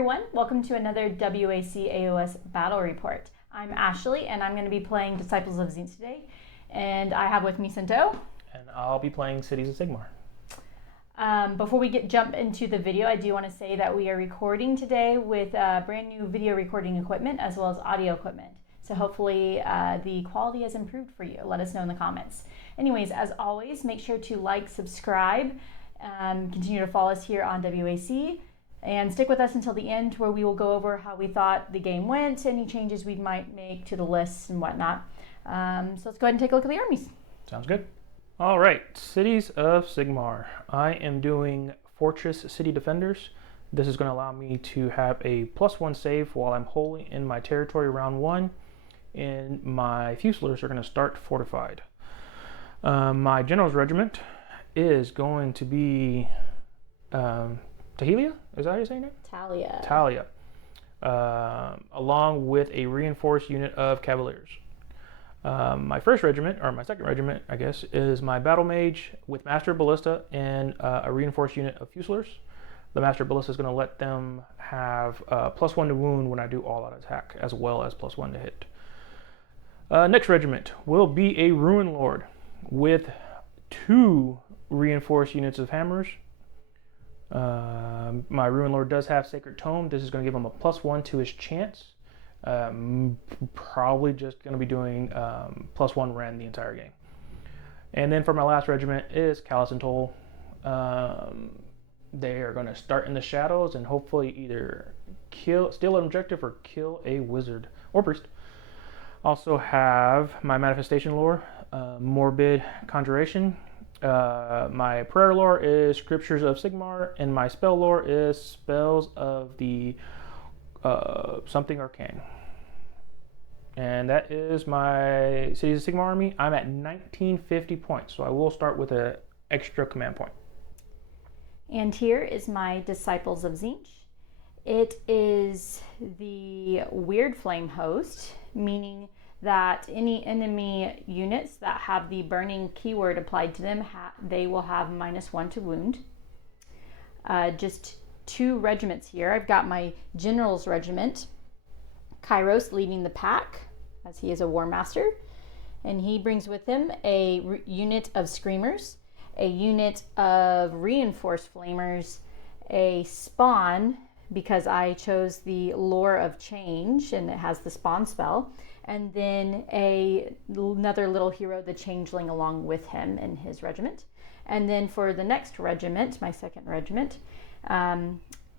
everyone, welcome to another W.A.C. AOS Battle Report. I'm Ashlee and I'm going to be playing Disciples of Tzeentch today, and I have with me Cinto. And I'll be playing Cities of Sigmar. Before we jump into the video, I do want to say that we are recording today with brand new video recording equipment as well as audio equipment. So hopefully the quality has improved for you. Let us know in the comments. Anyways, as always, make sure to like, subscribe, continue to follow us here on W.A.C. and stick with us until the end, where we will go over how we thought the game went, any changes we might make to the lists and whatnot. So let's go ahead and take a look at the armies. Sounds good. All right, Cities of Sigmar. I am doing Fortress City Defenders. This is going to allow me to have a +1 save while I'm wholly in my territory round 1, and my Fusiliers are going to start fortified. My General's Regiment is going to be Tahalia? Is that how you're saying it? Talia. Along with a reinforced unit of Cavaliers. My first regiment, or my second regiment, I guess, is my Battle Mage with Master Ballista and a reinforced unit of Fusiliers. The Master Ballista is going to let them have +1 to wound when I do all-out attack, as well as +1 to hit. Next regiment will be a Ruin Lord with 2 reinforced units of hammers. My Ruin Lord does have Sacred Tome. This is going to give him a +1 to his chance. Probably just going to be doing +1 Ren the entire game. And then for my last regiment is Callus and Toll. They are going to start in the shadows and hopefully either steal an objective or kill a wizard or priest. Also have my Manifestation lore, Morbid Conjuration. My prayer lore is Scriptures of Sigmar, and my spell lore is Spells of the something arcane. And that is my Cities of Sigmar army. I'm at 1950 points, so I will start with an extra command point. And here is my Disciples of Tzeentch. It is the Weird Flame host, meaning that any enemy units that have the burning keyword applied to them, they will have -1 to wound. Just 2 regiments here. I've got my General's Regiment, Kairos leading the pack, as he is a War Master, and he brings with him a unit of Screamers, a unit of Reinforced Flamers, a Spawn, because I chose the Lore of Change and it has the Spawn spell, and then another little hero, the Changeling, along with him in his regiment. And then for the next regiment, my second regiment,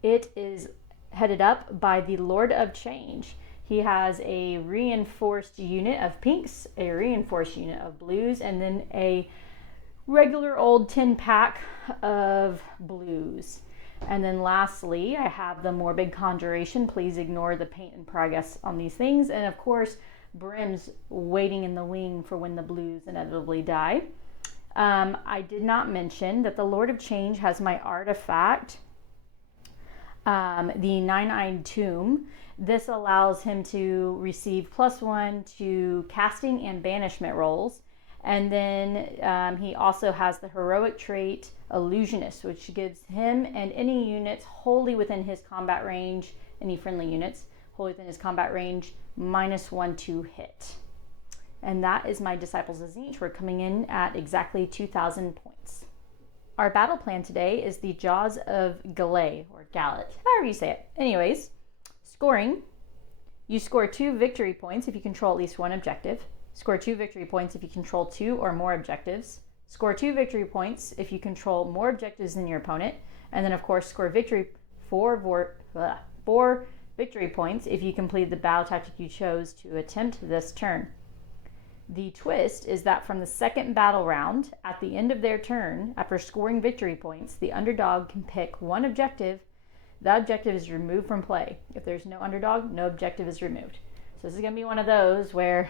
it is headed up by the Lord of Change. He has a reinforced unit of pinks, a reinforced unit of blues, and then a regular old 10-pack of blues. And then lastly, I have the Morbid Conjuration. Please ignore the paint and progress on these things. And of course, Brim's waiting in the wing for when the blues inevitably die. I did not mention that the Lord of Change has my artifact, the Nine-Eyed Tomb. This allows him to receive +1 to casting and banishment rolls. And then he also has the heroic trait Illusionist, which gives him and any units wholly within his combat range, any friendly units wholly within his combat range, -1 to hit. And that is my Disciples of Tzeentch. We're coming in at exactly 2,000 points. Our battle plan today is the Jaws of Gallet, or Gallet, however you say it. Anyways, scoring. You score 2 victory points if you control at least 1 objective. Score 2 victory points if you control 2 or more objectives. Score 2 victory points if you control more objectives than your opponent. And then, of course, score 4 victory points if you complete the battle tactic you chose to attempt this turn. The twist is that from the second battle round, at the end of their turn, after scoring victory points, the underdog can pick 1 objective. That objective is removed from play. If there's no underdog, no objective is removed. So this is going to be one of those where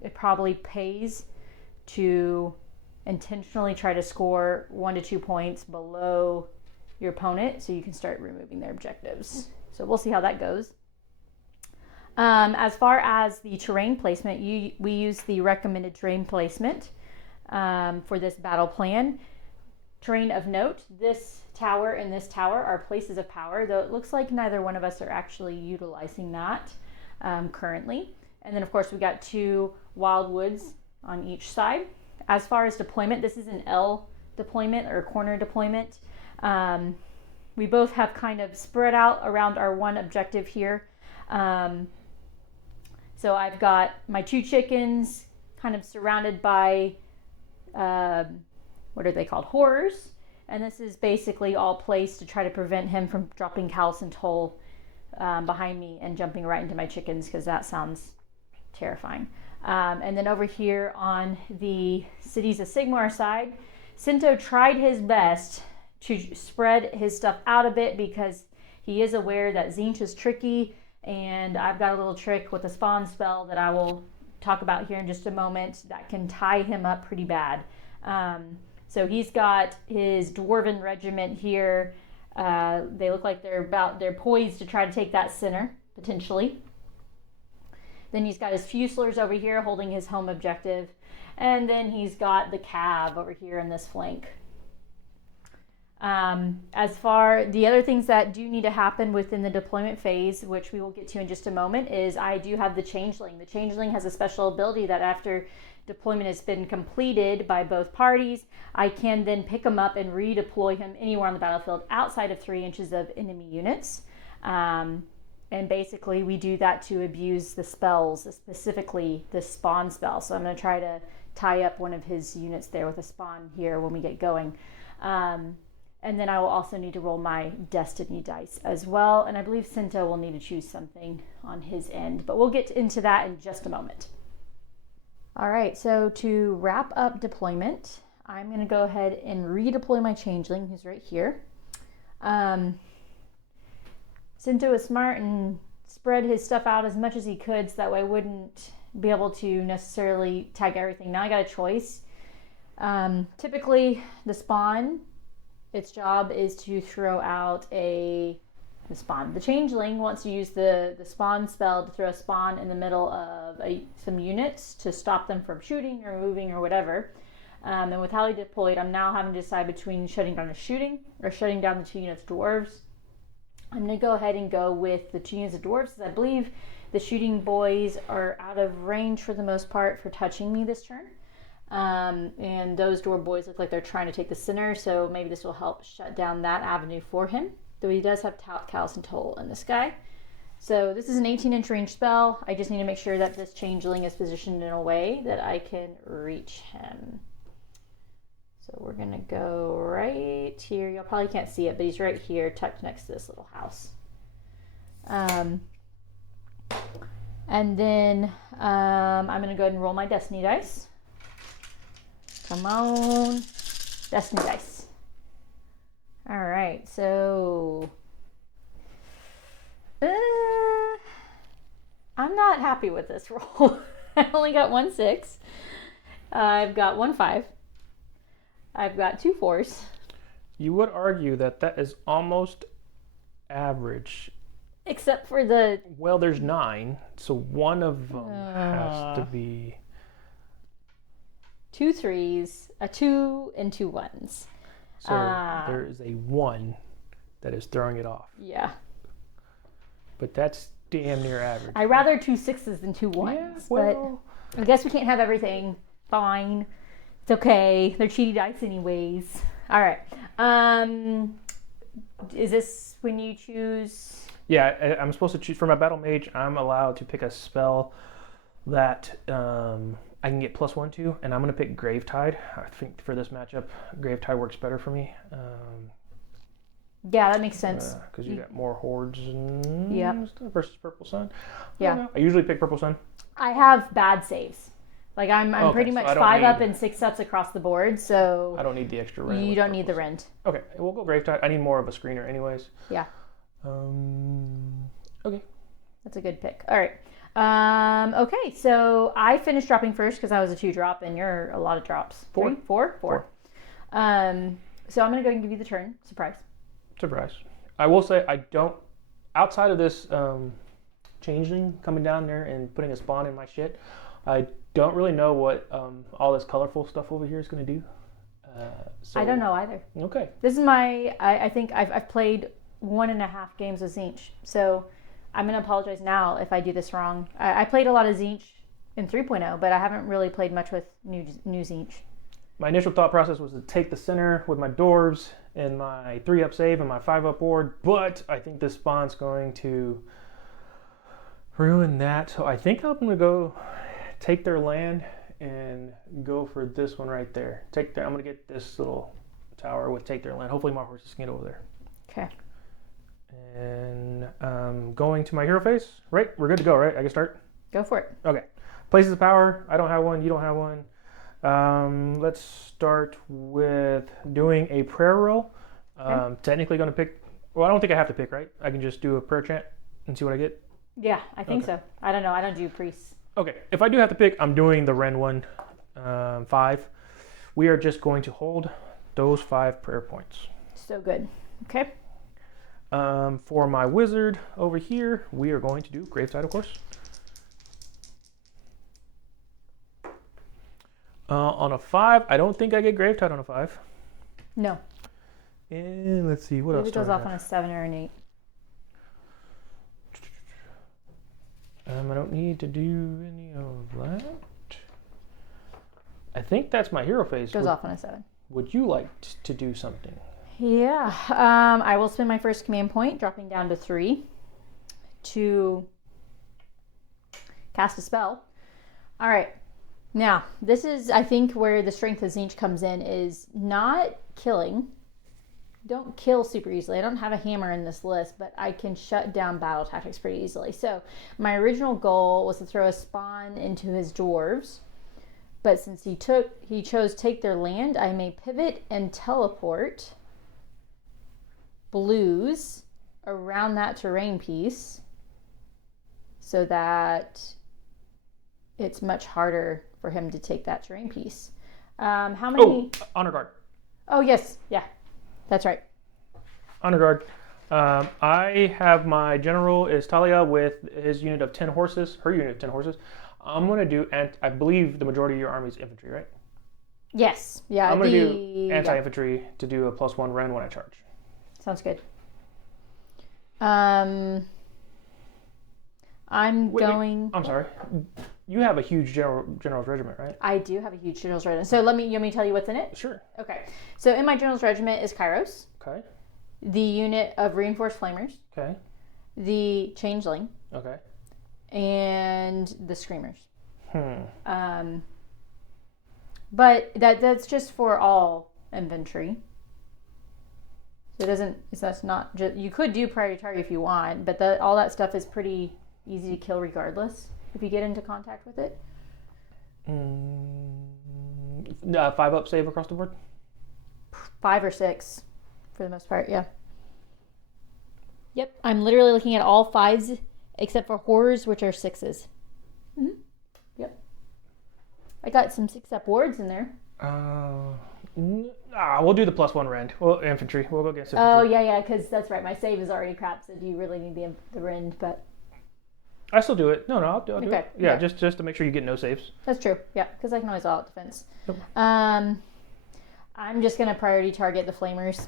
it probably pays to intentionally try to score 1 to 2 points below your opponent so you can start removing their objectives. So we'll see how that goes. As far as the terrain placement, we use the recommended terrain placement for this battle plan. Terrain of note, this tower and this tower are places of power, though it looks like neither one of us are actually utilizing that currently. And then of course we got 2 wildwoods on each side. As far as deployment, this is an L deployment or corner deployment. We both have kind of spread out around our one objective here. So I've got my 2 chickens kind of surrounded by, what are they called? Horrors. And this is basically all placed to try to prevent him from dropping Calcined Hole behind me and jumping right into my chickens, because that sounds terrifying. And then over here on the Cities of Sigmar side, Cinto tried his best to spread his stuff out a bit because he is aware that Tzeentch is tricky, and I've got a little trick with a spawn spell that I will talk about here in just a moment that can tie him up pretty bad. So he's got his Dwarven regiment here. They look like they're poised to try to take that center, potentially. Then he's got his Fuselers over here holding his home objective. And then he's got the Cav over here in this flank. As far the other things that do need to happen within the deployment phase, which we will get to in just a moment, is I do have the Changeling. The Changeling has a special ability that after deployment has been completed by both parties, I can then pick him up and redeploy him anywhere on the battlefield outside of 3 inches of enemy units. And basically we do that to abuse the spells, specifically the spawn spell. So I'm going to try to tie up one of his units there with a spawn here when we get going. And then I will also need to roll my Destiny dice as well. And I believe Cinto will need to choose something on his end, but we'll get into that in just a moment. All right, so to wrap up deployment, I'm going to go ahead and redeploy my Changeling, who's right here. Cinto is smart and spread his stuff out as much as he could so that way I wouldn't be able to necessarily tag everything. Now I got a choice. Typically, the spawn, its job is to throw out the spawn. The Changeling wants to use the spawn spell to throw a spawn in the middle of some units to stop them from shooting or moving or whatever. And with how he deployed, I'm now having to decide between shutting down the shooting or shutting down the 2 units of dwarves. I'm going to go ahead and go with the 2 units of dwarves, because I believe the shooting boys are out of range for the most part for touching me this turn. And those dwarf boys look like they're trying to take the center, so maybe this will help shut down that avenue for him. Though he does have Calcined Hole in this guy. So this is an 18-inch range spell. I just need to make sure that this Changeling is positioned in a way that I can reach him. So we're going to go right here. Y'all probably can't see it, but he's right here, tucked next to this little house. And then I'm going to go ahead and roll my Destiny dice. Come on. Destiny dice. All right, so I'm not happy with this roll. I only got 1 6. I've got 1 5. I've got 2 4s. You would argue that that is almost average. Except for the... Well, there's 9, so one of them has to be... 2 3s, a 2, and 2 1s. So there is a 1 that is throwing it off. Yeah. But that's damn near average. I'd rather 2 6s than 2 1s. Yeah, well... But I guess we can't have everything. Fine. It's okay. They're cheaty dice anyways. All right. Is this when you choose? Yeah, I'm supposed to choose. For my battle mage, I'm allowed to pick a spell that I can get +1 to, and I'm going to pick Gravetide. I think for this matchup, Gravetide works better for me. Yeah, that makes sense. Because you got more hordes and stuff versus Purple Sun. Yeah. I usually pick Purple Sun. I have bad saves. Like I'm pretty much 5 up and 6 ups across the board, so I don't need the extra rend. You don't need the rend. Okay, we'll go Gravetide. I need more of a screener anyways. Yeah. Okay. That's a good pick. All right. Okay, so I finished dropping first because I was a 2 drop and you're a lot of drops. 4. 3? 4? 4. So I'm gonna go ahead and give you the turn. Surprise. I will say I don't, outside of this Changeling coming down there and putting a spawn in my shit, I don't really know what all this colorful stuff over here is going to do. I don't know either. Okay. This is I think I've played 1.5 games of Tzeentch, so I'm going to apologize now if I do this wrong. I played a lot of Tzeentch in 3.0, but I haven't really played much with new Tzeentch. My initial thought process was to take the center with my dwarves and my 3-up save and my 5-up board, but I think this spawn's going to ruin that. So I think I'm going to go take their land and go for this one right there. I'm going to get this little tower with take their land. Hopefully my horses can get over there. Okay. And going to my hero phase. Right? We're good to go, right? I can start? Go for it. Okay. Places of power. I don't have one. You don't have one. Let's start with doing a prayer roll. Okay. Technically going to pick... Well, I don't think I have to pick, right? I can just do a prayer chant and see what I get? Yeah, I think so. I don't know. I don't do priests. Okay. If I do have to pick, I'm doing the Ren one. 5. We are just going to hold those 5 prayer points. So good. Okay. For my wizard over here, we are going to do Gravetide, of course. On a 5, I don't think I get Gravetide on a 5. No. And let's see, what else it goes off on a 7 or an 8. I don't need to do any of that. I think that's my hero phase. Goes off on a 7. Would you like to do something? Yeah. I will spend my first command point, dropping down to 3 to cast a spell. All right. Now, this is, I think, where the strength of Tzeentch comes in, is not killing. Don't kill super easily. I don't have a hammer in this list, but I can shut down battle tactics pretty easily. So my original goal was to throw a spawn into his dwarves, but since he chose take their land, I may pivot and teleport blues around that terrain piece so that it's much harder for him to take that terrain piece. How many? Oh, honor guard. Oh, yes. Yeah, that's right. Honor guard. I have my general is Talia with his unit of 10 horses, her unit of 10 horses. I'm going to do, I believe the majority of your army is infantry, right? Yes. Yeah. I'm going to do anti-infantry to do a +1 Ren when I charge. Sounds good. I'm going... I'm sorry. You have a huge general's regiment, right? I do have a huge general's regiment. So you want me to tell you what's in it? Sure. Okay. So in my general's regiment is Kairos. Okay. The unit of reinforced flamers. Okay. The changeling. Okay. And the screamers. But that's just for all infantry. So that's not just, you could do priority target if you want, but all that stuff is pretty easy to kill regardless if you get into contact with it. 5-up save across the board? 5 or 6 for the most part, yeah. Yep, I'm literally looking at all 5s except for horrors, which are 6s. Mm-hmm. Yep. I got some 6-up wards in there. We'll do the +1 rend. Well, infantry. We'll go against infantry. Oh, yeah, because that's right. My save is already crap, so do you really need the rend? But I still do it. No, I'll do okay. it. Yeah, just to make sure you get no saves. That's true. Yeah, because I can always all out defense. Yep. I'm just going to priority target the flamers.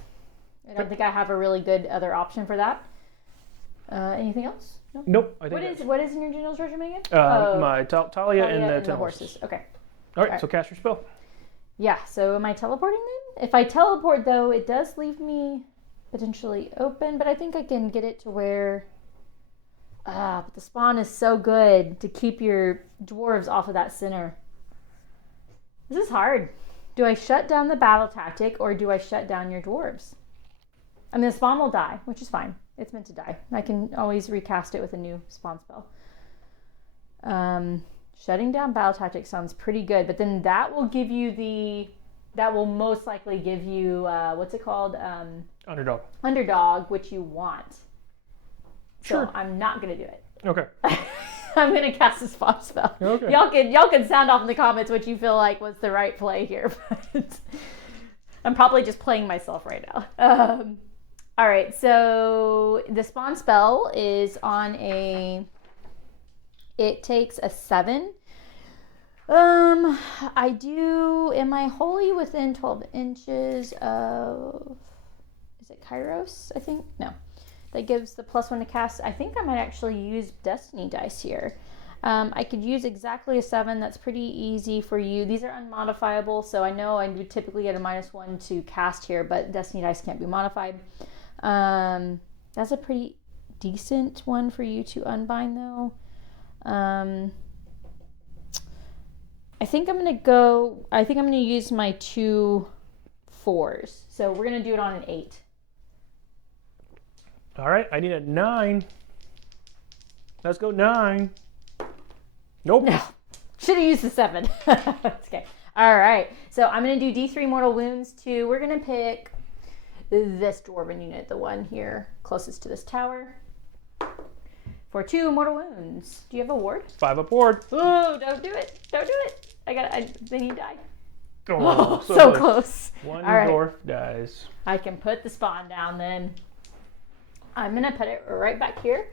I don't think I have a really good other option for that. Anything else? No? Nope. What is in your general's regiment again? My Talia and the horses. Okay. All right, so cast your spell. Yeah, so am I teleporting then? If I teleport, though, it does leave me potentially open, but I think I can get it to where... but the spawn is so good to keep your dwarves off of that center. This is hard. Do I shut down the battle tactic, or do I shut down your dwarves? I mean, the spawn will die, which is fine. It's meant to die. I can always recast it with a new spawn spell. Shutting down battle tactic sounds pretty good, but then that will give you that will most likely give you, what's it called? Underdog. Underdog, which you want. Sure. So I'm not going to do it. Okay. I'm going to cast a spawn spell. Okay. Y'all can sound off in the comments what you feel like was the right play here, but I'm probably just playing myself right now. All right, so the spawn spell is on it takes a 7. I do. Am I wholly within 12 inches of? Is it Kairos? I think no. That gives the +1 to cast. I think I might actually use Destiny dice here. I could use exactly a 7. That's pretty easy for you. These are unmodifiable, so I know I would typically get a -1 to cast here, but Destiny dice can't be modified. That's a pretty decent one for you to unbind, though. I think I'm gonna use my 2 4s. So we're gonna do it on an 8. All right, I need a 9. Let's go 9. Nope. No, should have used the 7. Okay. All right. So I'm gonna do D3 mortal wounds to. We're gonna pick this dwarven unit, the one here closest to this tower, for 2 mortal wounds. Do you have a ward? 5 up ward. Oh, don't do it! Don't do it! They need to die. Oh, so close. One All right. dwarf dies. I can put the spawn down then. I'm gonna put it right back here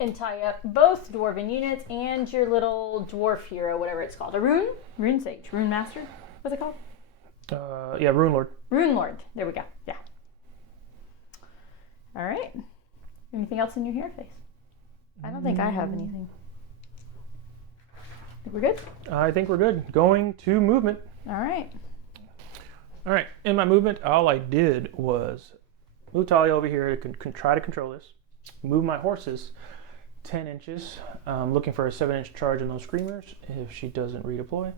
and tie up both dwarven units and your little dwarf hero, whatever it's called. A rune sage, rune master. What's it called? Yeah, Rune Lord. Rune Lord. There we go. Yeah. All right. Anything else in your hair face? I don't think I have anything. Think we're good? I think we're good. Going to movement. All right. All right. In my movement, all I did was move Talia over here to try to control this. Move my horses 10 inches. Looking for a 7-inch charge on those screamers if she doesn't redeploy.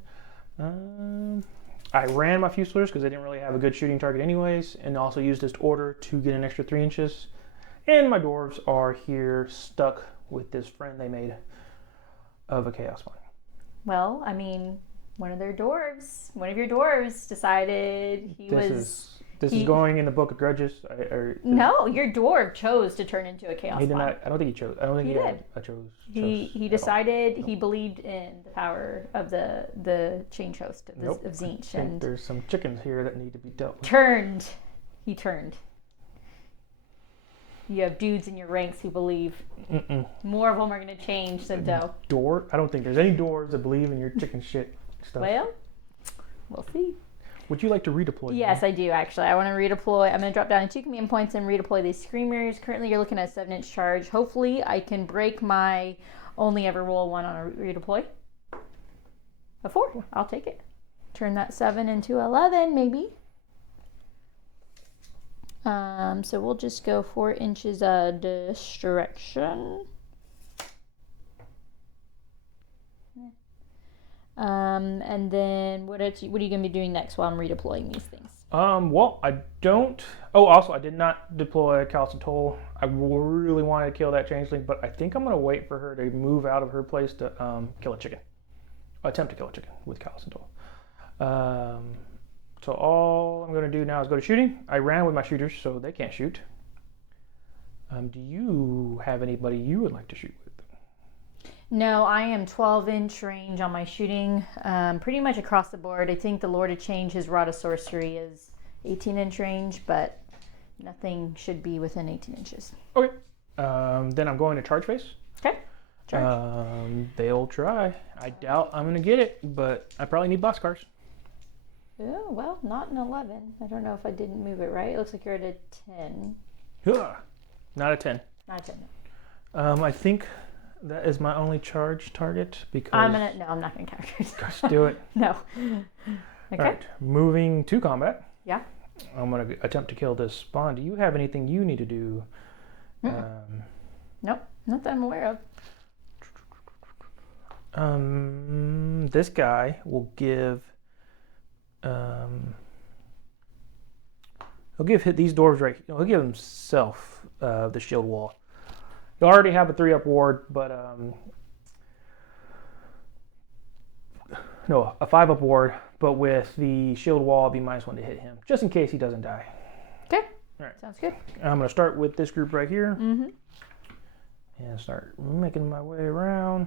I ran my Fusiliers because they didn't really have a good shooting target anyways, and also used this order to get an extra 3 inches. And my dwarves are here stuck with this friend they made of a Chaos One. Well, I mean, one of your dwarves decided This is going in the Book of Grudges. No, your dwarf chose to turn into a Chaos He did One. not. I don't think he chose. I don't think He did. He decided he believed in the power of the change host of Tzeentch, and there's some chickens here that need to be dealt with. He turned. You have dudes in your ranks who believe. More of them are going to change, Cinto. I don't think there's any dwarves that believe in your chicken shit stuff. Well, we'll see. Would you like to redeploy? Yes, I do, actually. I want to redeploy. I'm going to drop down to 2 command points and redeploy these screamers. Currently, you're looking at a 7-inch charge. Hopefully, I can break my only ever roll 1 on a redeploy. A 4. I'll take it. Turn that 7 into 11, maybe. So we'll just go 4 inches of destruction. And then what are you going to be doing next while I'm redeploying these things? Well, I don't. Oh, also, I did not deploy Callous Toll. I really wanted to kill that changeling, but I think I'm going to wait for her to move out of her place to kill a chicken. Attempt to kill a chicken with Callous Toll. So all I'm going to do now is go to shooting. I ran with my shooters, so they can't shoot. Do you have anybody you would like to shoot with? No, I am 12-inch range on my shooting, pretty much across the board. I think the Lord of Change, his Rod of Sorcery, is 18-inch range, but nothing should be within 18 inches. Okay. Then I'm going to charge phase. Okay. Charge. They'll try. I doubt I'm going to get it, but I probably need boxcars. Oh, well, not an 11. I don't know if I didn't move it right. It looks like you're at a 10. Not a 10. Not a 10. I think that is my only charge target because... I'm not going to count it. Gosh, do it. No. Okay. All right, moving to combat. Yeah. I'm going to attempt to kill this spawn. Do you have anything you need to do? Nope, not that I'm aware of. This guy will give... he'll give these dwarves right... No, he'll give himself the shield wall. He'll already have a 3-up ward, but... no, a 5-up ward, but with the shield wall, it'll be -1 to hit him, just in case he doesn't die. Okay. All right. Sounds good. I'm going to start with this group right here. Mm-hmm. And start making my way around.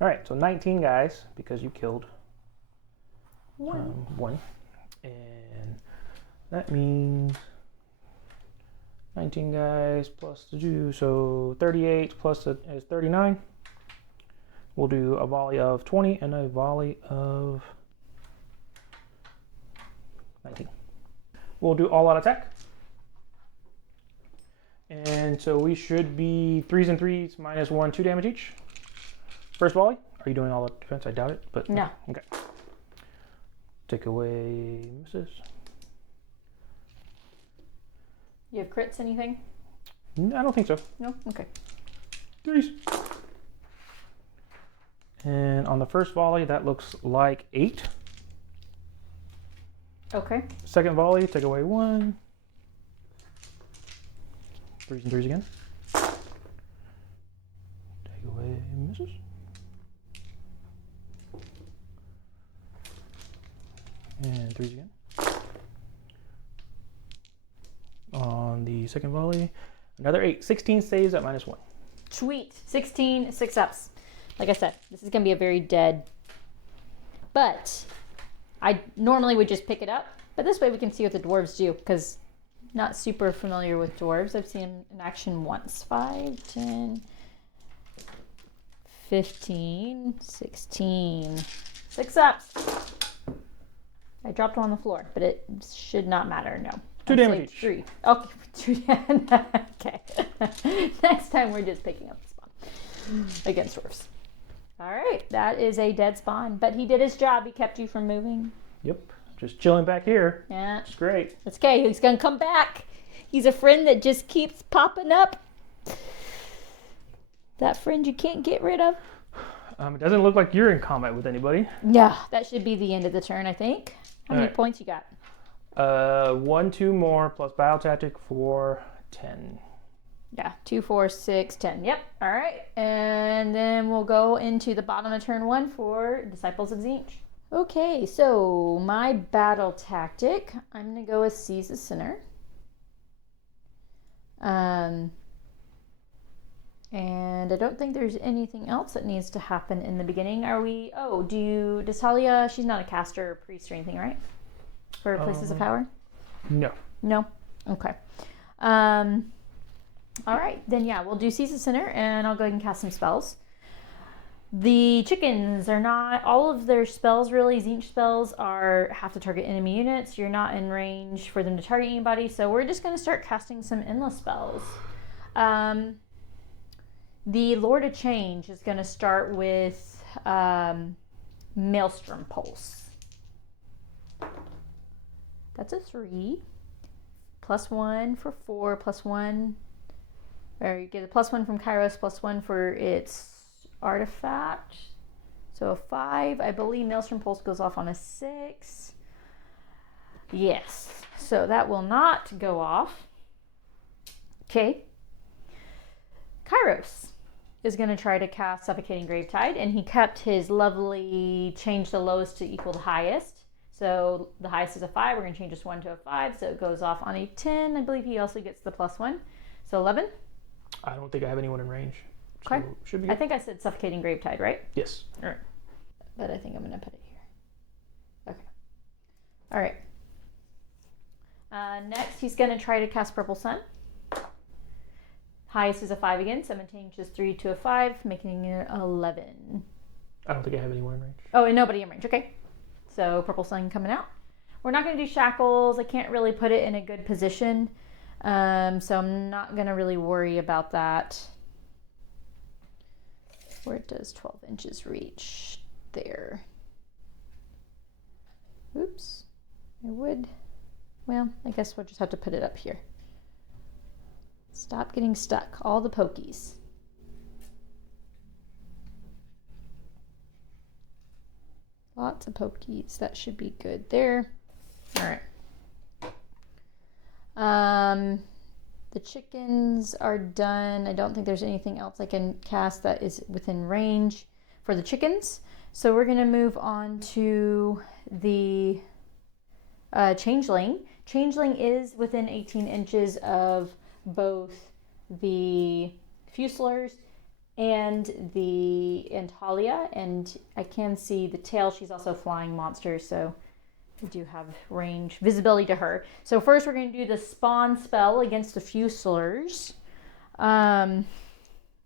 All right, so 19 guys, because you killed one. And that means 19 guys plus the Jew, so 38 plus is 39. We'll do a volley of 20 and a volley of 19. We'll do all out attack. And so we should be 3s and 3s, -1, 2 damage each. First volley. Are you doing all the defense? I doubt it, but no. Okay. Take away misses. You have crits, anything? I don't think so. No? Okay. 3s. And on the first volley, that looks like 8. Okay. Second volley, take away 1. 3s and 3s again. Take away misses. And 3s again. On the second volley, another 8. 16 saves at -1. Sweet. 16, 6 ups. Like I said, this is going to be a very dead. But I normally would just pick it up. But this way we can see what the dwarves do, because not super familiar with dwarves. I've seen them in action once. 5, 10, 15, 16. 6 ups. I dropped one on the floor, but it should not matter, no. 2 damage each. 3. Okay, 2 okay. Next time we're just picking up the spawn against dwarves. All right, that is a dead spawn, but he did his job. He kept you from moving. Yep, just chilling back here. Yeah. It's great. It's okay, he's gonna come back. He's a friend that just keeps popping up. That friend you can't get rid of. It doesn't look like you're in combat with anybody. Yeah, that should be the end of the turn, I think. How many right. points you got? 1, 2 more plus battle tactic for 10. Yeah, 2, 4, 6, 10. Yep. All right. And then we'll go into the bottom of turn 1 for Disciples of Tzeentch. Okay, so my battle tactic, I'm going to go with Seize the Sinner. And I don't think there's anything else that needs to happen in the beginning. Are we... Oh, does Talia... She's not a caster or priest or anything, right? For Places of Power? No. No? Okay. All right, then yeah, we'll do Seize the Sinner, and I'll go ahead and cast some spells. The chickens are not, all of their spells really, Tzeentch spells, have to target enemy units. You're not in range for them to target anybody, so we're just going to start casting some endless spells. The Lord of Change is going to start with Maelstrom Pulse. That's a 3. +1 for 4, +1. Or you get a +1 from Kairos, +1 for its artifact. So a 5. I believe Maelstrom Pulse goes off on a 6. Yes. So that will not go off. Okay. Kairos is going to try to cast Suffocating Gravetide, and he kept his lovely change the lowest to equal the highest. So the highest is a 5. We're going to change this 1 to a 5, so it goes off on a 10. I believe he also gets the +1. So 11. I don't think I have anyone in range. So Okay. should be I good. think I said Suffocating Gravetide, right? Yes. All right. But I think I'm going to put it here. Okay. All right. Next, he's going to try to cast Purple Sun. Highest is a 5 again. 17 just 3 to a 5, making it 11. I don't think I have anyone in range. Oh, and nobody in range. Okay. So Purple Sun coming out. We're not going to do shackles. I can't really put it in a good position. So I'm not going to really worry about that. Where does 12 inches reach? There. Oops. I would. Well, I guess we'll just have to put it up here. Stop getting stuck. All the pokies. Lots of pokies. That should be good there. All right. The chickens are done. I don't think there's anything else I can cast that is within range for the chickens. So we're going to move on to the Changeling. Changeling is within 18 inches of both the Fuselers and the Talia, and I can see the tail. She's also a flying monster, so we do have range, visibility to her. So first we're going to do the spawn spell against the Fuselers.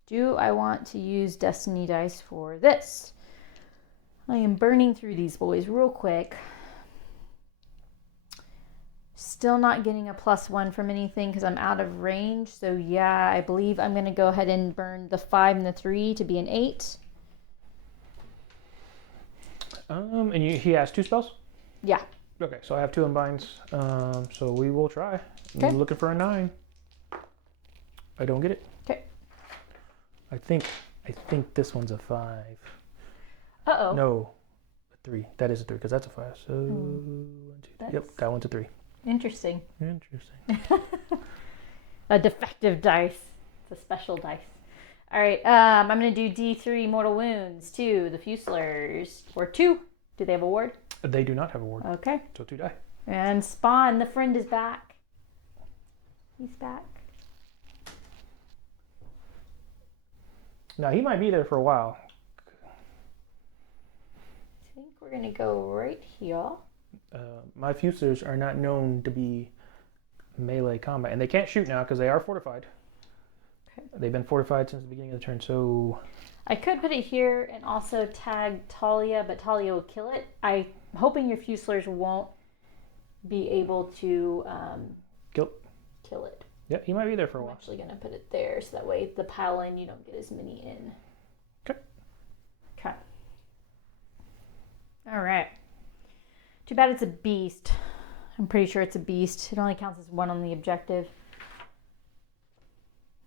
Do I want to use Destiny dice for this? I am burning through these boys real quick. Still not getting a +1 from anything because I'm out of range. So yeah, I believe I'm going to go ahead and burn the 5 and the 3 to be an 8. And he has 2 spells? Yeah. Okay, so I have 2 unbinds. So we will try. Okay. I'm looking for a 9. I don't get it. Okay. I think this one's a 5. Uh-oh. No, a 3. That is a 3 because that's a 5. So 1, 2, 3. Yep, that one's a 3. Interesting. Interesting. A defective dice. It's a special dice. All right, I'm going to do D3 mortal wounds to the Fuselers for 2. Do they have a ward? They do not have a ward. Okay. So 2 die. And Spawn, the friend, is back. He's back. Now, he might be there for a while. I think we're going to go right here. My Fuselers are not known to be melee combat. And they can't shoot now because they are fortified. Okay. They've been fortified since the beginning of the turn, so... I could put it here and also tag Talia, but Talia will kill it. I'm hoping your Fuselers won't be able to kill it. Yeah, he might be there for a while. I'm actually going to put it there so that way the pile in, you don't get as many in. Okay. Okay. All right. Too bad it's a beast. I'm pretty sure it's a beast. It only counts as 1 on the objective.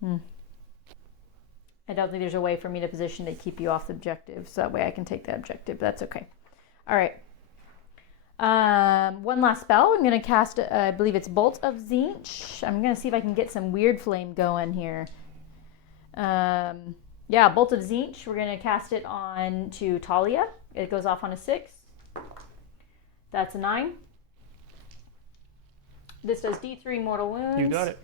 I don't think there's a way for me to position to keep you off the objective, so that way I can take that objective. That's okay. All right. One last spell. I'm going to cast, I believe it's Bolt of Tzeentch. I'm going to see if I can get some weird flame going here. Yeah, Bolt of Tzeentch. We're going to cast it on to Talia. It goes off on a 6. That's a 9. This does D3 mortal wounds. You got it.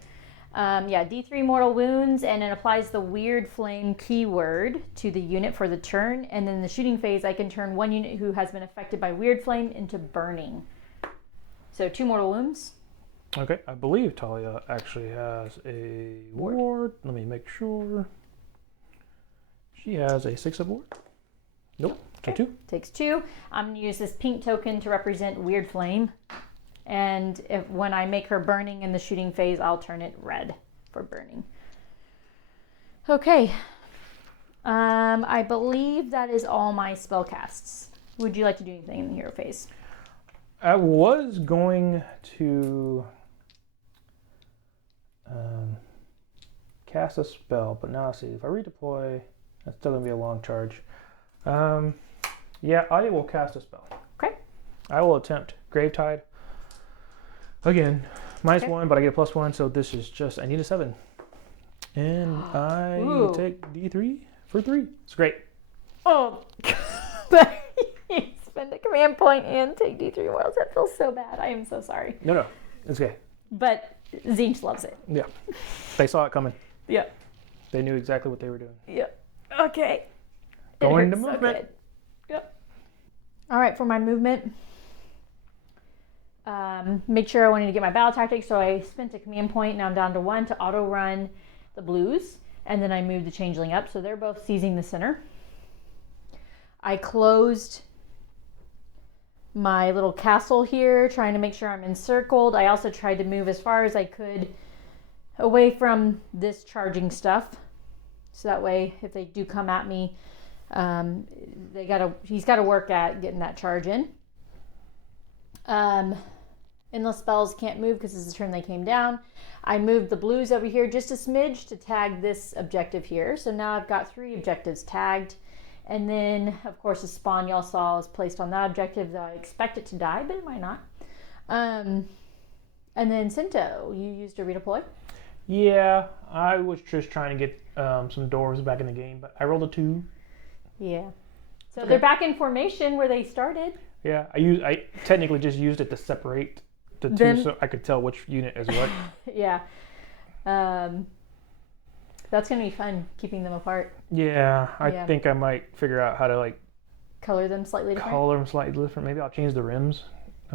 Yeah, D3 mortal wounds, and it applies the weird flame keyword to the unit for the turn. And then the shooting phase, I can turn 1 unit who has been affected by weird flame into burning. So 2 mortal wounds. Okay, I believe Talia actually has a ward. Let me make sure. She has a 6 of ward. Nope, okay. So 2. Takes 2. I'm going to use this pink token to represent weird flame. And when I make her burning in the shooting phase, I'll turn it red for burning. Okay. I believe that is all my spell casts. Would you like to do anything in the hero phase? I was going to cast a spell, but now let's see. If I redeploy, that's still going to be a long charge. Yeah, I will cast a spell. Okay. I will attempt Gravetide. Again, -1, but I get a +1, so this is just, I need a 7. And I take D3 for 3. It's great. Oh, spend a command point and take D3 worlds. That feels so bad. I am so sorry. No, it's okay. But Tzeentch loves it. Yeah, they saw it coming. Yeah. They knew exactly what they were doing. Yeah. Okay. Going to movement. So yep. All right, for my movement. Make sure I wanted to get my battle tactics, so I spent a command point. Now I'm down to 1 to auto run the blues, and then I moved the changeling up, so they're both seizing the center. I closed my little castle here, trying to make sure I'm encircled. I also tried to move as far as I could away from this charging stuff, so that way if they do come at me, he's got to work at getting that charge in. Endless spells can't move because this is the turn they came down. I moved the blues over here just a smidge to tag this objective here. So now I've got 3 objectives tagged. And then, of course, the spawn y'all saw is placed on that objective. I expect it to die, but it might not. And then Cinto, you used a redeploy? Yeah, I was just trying to get some doors back in the game, but I rolled a 2. Yeah. So they're back in formation where they started. Yeah, I technically just used it to separate the 2 so I could tell which unit is what. Yeah. That's going to be fun, keeping them apart. Yeah, I think I might figure out how to color them slightly different. Maybe I'll change the rims.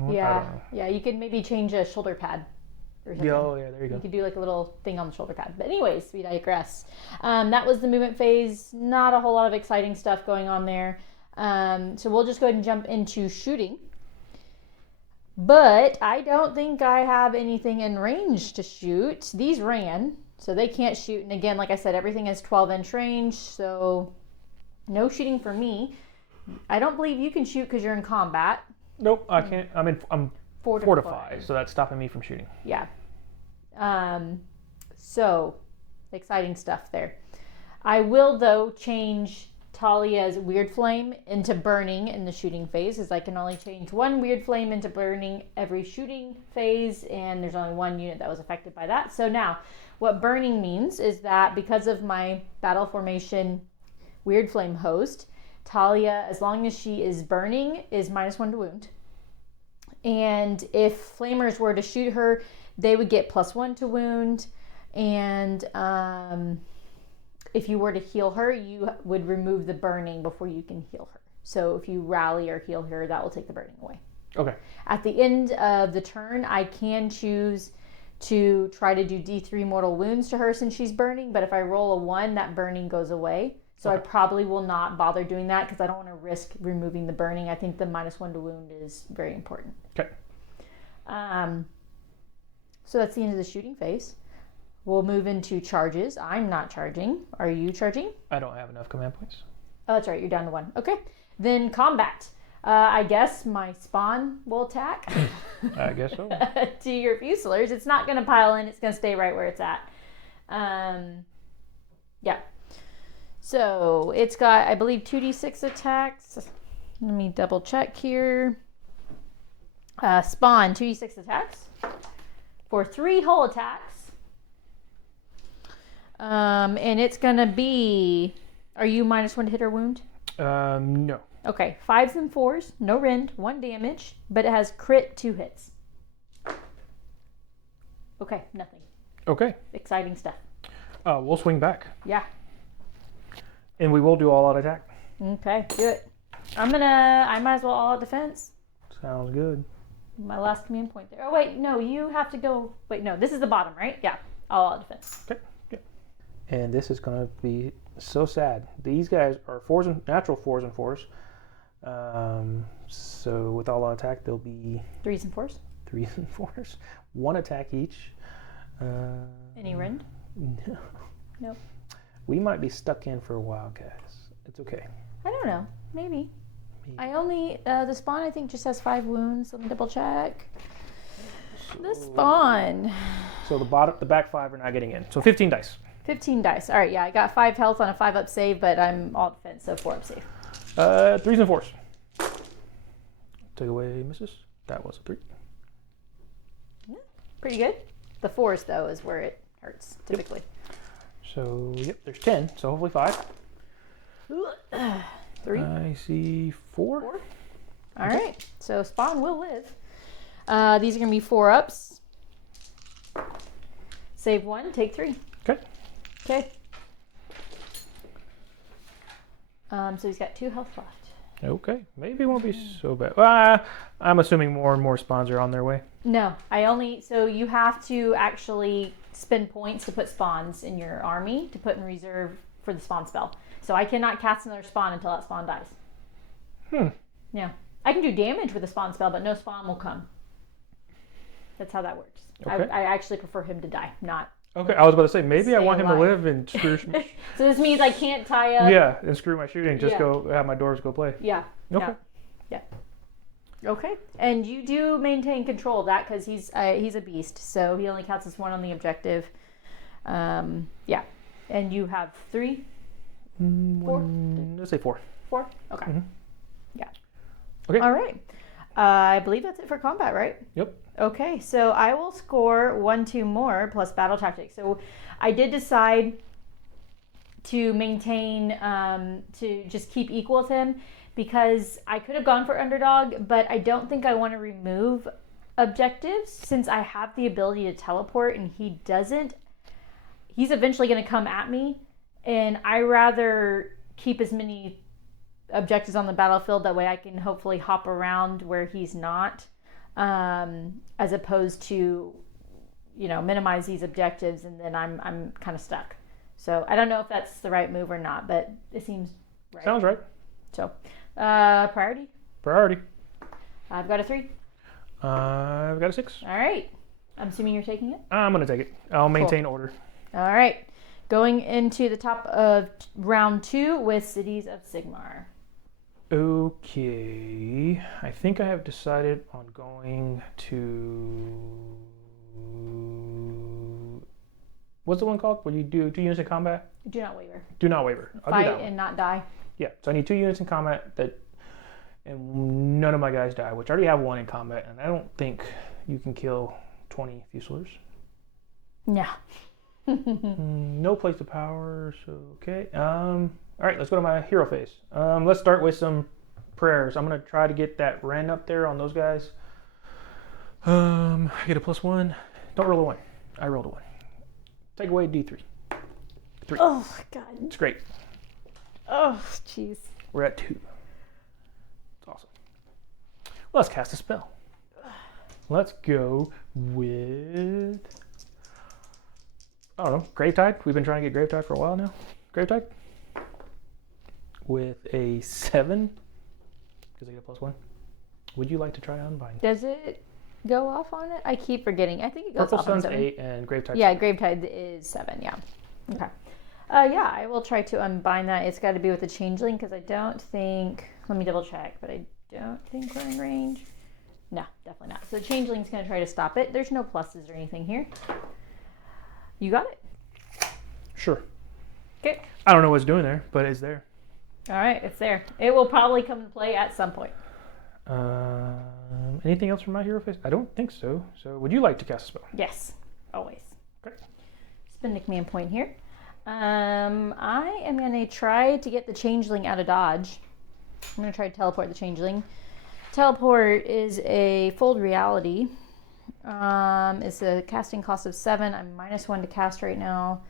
Yeah, you could maybe change a shoulder pad. or something. Oh, yeah, there you go. You could do like a little thing on the shoulder pad. But anyways, we digress. That was the movement phase. Not a whole lot of exciting stuff going on there. So we'll just go ahead and jump into shooting. But I don't think I have anything in range to shoot. These ran, so they can't shoot. And again, like I said, everything is 12-inch range, so no shooting for me. I don't believe you can shoot because you're in combat. Nope, I can't. I'm fortified, so that's stopping me from shooting. Yeah. So exciting stuff there. I will, though, change Talia's weird flame into burning in the shooting phase, as I can only change one weird flame into burning every shooting phase, and there's only one unit that was affected by that. So now, what burning means is that because of my battle formation weird flame host, Talia, as long as she is burning, is -1 to wound. And if flamers were to shoot her, they would get +1 to wound. And if you were to heal her, you would remove the burning before you can heal her. So if you rally or heal her, that will take the burning away. Okay. At the end of the turn, I can choose to try to do D3 mortal wounds to her since she's burning. But if I roll a 1, that burning goes away. So okay. I probably will not bother doing that because I don't want to risk removing the burning. I think the -1 to wound is very important. Okay. So that's the end of the shooting phase. We'll move into charges. I'm not charging. Are you charging? I don't have enough command points. Oh, that's right. You're down to 1. Okay. Then combat. I guess my spawn will attack. I guess so. To your Fusiliers. It's not going to pile in. It's going to stay right where it's at. Yeah. So it's got, I believe, 2d6 attacks. Let me double check here. Spawn, 2d6 attacks for 3 whole attacks. And it's going to be, are you -1 to hit or wound? No. Okay, 5s and 4s, no rend, 1 damage, but it has crit 2 hits. Okay, nothing. Okay. Exciting stuff. We'll swing back. Yeah. And we will do all out attack. Okay, do it. I might as well all out defense. Sounds good. My last command point there. Oh, wait, no, you have to go. Wait, no, this is the bottom, right? Yeah, all out defense. Okay. And this is going to be so sad. These guys are natural 4s and 4s. So with all out attack, they'll be 3s and 4s. 3s and 4s. 1 attack each. Any rend? No. Nope. We might be stuck in for a while, guys. It's okay. I don't know. Maybe. I only, the spawn I think just has 5 wounds. Let me double check. The spawn. So the back 5 are not getting in. So 15 dice. 15 dice. All right, yeah, I got 5 health on a 5 up save, but I'm all defense, so 4 up save. 3s and 4s. Take away misses. That was a 3. Yeah, pretty good. The 4s, though, is where it hurts, typically. Yep. So, yep, there's 10, so hopefully 5. 3. I see 4. 4. All right, so spawn will live. These are going to be 4 ups. Save 1, take 3. Okay. So he's got 2 health left. Okay, maybe it won't be so bad. I'm assuming more and more spawns are on their way. No, so you have to actually spend points to put spawns in your army to put in reserve for the spawn spell. So I cannot cast another spawn until that spawn dies. Yeah. I can do damage with a spawn spell, but no spawn will come. That's how that works. Okay. I actually prefer him to die, not... Okay, I was about to say, maybe I want him alive. to live and screw... So this means I can't tie up... Yeah, and screw my shooting, just go have my dwarves go play. Yeah. Okay. Yeah. Okay. And you do maintain control of that because he's a beast, so he only counts as 1 on the objective. Yeah. And you have 3? 4? Let's say 4. 4? Okay. Mm-hmm. Yeah. Okay. All right. I believe that's it for combat, right? Yep. Okay, so I will score 1-2 more plus battle tactics. So I did decide to maintain, to just keep equal with him because I could have gone for underdog, but I don't think I want to remove objectives since I have the ability to teleport and he doesn't. He's eventually going to come at me, and I rather keep as many objectives on the battlefield that way I can hopefully hop around where he's not. As opposed to minimize these objectives, and then I'm kind of stuck. So I don't know if that's the right move or not, but it seems right. Sounds right. So, priority? Priority. I've got a 3. I've got a 6. All right. I'm assuming you're taking it? I'm going to take it. I'll maintain order. All right. Going into the top of round 2 with Cities of Sigmar. Okay. I think I have decided on going to... What's the one called? Where you do 2 units in combat? Do not waver. Do not waver. I'll Fight do that one. and not die. Yeah. So I need 2 units in combat and none of my guys die, which I already have 1 in combat, and I don't think you can kill 20 Fuselers. No. No place to power, so okay. All right, let's go to my hero phase. Let's start with some prayers. I'm gonna try to get that Ren up there on those guys. I get a +1. Don't roll a 1. I rolled a 1. Take away D3. 3. Oh God. It's great. Oh jeez. We're at 2. It's awesome. Let's cast a spell. Let's go with, I don't know, Gravetide. We've been trying to get Gravetide for a while now. Gravetide with a 7 because I get a +1. Would you like to try Unbind? Does it go off on it? I keep forgetting. I think it goes Purple off on Sun's 7. 8 and Gravetide. Yeah, Gravetide is 7. Yeah. Okay. Yeah, I will try to unbind that. It's got to be with a changeling because I don't think. Let me double check, but I don't think we're in range. No, definitely not. So the changeling's going to try to stop it. There's no pluses or anything here. You got it? Sure. Okay. I don't know what's doing there, but it's there. All right, it's there. It will probably come into play at some point. Anything else from my hero phase? I don't think so. So would you like to cast a spell? Yes, always. Okay. Spend a command point here. I am going to try to get the changeling out of dodge. I'm going to try to teleport the changeling. Teleport is a fold reality. It's a casting cost of 7. I'm -1 to cast right now.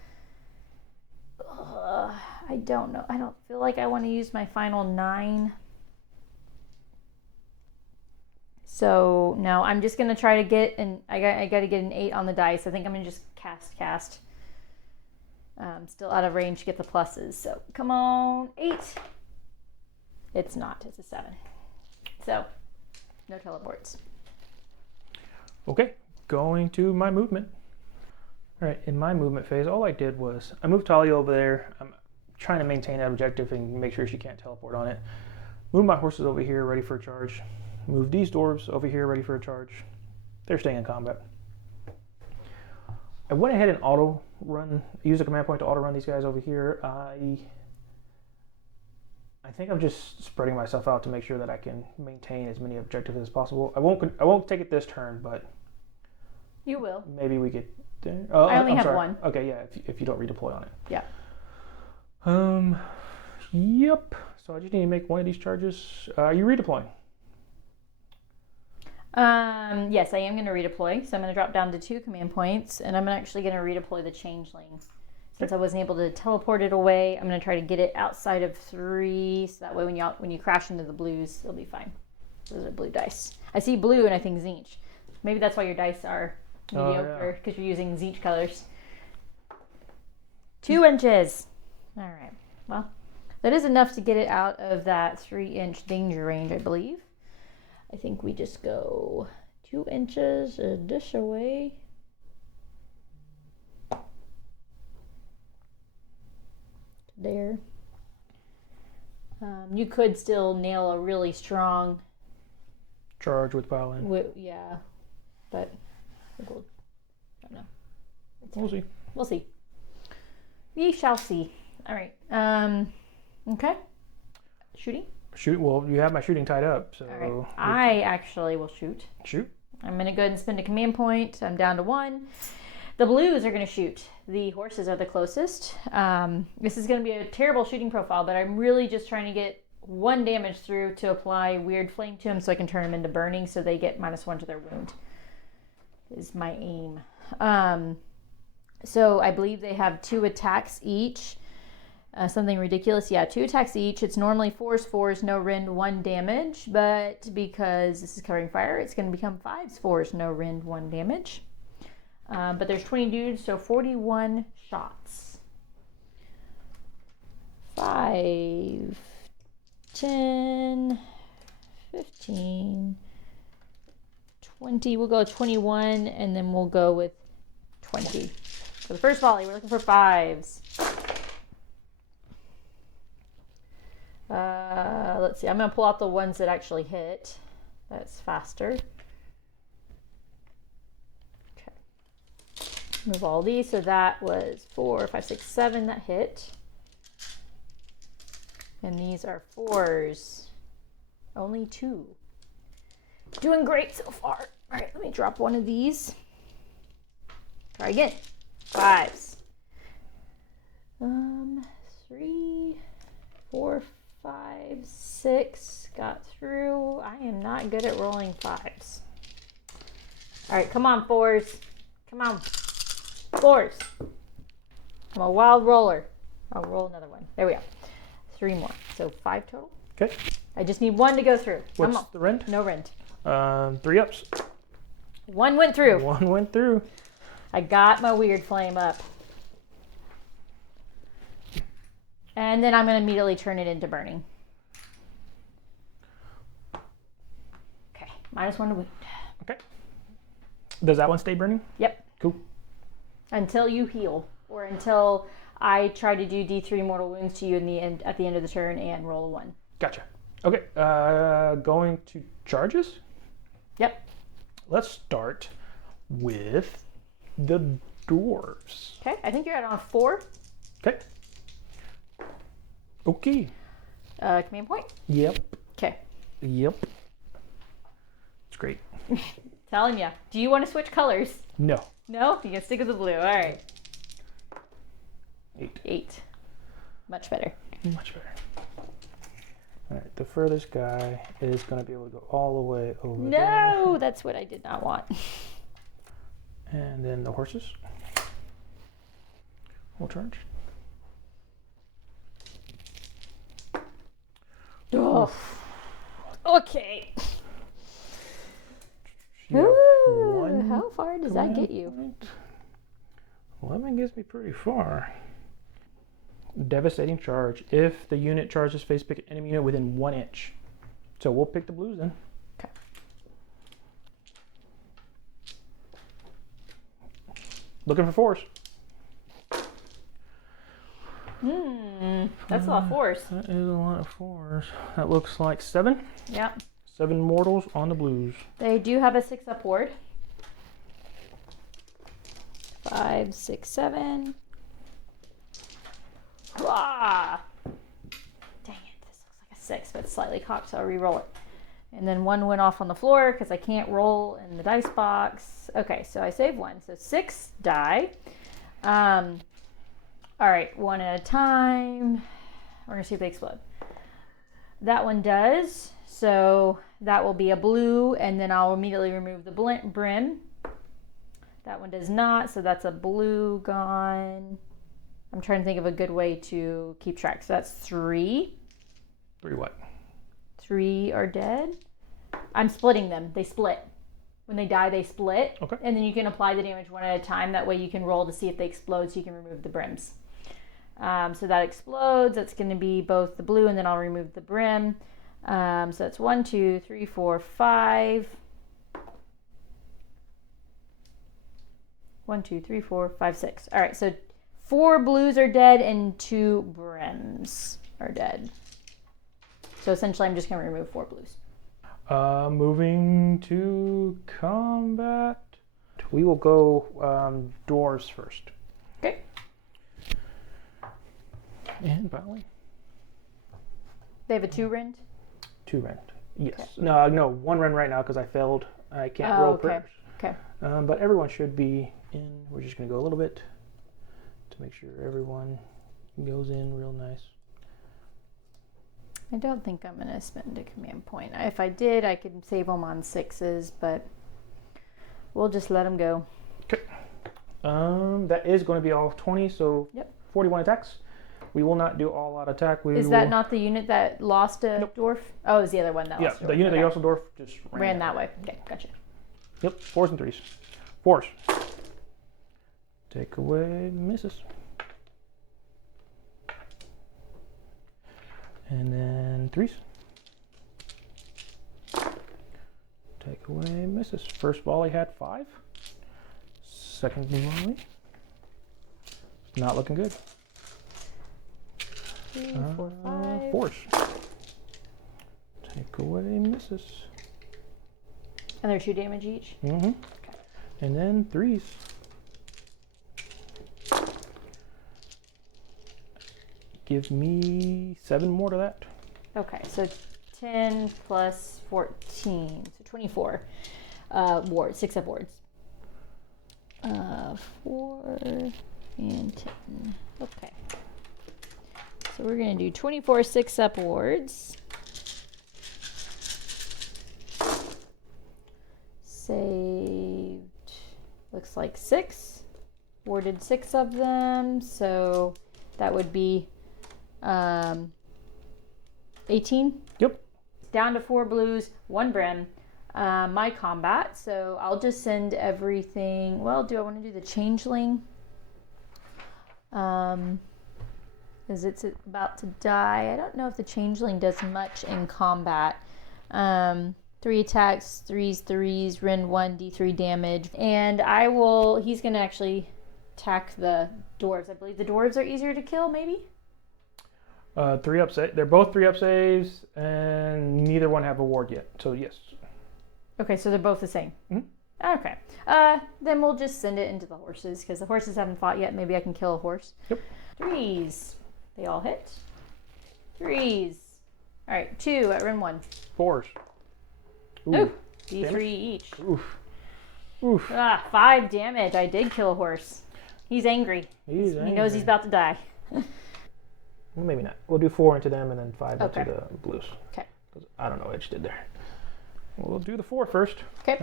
I don't know. I don't feel like I want to use my final 9. So no, I'm just gonna try to get I got to get an 8 on the dice. I think I'm gonna just cast. Still out of range to get the pluses. So come on, 8. It's not. It's a 7. So no teleports. Okay, going to my movement. All right, in my movement phase, all I did was I moved Talia over there. I'm trying to maintain that objective and make sure she can't teleport on it. Move my horses over here, ready for a charge. Move these dwarves over here, ready for a charge. They're staying in combat. I went ahead and auto run, use a command point to auto run these guys over here. I think I'm just spreading myself out to make sure that I can maintain as many objectives as possible. I won't take it this turn, but you will. Maybe we get there. I only have 1. Okay, yeah, if you don't redeploy on it. Yeah. Yep. So I just need to make one of these charges. Are you redeploying? Yes, I am going to redeploy. So I'm going to drop down to 2 command points, and I'm actually going to redeploy the changeling. Since I wasn't able to teleport it away, I'm going to try to get it outside of 3, so that way when you crash into the blues, it'll be fine. Those are blue dice. I see blue and I think Tzeentch. Maybe that's why your dice are mediocre, because you're using Tzeentch colors. 2 inches. All right. Well, that is enough to get it out of that 3-inch danger range, I believe. I think we just go 2 inches a dish away. There. You could still nail a really strong charge with violin. Yeah, but I don't know. We'll see. We'll see. We shall see. All right. Okay. Shooting. Shoot. Well, you have my shooting tied up, so. All right. I actually will shoot. Shoot. I'm gonna go ahead and spend a command point. I'm down to 1. The blues are gonna shoot. The horses are the closest. This is gonna be a terrible shooting profile, but I'm really just trying to get 1 damage through to apply weird flame to them, so I can turn them into burning, so they get -1 to their wound. Is my aim. So I believe they have 2 attacks each. Something ridiculous. Yeah, 2 attacks each. It's normally 4s, 4s, no rend, 1 damage. But because this is covering fire, it's going to become 5s, 4s, no rend, 1 damage. But there's 20 dudes, so 41 shots. 5, 10, 15, 20. We'll go 21, and then we'll go with 20. For the first volley, we're looking for 5s. Let's see. I'm going to pull out the ones that actually hit. That's faster. Okay. Move all these. So that was 4, 5, 6, 7 that hit. And these are 4s. Only 2. Doing great so far. All right, let me drop one of these. Try again. 5s. 3, 4, 5, 6. Got through. I am not good at rolling 5s. All right, come on, 4s. Come on. 4s. I'm a wild roller. I'll roll another one. There we go. 3 more. So 5 total. Okay. I just need 1 to go through. What's the rend? No rend. 3 ups. 1 went through. 1 went through. I got my weird flame up. And then I'm going to immediately turn it into burning. Okay. -1 to wound. Okay. Does that one stay burning? Yep. Cool. Until you heal, or until I try to do D3 mortal wounds to you at the end of the turn and roll a 1. Gotcha. Okay. Going to charges? Yep. Let's start with the dwarves. Okay. I think you're at on 4. Okay. Okay. Command point. Yep. Okay. Yep. It's great. Telling ya. Do you want to switch colors? No. No? You can stick with the blue. All right. 8. 8. Much better. Much better. All right. The furthest guy is going to be able to go all the way over there. No, that's what I did not want. And then the horses will charge. Oh. Okay. You have Ooh, one how far does that get you? point. 11 gets me pretty far. Devastating charge. If the unit charges face, pick an enemy unit within 1 inch. So we'll pick the blues then. Okay. Looking for 4s. That's a lot of 4s. That is a lot of 4s. That looks like 7. Yep. 7 mortals on the blues. They do have a 6 up ward. 5, 6, 7. Ah! Dang it, this looks like a 6, but it's slightly cocked, so I'll re-roll it. And then 1 went off on the floor because I can't roll in the dice box. Okay, so I save 1. So 6 die. All right, 1 at a time. We're gonna see if they explode. That one does. So that will be a blue, and then I'll immediately remove the brim. That one does not, so that's a blue gone. I'm trying to think of a good way to keep track. So that's 3. 3 what? 3 are dead. I'm splitting them. They split. When they die, they split. Okay. And then you can apply the damage 1 at a time. That way you can roll to see if they explode, so you can remove the brims. So that explodes. That's going to be both the blue, and then I'll remove the brim. So that's 1, 2, 3, 4, 5. 1, 2, 3, 4, 5, 6. All right, so 4 blues are dead and 2 brims are dead. So essentially, I'm just going to remove 4 blues. Moving to combat. We will go dwarves first. Okay. And Valley. They have a 2 rend? 2 rend. Yes. Okay. No, 1 rend right now because I failed. I can't roll prayers. Okay. But everyone should be in. We're just going to go a little bit to make sure everyone goes in real nice. I don't think I'm going to spend a command point. If I did, I could save them on 6s, but we'll just let them go. Okay. That is going to be all 20, so Yep. 41 attacks. We will not do all out attack. Is that not the unit that lost a dwarf? Oh, it was the other one that lost a dwarf. The unit that lost a dwarf just ran that way. Okay, gotcha. Yep, 4s and 3s. 4s. Take away misses. And then 3s. Take away misses. First volley had 5. Second volley, not looking good. 3, 4, 5. 4s. Take away misses. And they're 2 damage each? Mm-hmm. Okay. And then 3s. Give me 7 more to that. Okay, so 10 plus 14, so 24 wards, 6 up wards. 4 and 10. Okay. So we're going to do 24 6-up wards. Saved, looks like 6. Warded 6 of them, so that would be 18. Yep. Down to 4 blues, 1 brim. My combat, so I'll just send everything. Well, do I want to do the changeling? As it's about to die. I don't know if the changeling does much in combat. 3 attacks, 3s, Rend 1, D3 damage. And he's going to actually attack the dwarves. I believe the dwarves are easier to kill, maybe? 3 up save. They're both 3 up saves, and neither one have a ward yet. So yes. Okay, so they're both the same. Mm-hmm. Okay. Then we'll just send it into the horses because the horses haven't fought yet. Maybe I can kill a horse. Yep. 3s. They all hit. 3s. All right, 2 at Rend 1. 4s. Ooh. D3 damage. each. Oof. Oof. 5 damage. I did kill a horse. He's angry. He knows he's about to die. Well, maybe not. We'll do 4 into them and then 5 Okay. into the blues. Okay. I don't know what Edge did there. We'll do the 4 first. Okay.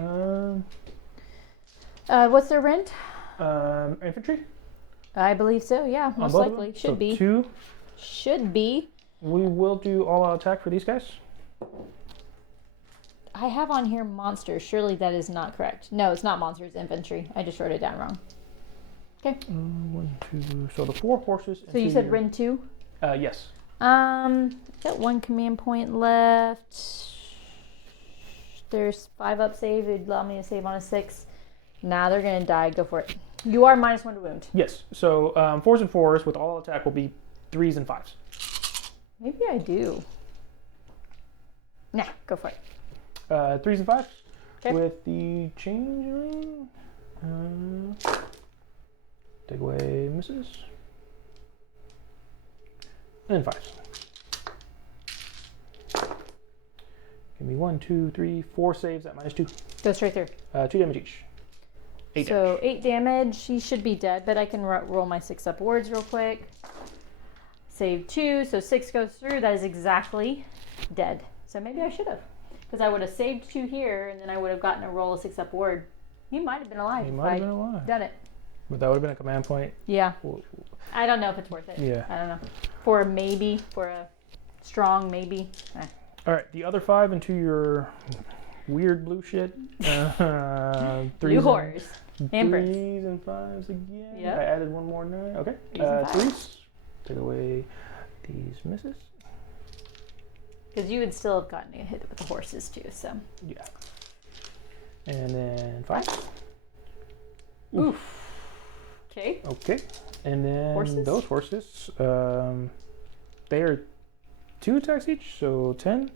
What's their rend? Infantry? I believe so, yeah. Most likely. So Should be. 2. Should be. We will do all-out attack for these guys. I have on here monsters. Surely that is not correct. No, it's not monsters, infantry. I just wrote it down wrong. Okay. 1, 2. So the 4 horses. So you said Rend 2? Yes. Got 1 command point left. There's 5 up save. It'd allow me to save on a 6. Nah, they're gonna die. Go for it. You are -1 to wound. Yes. So 4s and 4s with all attack will be 3s and 5s. Maybe I do. Nah, go for it. 3s and 5s. Okay. With the changeling. Take away misses. And 5s. Give me 1, 2, 3, 4 saves at -2. Go straight through. 2 damage each. 8 so damage. 8 damage. He should be dead, but I can roll my 6 up wards real quick. Save 2, so 6 goes through. That is exactly dead. So maybe I should have, because I would have saved 2 here, and then I would have gotten a roll of 6 up ward. He might have been alive. He if might have I'd been alive. done it. But that would have been a command point. Yeah. Well, I don't know if it's worth it. Yeah. I don't know. For a maybe, for a strong maybe. All right, the other 5 into your weird blue shit. Blue horrors. And 3s and 5s again. Yep. I added 1 more 9. Okay. 3s. Take away these misses. Because you would still have gotten a hit with the horses too, so. Yeah. And then 5. Oof. Okay. Okay. And then Horses? those horses, they are 2 attacks each, so 10.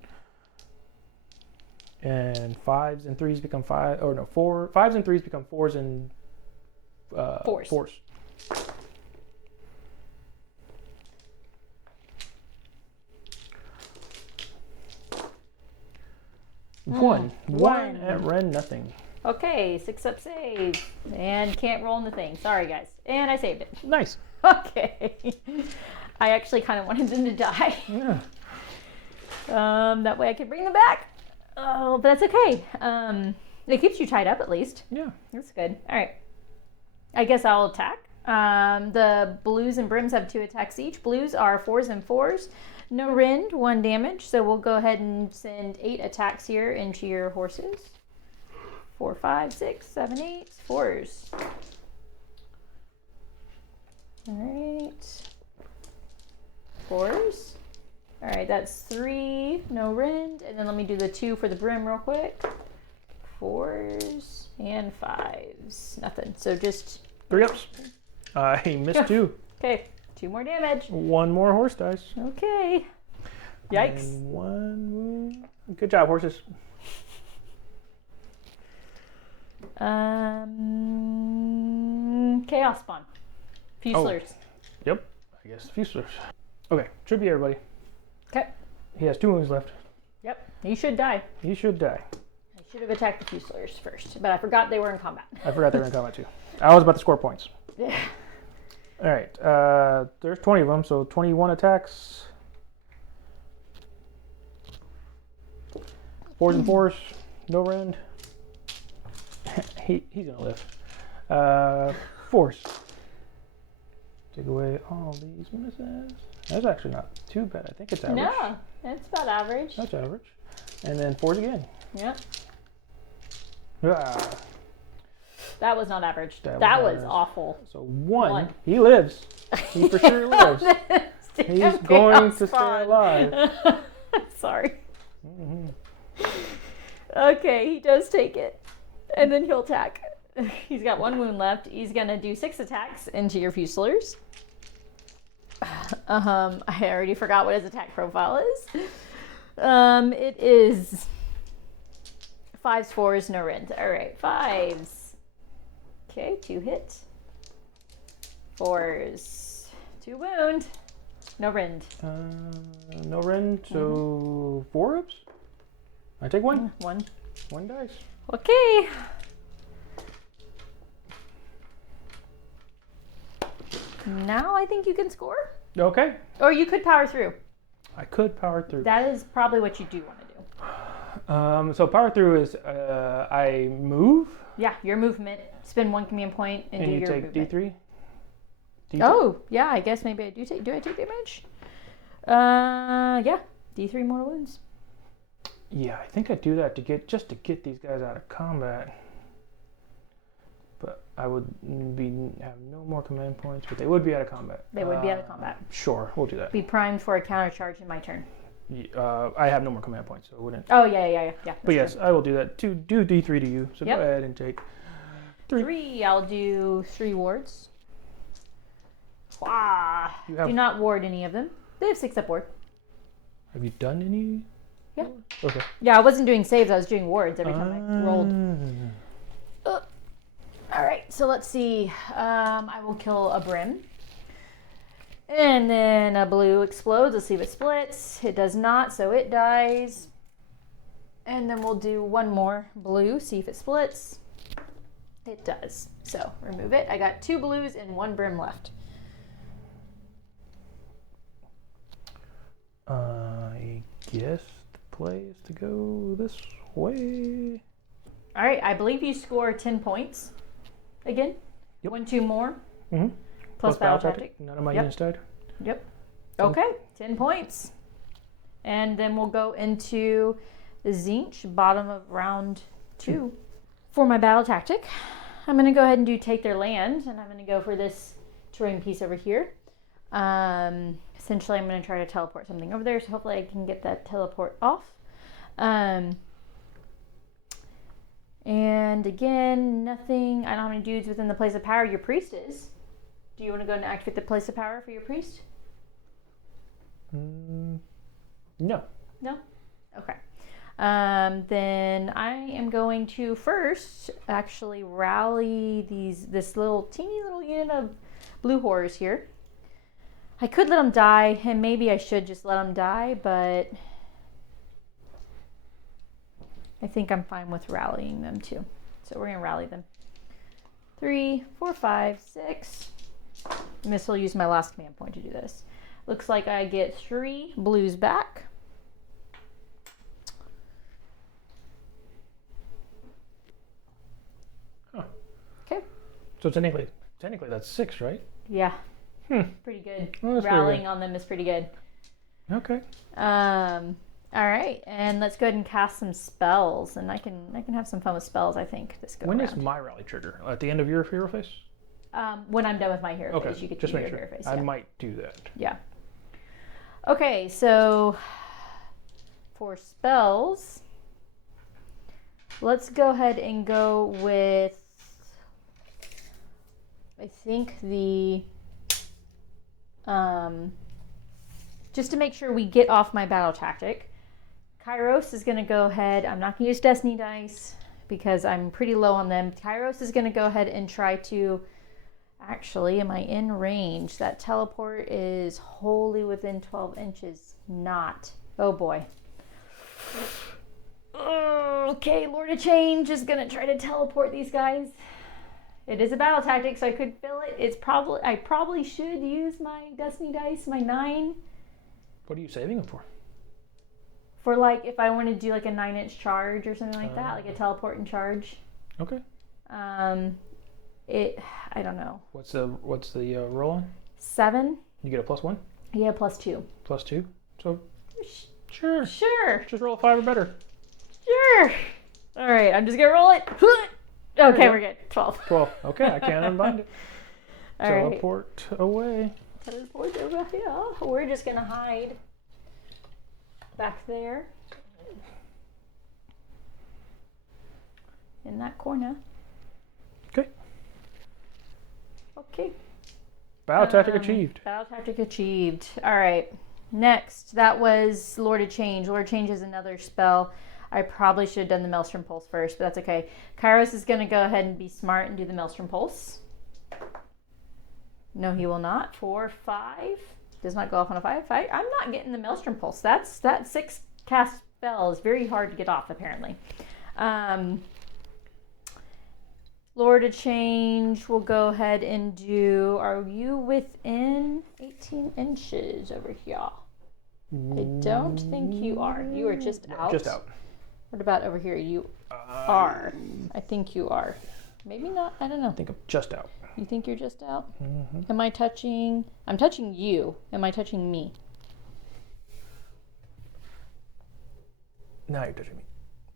And 5s and 3s become 5, or no, 5s and 3s become 4s and 4s. One at Rend nothing. Okay, 6 up save. And can't roll anything. Sorry, guys. And I saved it. Nice. Okay. I actually kind of wanted them to die. Yeah. That way I could bring them back. Oh, but that's okay. It keeps you tied up at least. Yeah. That's good. All right. I guess I'll attack. The blues and brims have 2 attacks each. Blues are 4s and 4s. No rend, 1 damage. So we'll go ahead and send 8 attacks here into your horses. 4, 5, 6, 7, 8, 4s. All right. 4s. All right, that's 3, no rend. And then let me do the 2 for the brim real quick. 4s and 5s. Nothing. So just 3 ups. I missed 2. Okay, 2 more damage. 1 more horse dice. Okay. Yikes. And 1 wound. Good job, horses. Chaos spawn. Fuselers. Oh. Yep. I guess Fuselers. Okay, tribute everybody. Okay. He has 2 wounds left. Yep. He should die. He should die. I should have attacked the Fuselers first, but I forgot they were in combat. I forgot they were in combat too. I was about to score points. Yeah. All right. There's 20 of them, so 21 attacks. 4s and 4s. No rend. He's gonna live. 4s. Take away all these misses. That's actually not too bad. I think it's average. No, that's about average. That's average. And then 4s again. Yep. Ah. That was not average. That was average. awful. So 1. He lives. He for sure lives. He's going to stay alive. Sorry. Mm-hmm. Okay, he does take it. And then he'll attack. He's got 1 wound left. He's going to do 6 attacks into your Fuselers. I already forgot what his attack profile is. It is 5s, 4s, no rend. All right, 5s. Okay, 2 hit. 4s, 2 wound. No rend. No rend, so 4 ups? I take 1. 1. 1 dice. Okay. Now I think you can score. Okay. Or you could power through. I could power through. That is probably what you do want to do. So power through is I move. Yeah, your movement. Spend 1 command point and do you your take movement. D3. Oh, yeah, I guess maybe I do take. Do I take damage? Yeah, D3 more wounds. Yeah, I think I do that to get these guys out of combat. But I would have no more command points, but they would be out of combat. They would be out of combat. Sure, we'll do that. Be primed for a counter charge in my turn. I have no more command points, so it wouldn't. Oh yeah. But yes, I will do that. Do D3 to you. So Yep. go ahead and take 3. 3. I'll do 3 wards. Wow. You have- Do not ward any of them. They have 6 up ward. Have you done any? Yeah. Okay. Yeah, I wasn't doing saves. I was doing wards every time I rolled. All right, so let's see. I will kill a brim. And then a blue explodes. Let's see if it splits. It does not, so it dies. And then we'll do 1 more blue, see if it splits. It does. So remove it. I got 2 blues and 1 brim left. I guess the play is to go this way. All right, I believe you score 10 points. Again? Yep. 1, 2 more. Mm-hmm. Plus battle tactic. None of my Yep. units died. Yep. Okay, 10 points. And then we'll go into the Tzeentch, bottom of round 2. For my battle tactic, I'm going to go ahead and do take their land, and I'm going to go for this terrain piece over here. Essentially, I'm going to try to teleport something over there, so hopefully I can get that teleport off. And again, nothing. I don't have any dudes within the place of power. Your priest is. Do you want to go and activate the place of power for your priest? No. No? Okay. Then I am going to first actually rally this teeny little unit of blue horrors here. I could let them die, and maybe I should just let them die, but I think I'm fine with rallying them too. So we're going to rally them. 3, 4, 5, 6. And this will use my last command point to do this. Looks like I get 3 blues back. Huh. Okay. So technically that's 6, right? Yeah. Pretty good. Well, that's pretty Rallying good. on them is pretty good. Okay. All right, and let's go ahead and cast some spells, and I can have some fun with spells. I think this go When around. is my rally trigger? At the end of your hero phase? When I'm done with my hero phase, you get to just do make your sure. hero phase. I Yeah. might do that. Yeah. Okay, so for spells, let's go ahead and go with, I think just to make sure we get off my battle tactic, Kairos is going to go ahead. I'm not going to use Destiny dice because I'm pretty low on them. Kairos is going to go ahead and try to, actually, am I in range? That teleport is wholly within 12 inches. Not. Oh boy. Okay, Lord of Change is going to try to teleport these guys. It is a battle tactic, so I could fill it. I probably should use my Destiny dice, my 9. What are you saving them for? For like if I want to do like a 9-inch charge or something like that, like a teleport and charge. Okay. I don't know. What's the roll on? 7. You get a +1? Yeah, +2. +2? So sure. Sure. Just roll a 5 or better. Sure. All right, I'm just gonna roll it. Okay, we're good. 12. 12. Okay, I can't unbind it. All Teleport away. Teleport over here. We're just gonna hide back there in that corner. Okay. Okay. Battle tactic achieved. Battle tactic achieved. All right. Next, that was Lord of Change. Lord of Change is another spell. I probably should have done the Maelstrom Pulse first, but that's okay. Kairos is going to go ahead and be smart and do the Maelstrom Pulse. No, he will not. 4, 5. Does not go off on a 5. I'm not getting the Maelstrom Pulse. That 6 cast spell is very hard to get off, apparently. Lord of Change will go ahead and do... Are you within 18 inches over here? I don't think you are. You are just out. Just out. What about over here? You are. I think you are. Maybe not. I don't know. I think I'm just out. You think you're just out? Mm-hmm. Am I touching... I'm touching you. Am I touching me? Now you're touching me.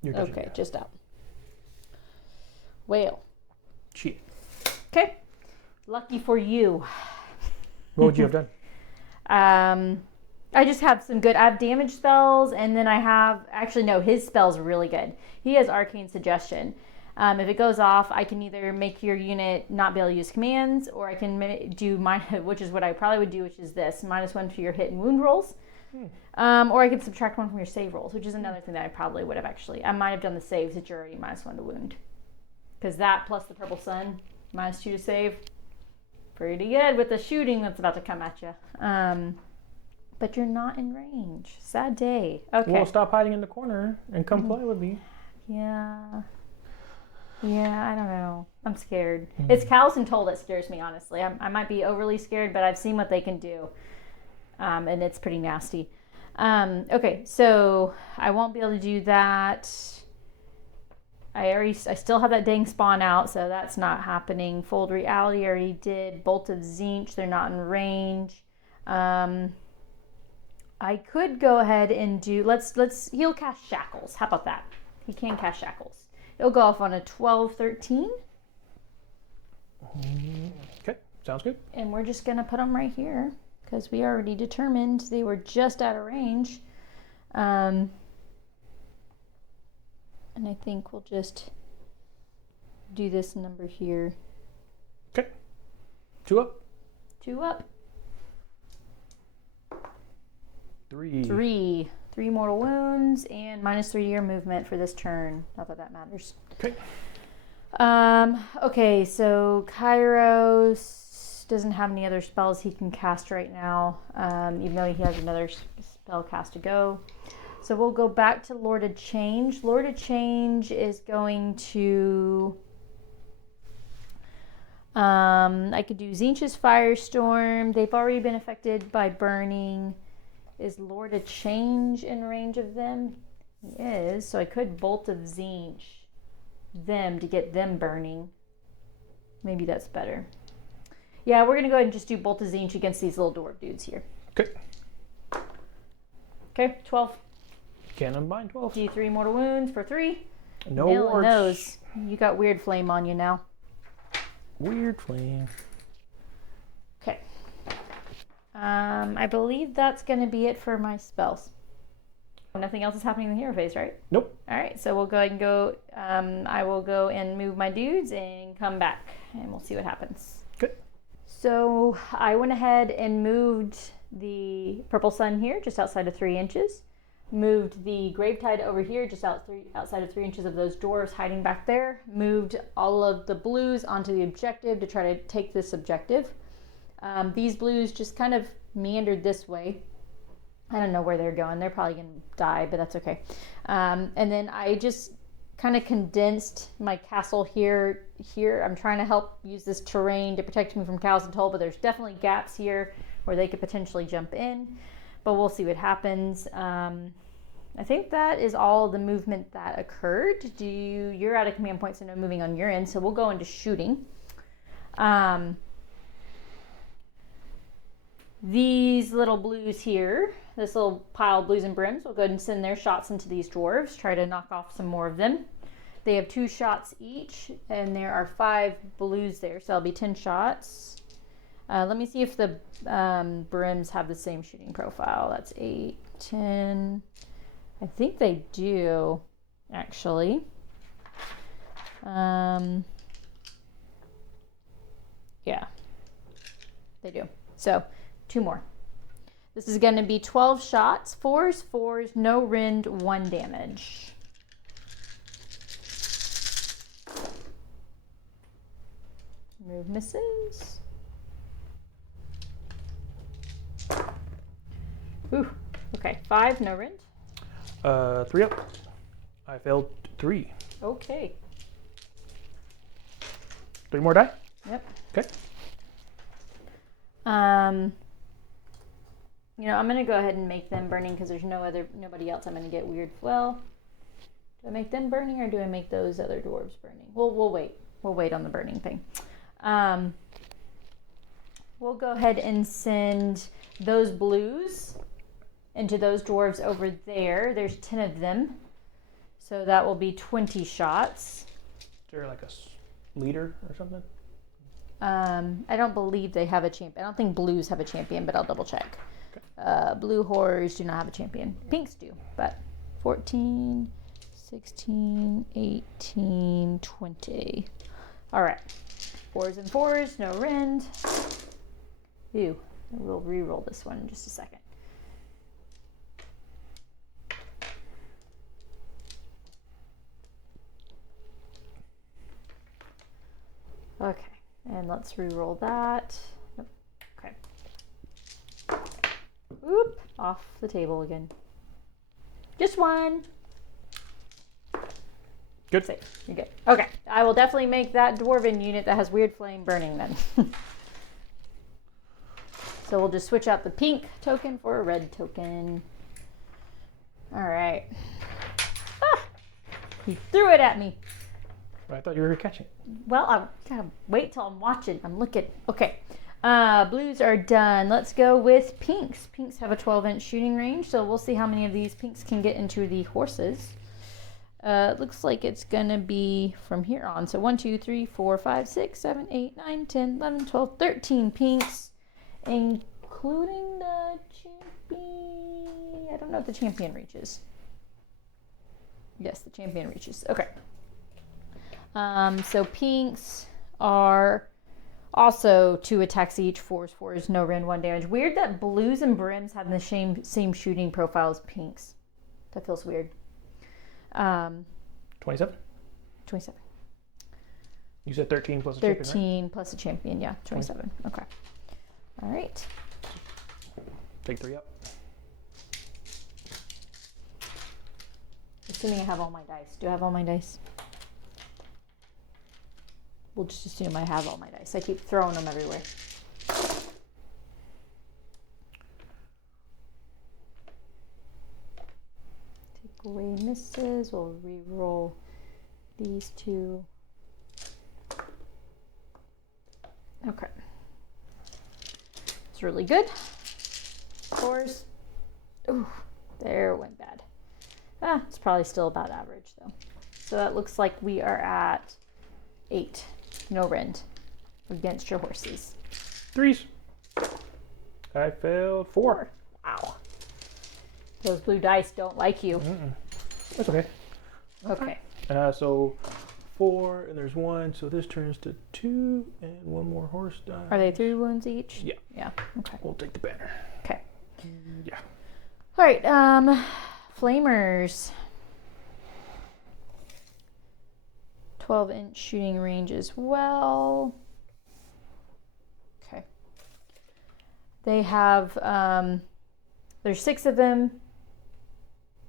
You're touching me. Okay, just out. Whale. Cheat. Okay. Lucky for you. What would you have done? I just have some good... I have damage spells, and then I have... Actually, no, his spell's really good. He has Arcane Suggestion. If it goes off, I can either make your unit not be able to use commands, or I can do mine, which is what I probably would do, which is this, -1 to your hit and wound rolls. Or I can subtract 1 from your save rolls, which is another thing that I probably would have actually... I might have done the saves that you're already -1 to wound. Because that plus the Purple Sun, -2 to save. Pretty good with the shooting that's about to come at you. But you're not in range. Sad day. Okay. Well, stop hiding in the corner and come play with me. Yeah. Yeah, I don't know. I'm scared. It's Callous and Toll that scares me, honestly. I might be overly scared, but I've seen what they can do. And it's pretty nasty. Okay, so I won't be able to do that. I still have that dang spawn out, so that's not happening. Fold Reality I already did. Bolt of Tzeentch, they're not in range. I could go ahead and do, he'll cast Shackles. How about that? He can cast Shackles. It'll go off on a 12-13. Okay, sounds good. And we're just going to put them right here because we already determined they were just out of range. And I think we'll just do this number here. Okay. 2 up. 2 up. 3. 3 mortal wounds and -3 to your movement for this turn. Not that that matters. Okay. Okay, so Kairos doesn't have any other spells he can cast right now, even though he has another spell cast to go. So we'll go back to Lord of Change. Lord of Change is going to... I could do Tzeentch's Firestorm. They've already been affected by burning. Is Lord of Change in range of them? He is. So I could Bolt of Tzeentch them to get them burning. Maybe that's better. Yeah, we're going to go ahead and just do Bolt of Tzeentch against these little dwarf dudes here. Okay. Okay, 12. Can't unbind 12. D3 mortal wounds for 3. No Nailing wards. those. You got Weird Flame on you now. Weird flame. Okay. I believe that's going to be it for my spells. Nothing else is happening in the hero phase, right? Nope. All right, so we'll go ahead and go. I will go and move my dudes and come back, and we'll see what happens. Good. So I went ahead and moved the purple sun here, just outside of 3 inches. Moved the Gravetide over here, just outside of 3 inches of those dwarves hiding back there. Moved all of the blues onto the objective to try to take this objective. These blues just kind of meandered this way. I don't know where they're going. They're probably going to die, but that's okay. And then I just kind of condensed my castle here. I'm trying to help use this terrain to protect me from cows and toll, but there's definitely gaps here where they could potentially jump in, but we'll see what happens. I think that is all the movement that occurred. You're out of command point, so no moving on your end, so we'll go into shooting. These little blues here, this little pile of blues and brims, will go ahead and send their shots into these dwarves, try to knock off some more of them. They have 2 shots each, and there are 5 blues there, so that'll be 10 shots. Let me see if the brims have the same shooting profile. That's 8, 10. I think they do, actually. Yeah, they do. So 2 more. This is going to be 12 shots, 4s, no rend, 1 damage. Move misses. Ooh, okay, 5, no rend. 3 up. I failed 3. Okay. 3 more die? Yep. Okay. You know, I'm gonna go ahead and make them burning because there's nobody else I'm gonna get weird. Well, do I make them burning or do I make those other dwarves burning? We'll wait. We'll wait on the burning thing. We'll go ahead and send those blues into those dwarves over there. There's 10 of them, so that will be 20 shots. Is there like a leader or something? I don't believe they have a champion. I don't think blues have a champion, but I'll double check. Okay. Blue horrors do not have a champion. Pinks do, but 14, 16, 18, 20. All right. 4s and 4s, no rend. Ew. We'll re-roll this one in just a second. Okay. And let's re-roll that. Nope. Okay. Oop, off the table again. Just 1. Good. Safe. You're good. Okay. I will definitely make that dwarven unit that has weird flame burning then. So we'll just switch out the pink token for a red token. All right. Ah! He threw it at me. I thought you were catching it. Well, I gotta wait till I'm watching. I'm looking. Okay. Blues are done. Let's go with pinks. Pinks have a 12-inch shooting range, so we'll see how many of these pinks can get into the horses. It looks like it's gonna be from here on. So 1, 2, 3, 4, 5, 6, 7, 8, 9, 10, 11, 12, 13 pinks, including the champion. I don't know if the champion reaches. Yes, the champion reaches. Okay. So pinks are also 2 attacks each, 4s, no rend, 1 damage. Weird that blues and brims have the same shooting profile as pinks. That feels weird. 27? 27. You said 13 plus a 13 champion, right? plus a champion, yeah, 27. Okay. All right. Take 3 up. Assuming I have all my dice. Do I have all my dice? We'll just assume I have all my dice. I keep throwing them everywhere. Take away misses. We'll re-roll these 2. Okay. It's really good. 4s. Ooh, there went bad. It's probably still about average though. So that looks like we are at 8. No rend. against your horses. 3s. I failed 4. Wow. Those blue dice don't like you. That's okay. Okay. So 4, and there's 1, so this turns to 2, and 1 more horse die. Are they 3 wounds each? Yeah. Yeah. Okay. We'll take the banner. Okay. Yeah. All right. Flamers. 12-inch shooting range as well. Okay. They have, there's 6 of them.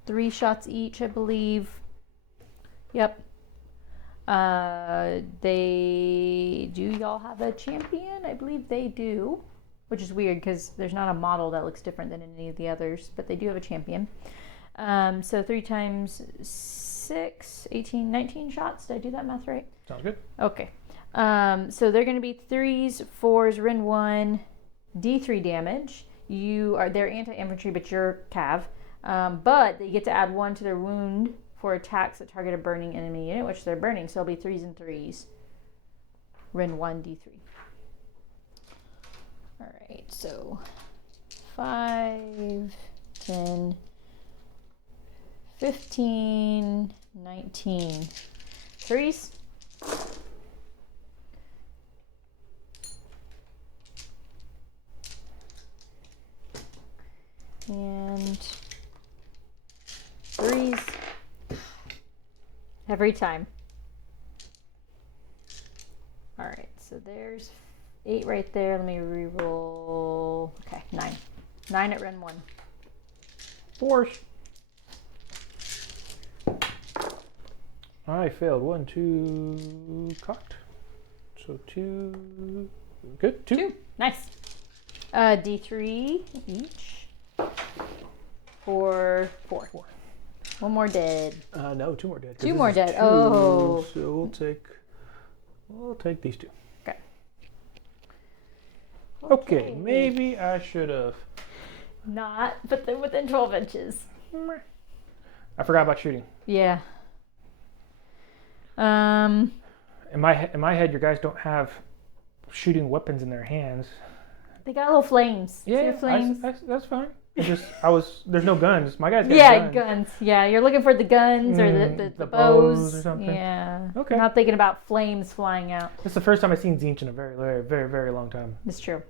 3 shots each, I believe. Yep. Do y'all have a champion? I believe they do, which is weird because there's not a model that looks different than any of the others, but they do have a champion. So 3 times 6, 18, 19 shots. Did I do that math right? Sounds good. Okay. So they're going to be 3s, 4s, Ren 1, D3 damage. They're anti-infantry, but you're cav. But they get to add 1 to their wound for attacks that target a burning enemy unit, which they're burning, so it'll be 3s and 3s. Ren 1, D3. All right, so 5, 10, 15, 19. 3s. And 3s. Every time. All right, so there's 8 right there. Let me re-roll. Okay, 9. 9 at Ren 1. 4s. I failed 1, 2, cocked. So 2, good. 2. Nice. D3 each. 4. 1 more dead. No, 2 more dead. 2 more dead. 2, oh. So we'll take these 2. Okay. Okay, maybe I should have. Not, but they're within 12 inches. I forgot about shooting. Yeah. In my head, your guys don't have shooting weapons in their hands. They got little flames. Yeah, flames. That's fine. There's no guns. My guys got guns. Yeah, you're looking for the guns or the bows or something. Yeah. Okay. Not thinking about flames flying out. This is the first time I've seen Tzeentch in a very, very, very, very long time. It's true.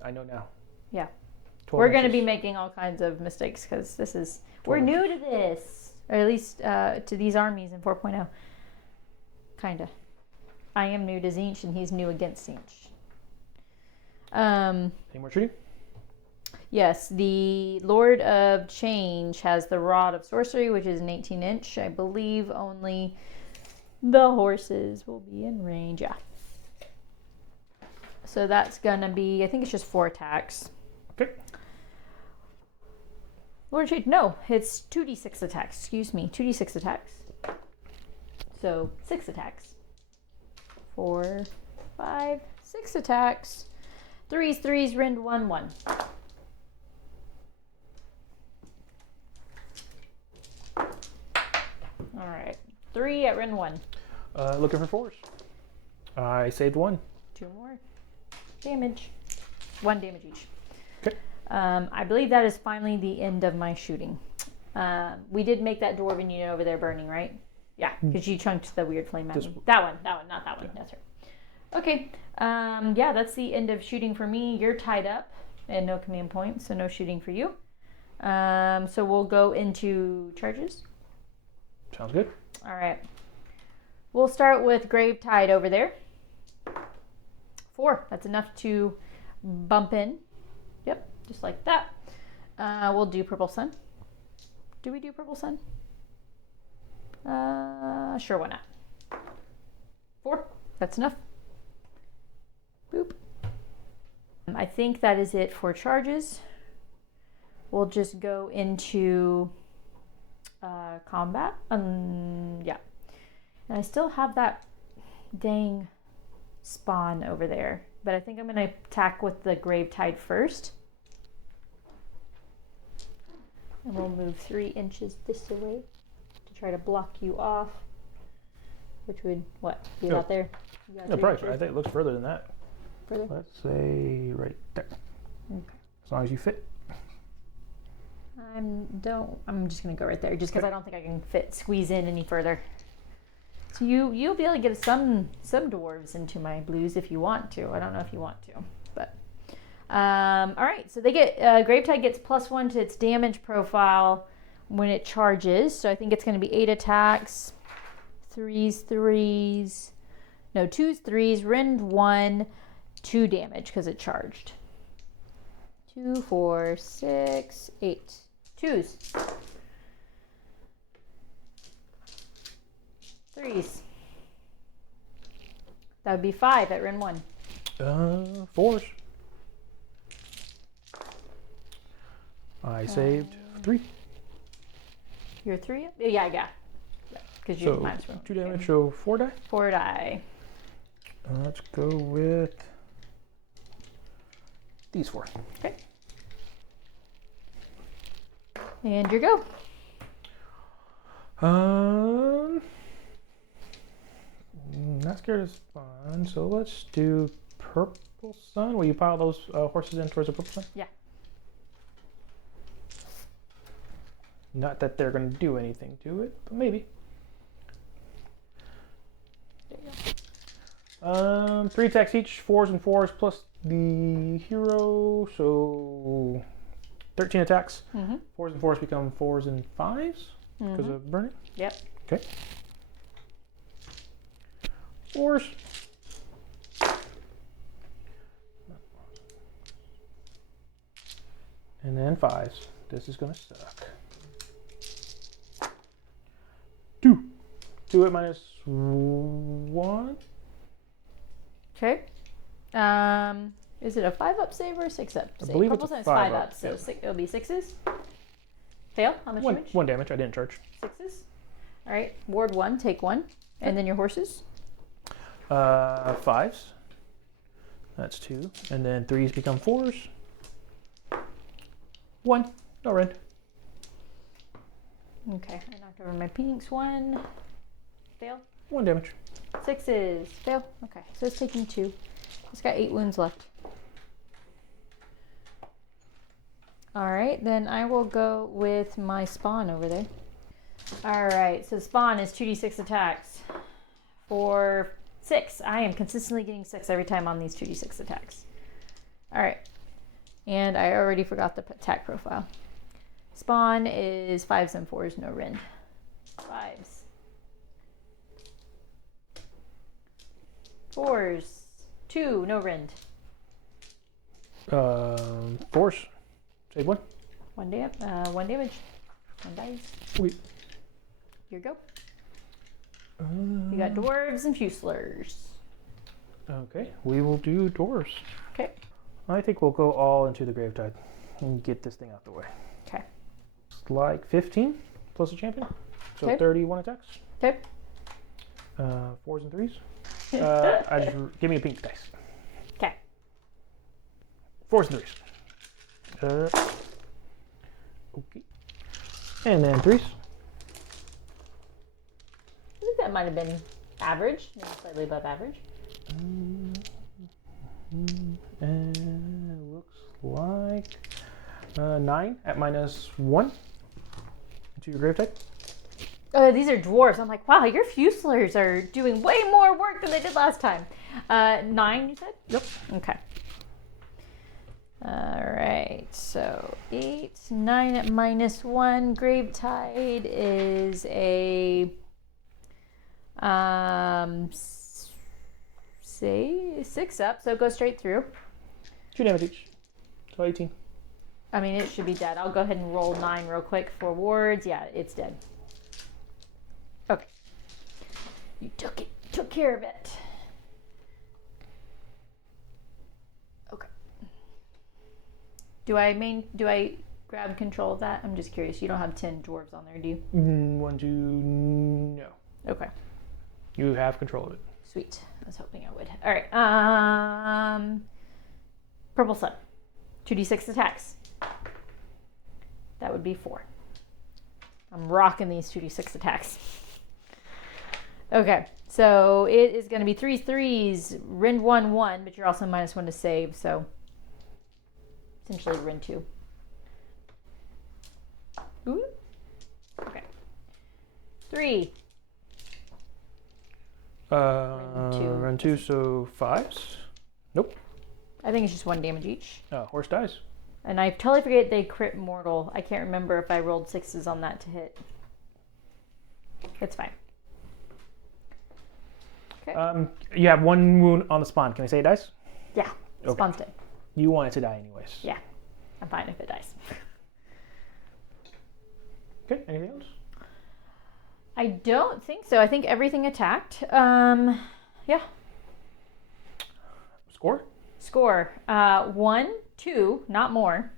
I know now. Yeah. 12 We're going to inches. be making all kinds of mistakes because we're new to this, or at least to these armies in 4.0. Kinda. I am new to Tzeentch and he's new against Tzeentch. Any more shooting? Yes, the Lord of Change has the Rod of Sorcery, which is an 18-inch. I believe only the horses will be in range. Yeah. So that's going to be, I think it's just 4 attacks. Okay. Lord of Change, no, it's 2d6 attacks. Excuse me, 2d6 attacks. So 6 attacks. 4, 5, 6 attacks. 3s, Rend 1, 1. All right, 3 at Ren 1. Looking for 4s. I saved 1. 2 more. Damage. 1 damage each. Okay. I believe that is finally the end of my shooting. We did make that dwarven unit over there burning, right? Yeah, because you chunked the weird flame at me. That one, not that one. Yeah. That's right. Okay. Yeah, that's the end of shooting for me. You're tied up and no command points, so no shooting for you. So we'll go into charges. Sounds good. All right. We'll start with Grave Tide over there. 4. That's enough to bump in. Yep, just like that. We'll do Purple Sun. Do we do Purple Sun? Sure, why not? 4. That's enough. Boop. I think that is it for charges. We'll just go into combat. Yeah. And I still have that dang spawn over there, but I think I'm going to attack with the Grave Tide first. And we'll move 3 inches this way to try to block you off, which would, what, be about there? Yeah, probably. I think it looks further than that. further? Let's say right there. Okay. As long as you fit. I'm just gonna go right there, just because I don't think I can squeeze in any further. So you'll be able to get some dwarves into my blues if you want to. I don't know if you want to, but all right. So they get Gravetide gets +1 to its damage profile when it charges. So I think it's going to be 8 attacks, 2s, 3s, rend 1, 2 damage because it charged. 2, 4, 6, 8. 2s. 3s. That would be 5 at rend 1. 4s. I saved 3. You're 3? Yeah. Because you So minus 1. 2 damage, so 4 die. 4 die. Let's go with these 4. Okay. And your go. Not scared of spawn, so let's do Purple Sun. Will you pile those horses in towards the Purple Sun? Yeah. Not that they're going to do anything to it, but maybe. There you go. 3 attacks each, 4s and 4s plus the hero, so 13 attacks. 4s and 4s become 4s and 5s because of burning. Yep. Okay. 4s. And then 5s. This is going to suck. 2. 2 at -1. Okay. Is it a 5-up save or a 6-up save? I believe Purple it's a Sun's 5-up, 5-up, so yep. It'll be 6s. Fail? How much damage? 1 damage. I didn't charge. 6s. All right. Ward 1, take 1. And then your horses? 5s. That's 2. And then 3s become 4s. 1. No rend. Okay. I knocked over my pinks. 1. Fail. 1 damage. 6s. Fail. Okay. So it's taking 2. It's got 8 wounds left. All right. Then I will go with my spawn over there. All right. So spawn is 2d6 attacks. For 6. I am consistently getting 6 every time on these 2d6 attacks. All right. And I already forgot the attack profile. Spawn is 5s and 4s, no rend. 5s. 4s. 2, no rend. 4s. Save 1. 1 damage. 1 dice. Sweet. Here you go. You got dwarves and fuselers. Okay, we will do dwarves. Okay. I think we'll go all into the Gravetide and get this thing out the way. Okay. It's like 15 plus a champion, so Okay. 31 attacks. Okay. 4s and 3s. Give me a pink dice. Okay. 4s and 3s. Okay. And then 3s. I think that might have been average, maybe slightly above average. And looks like 9 at -1 into your Gravetide. These are dwarves. I'm like, wow, your fuselers are doing way more work than they did last time. 9, you said? Yep. Okay. All right. So 8, 9 at -1. Gravetide is a say 6 up, so it goes straight through. 2 damage each. So 18. I mean, it should be dead. I'll go ahead and roll 9 real quick for wards. Yeah, it's dead. Okay. You took care of it. Okay. Do I grab control of that? I'm just curious. You don't have 10 dwarves on there, do you? 1, 2, no. Okay. You have control of it. Sweet. I was hoping I would. All right. Purple Sun. 2d6 attacks. That would be 4. I'm rocking these 2d6 attacks. Okay. So it is going to be 3/3s, rend 1/1, but you're also -1 to save, so essentially rend 2. Ooh. Okay. 3. Rend 2, so 5s? Nope. I think it's just 1 damage each. Horse dies. And I totally forget they crit mortal. I can't remember if I rolled 6s on that to hit. It's fine. Okay. You have 1 wound on the spawn. Can I say it dies? Yeah. Okay. Spawn's dead. You want it to die anyways. Yeah. I'm fine if it dies. Okay. Anything else? I don't think so. I think everything attacked. Yeah. Score? Score. 1, 2, not more,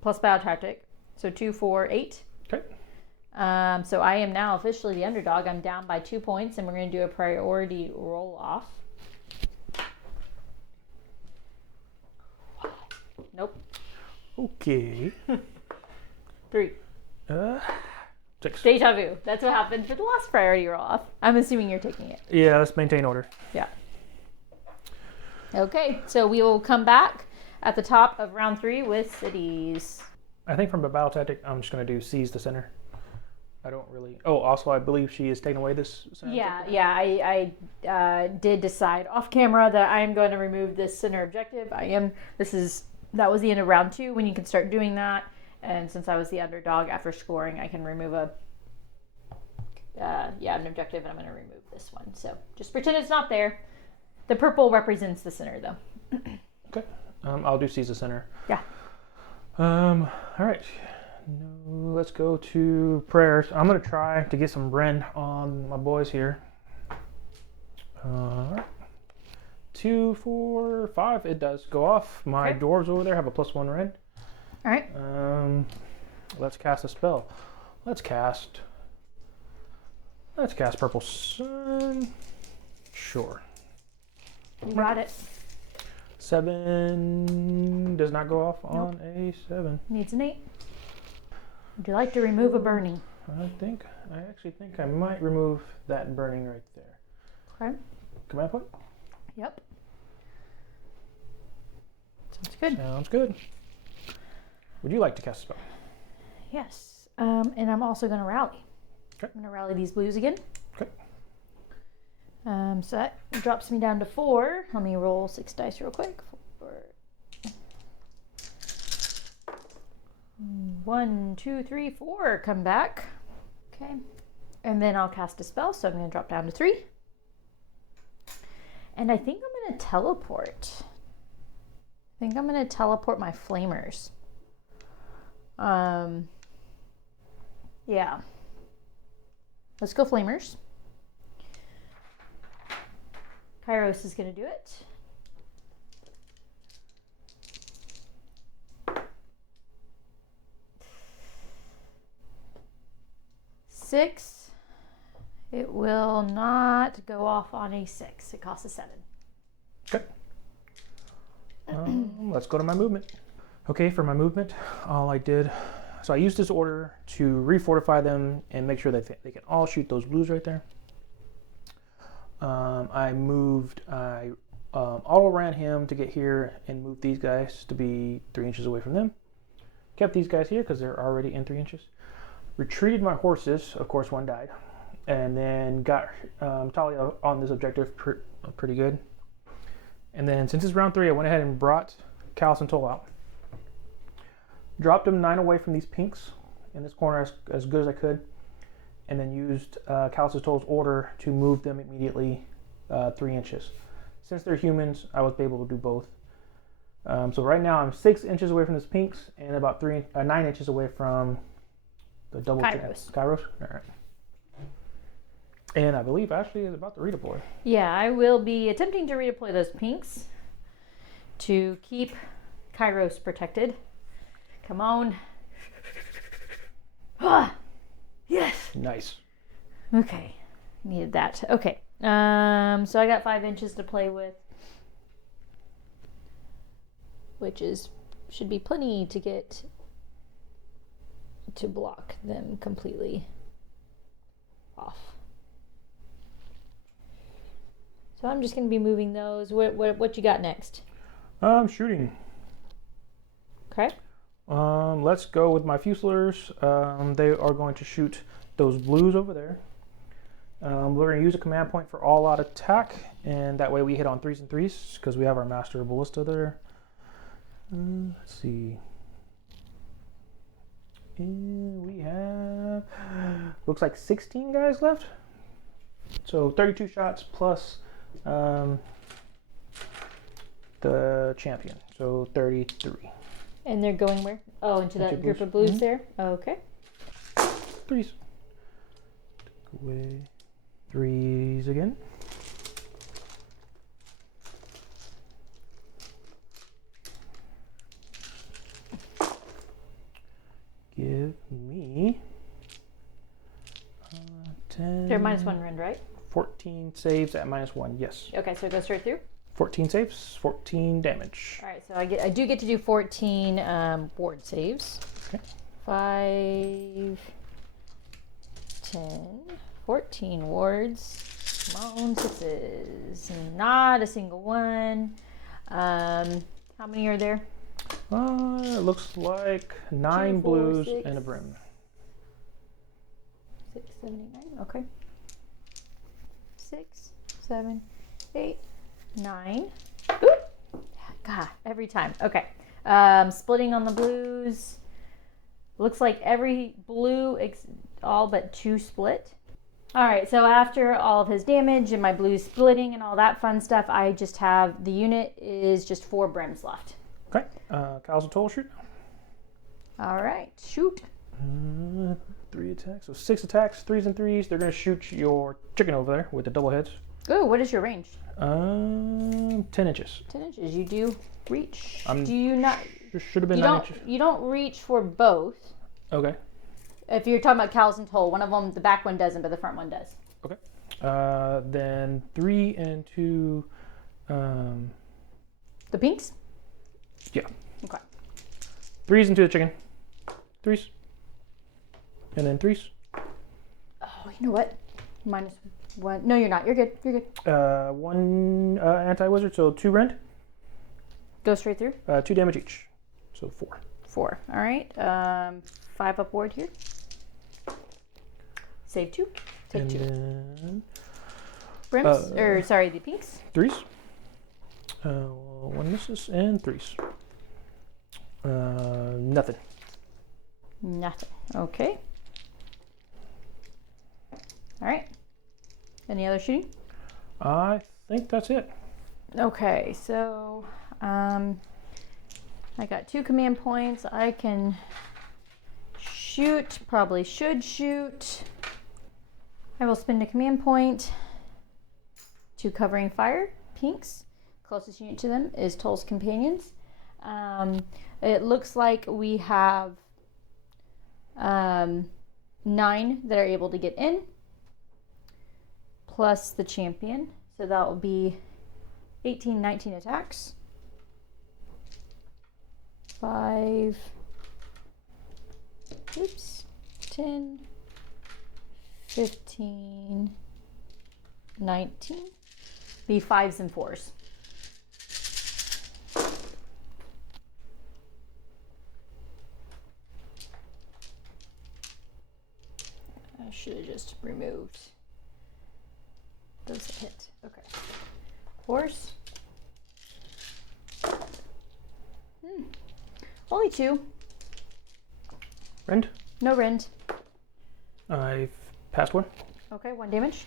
plus battle tactic. So 2, 4, 8. Okay. So I am now officially the underdog. I'm down by 2 points, and we're going to do a priority roll off. Nope. Okay. 3. 6. Deja vu. That's what happened for the last priority roll off. I'm assuming you're taking it. Yeah, let's maintain order. Yeah. Okay, so we will come back at the top of round 3 with cities. I think from a battle tactic, I'm just going to do seize the center. I don't really... Oh, also, I believe she is taking away this center. Yeah, I did decide off camera that I am going to remove this center objective. That was the end of round 2 when you can start doing that. And since I was the underdog after scoring, I can remove an objective, and I'm going to remove this one. So just pretend it's not there. The purple represents the center, though. Okay. I'll do seize the center. Yeah. All right. No, let's go to prayers. I'm going to try to get some rend on my boys here. All right. 2, 4, 5. It does go off. My dwarves over there have a +1 rend. All right. Let's cast a spell. Let's cast Purple Sun. Sure. You got it. 7 does not go off on a 7. Needs an 8. Would you like to remove a burning? I actually think I might remove that burning right there. Okay. Command point? Yep. Sounds good. Sounds good. Would you like to cast a spell? Yes. And I'm also going to rally. Okay. I'm going to rally these blues again. Okay. So that drops me down to 4. Let me roll 6 dice real quick. 4. 1, 2, 3, 4. Come back. Okay. And then I'll cast a spell, so I'm going to drop down to 3. And I think I'm going to teleport. I think I'm going to teleport my flamers. Yeah. Let's go flamers. Kairos is going to do it. Six. It will not go off on a 6. It costs a 7. Okay. Let's go to my movement. Okay, for my movement, all I did, so I used this order to refortify them and make sure that they can all shoot those blues right there. I auto ran him to get here and moved these guys to be 3 inches away from them. Kept these guys here because they're already in 3 inches. Retreated my horses, of course 1 died, and then got Talia on this objective pretty good. And then since it's round 3, I went ahead and brought Callus and Toll out. Dropped them 9 away from these pinks in this corner as good as I could, and then used Callus and Toll's order to move them immediately 3 inches. Since they're humans, I was able to do both. So right now I'm 6 inches away from this pinks and about 9 inches away from the double Kairos. Kairos? All right. And I believe Ashlee is about to redeploy. Yeah, I will be attempting to redeploy those pinks to keep Kairos protected. Come on. Ah, yes. Nice. Okay. Needed that. Okay. So I got 5 inches to play with, which should be plenty to get to block them completely off. So I'm just going to be moving those. What you got next? Shooting. Okay. Let's go with my Fusilers. They are going to shoot those blues over there. We're going to use a command point for all-out attack, and that way we hit on 3s and 3s because we have our Master Ballista there. Let's see. And we have, looks like 16 guys left. So 32 shots plus the champion. So 33. And they're going where? Oh, into that group of blues there? Okay. 3s. Take away 3s again. Give me 10. They're -1 rend, right? 14 saves at -1, yes. Okay, so go straight through. 14 saves, 14 damage. All right, so I do get to do 14 ward saves. Okay. 5, 10, 14 wards. Come on, 6s. Not a single one. How many are there? It looks like 9 2, 4, blues 6. and a brim. 6, 7, 8, 9. Okay. 6, 7, 8, 9. Oop! God, every time. Okay. Splitting on the blues. Looks like every blue, all but 2 split. All right, so after all of his damage and my blues splitting and all that fun stuff, I just have, the unit is just 4 brims left. Okay. Cows and toll shoot. All right, shoot. 3 attacks. So 6 attacks, 3s and 3s. They're going to shoot your chicken over there with the double heads. Ooh, what is your range? 10 inches. 10 inches. You do reach. Do you not? Should have been 9 inches. You don't reach for both. Okay. If you're talking about cows and toll, one of them, the back one doesn't, but the front one does. Okay. Then 3 and 2. The pinks? Yeah. Okay. 3s into the chicken. 3s. And then 3s. Oh, you know what? -1. No, you're not. You're good. You're good. 1 anti-wizard, so 2 rend. Go straight through. 2 damage each. So 4. 4. All right. 5 upward here. Save 2. Take and 2. Then Brims, or sorry, the pinks. 3s. 1 misses and 3s. Nothing. Nothing. Okay. All right. Any other shooting? I think that's it. Okay, so I got 2 command points. I can shoot, probably should shoot. I will spend a command point to covering fire, pinks. Closest unit to them is Toll's Companions. It looks like we have 9 that are able to get in, plus the champion. So that will be 18, 19 attacks. 5, 10, 15, 19. Be 5s and 4s. I should have just removed those that hit. Okay. Horse. Only 2. Rend. No rend. I've passed 1. Okay, 1 damage.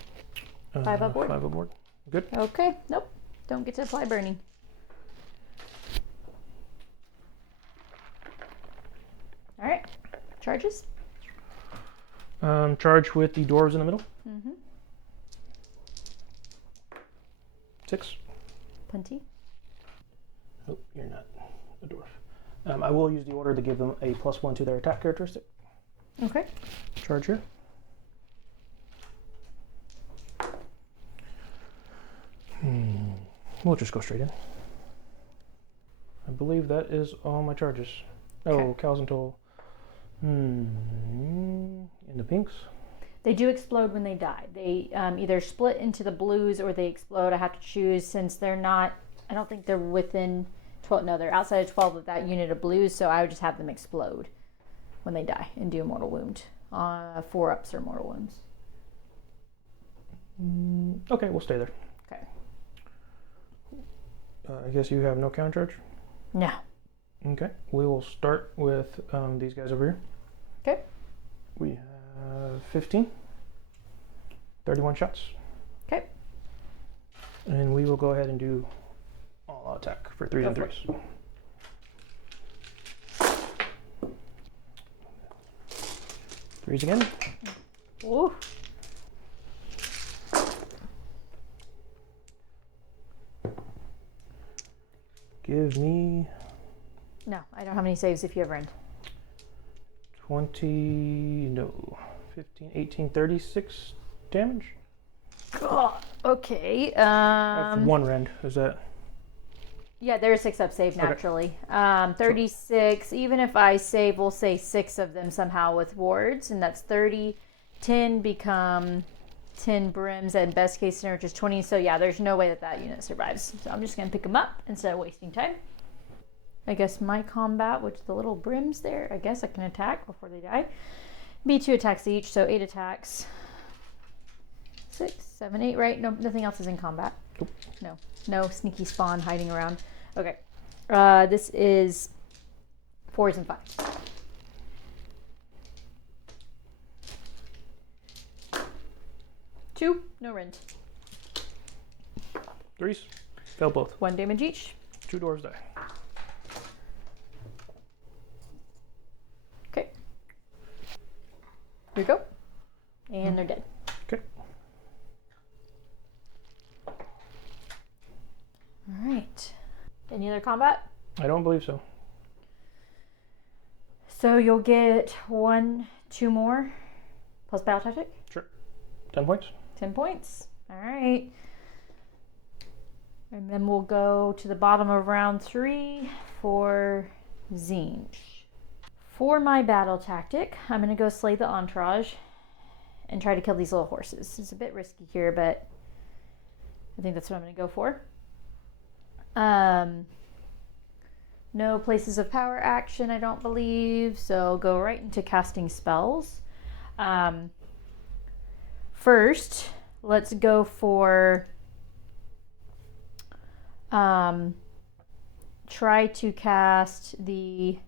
5 upward. 5 upward. Good. Okay, nope. Don't get to apply burning. All right. Charges. Charge with the dwarves in the middle. 6. Punty. Oh, you're not a dwarf. I will use the order to give them a +1 to their attack characteristic. Okay. Charge here. We'll just go straight in. I believe that is all my charges. Oh, Okay. cows and toll. In the pinks. They do explode when they die. They either split into the blues or they explode. I have to choose since they're not, I don't think they're within 12, no, they're outside of 12 of that unit of blues, so I would just have them explode when they die and do a mortal wound. 4 ups or mortal wounds. Okay, we'll stay there. Okay. I guess you have no counter charge? No. Okay, we will start with these guys over here. Okay. We have 15, 31 shots. Okay. And we will go ahead and do all attack for 3s and 3s. Threes again. Ooh. Give me No, I don't have any saves if you have rend. 20, no, 15, 18, 36 damage. Oh, okay. I have 1 rend. Is that? Yeah, there's 6 up save naturally. 36, even if I save, we'll say 6 of them somehow with wards, and that's 30. 10 become 10 brims, and best case scenario, which is 20. So yeah, there's no way that that unit survives. So I'm just going to pick them up instead of wasting time. I guess my combat, which the little brims there, I guess I can attack before they die. Be 2 attacks each, so 8 attacks. 6, 7, 8, right? No, nothing else is in combat. Nope. No sneaky spawn hiding around. Okay. This is 4s and 5s. Two, no rend. 3s, fail both. 1 damage each. 2 dwarves die. Okay. Here we go. And they're dead. Okay. All right. Any other combat? I don't believe so. So you'll get 1, 2 more plus battle tactic. Sure. 10 points. 10 points. All right. And then we'll go to the bottom of round 3 for Tzeentch. For my battle tactic, I'm going to go slay the entourage and try to kill these little horses. It's a bit risky here, but I think that's what I'm going to go for. No places of power action, I don't believe, so go right into casting spells. First, let's go for try to cast the,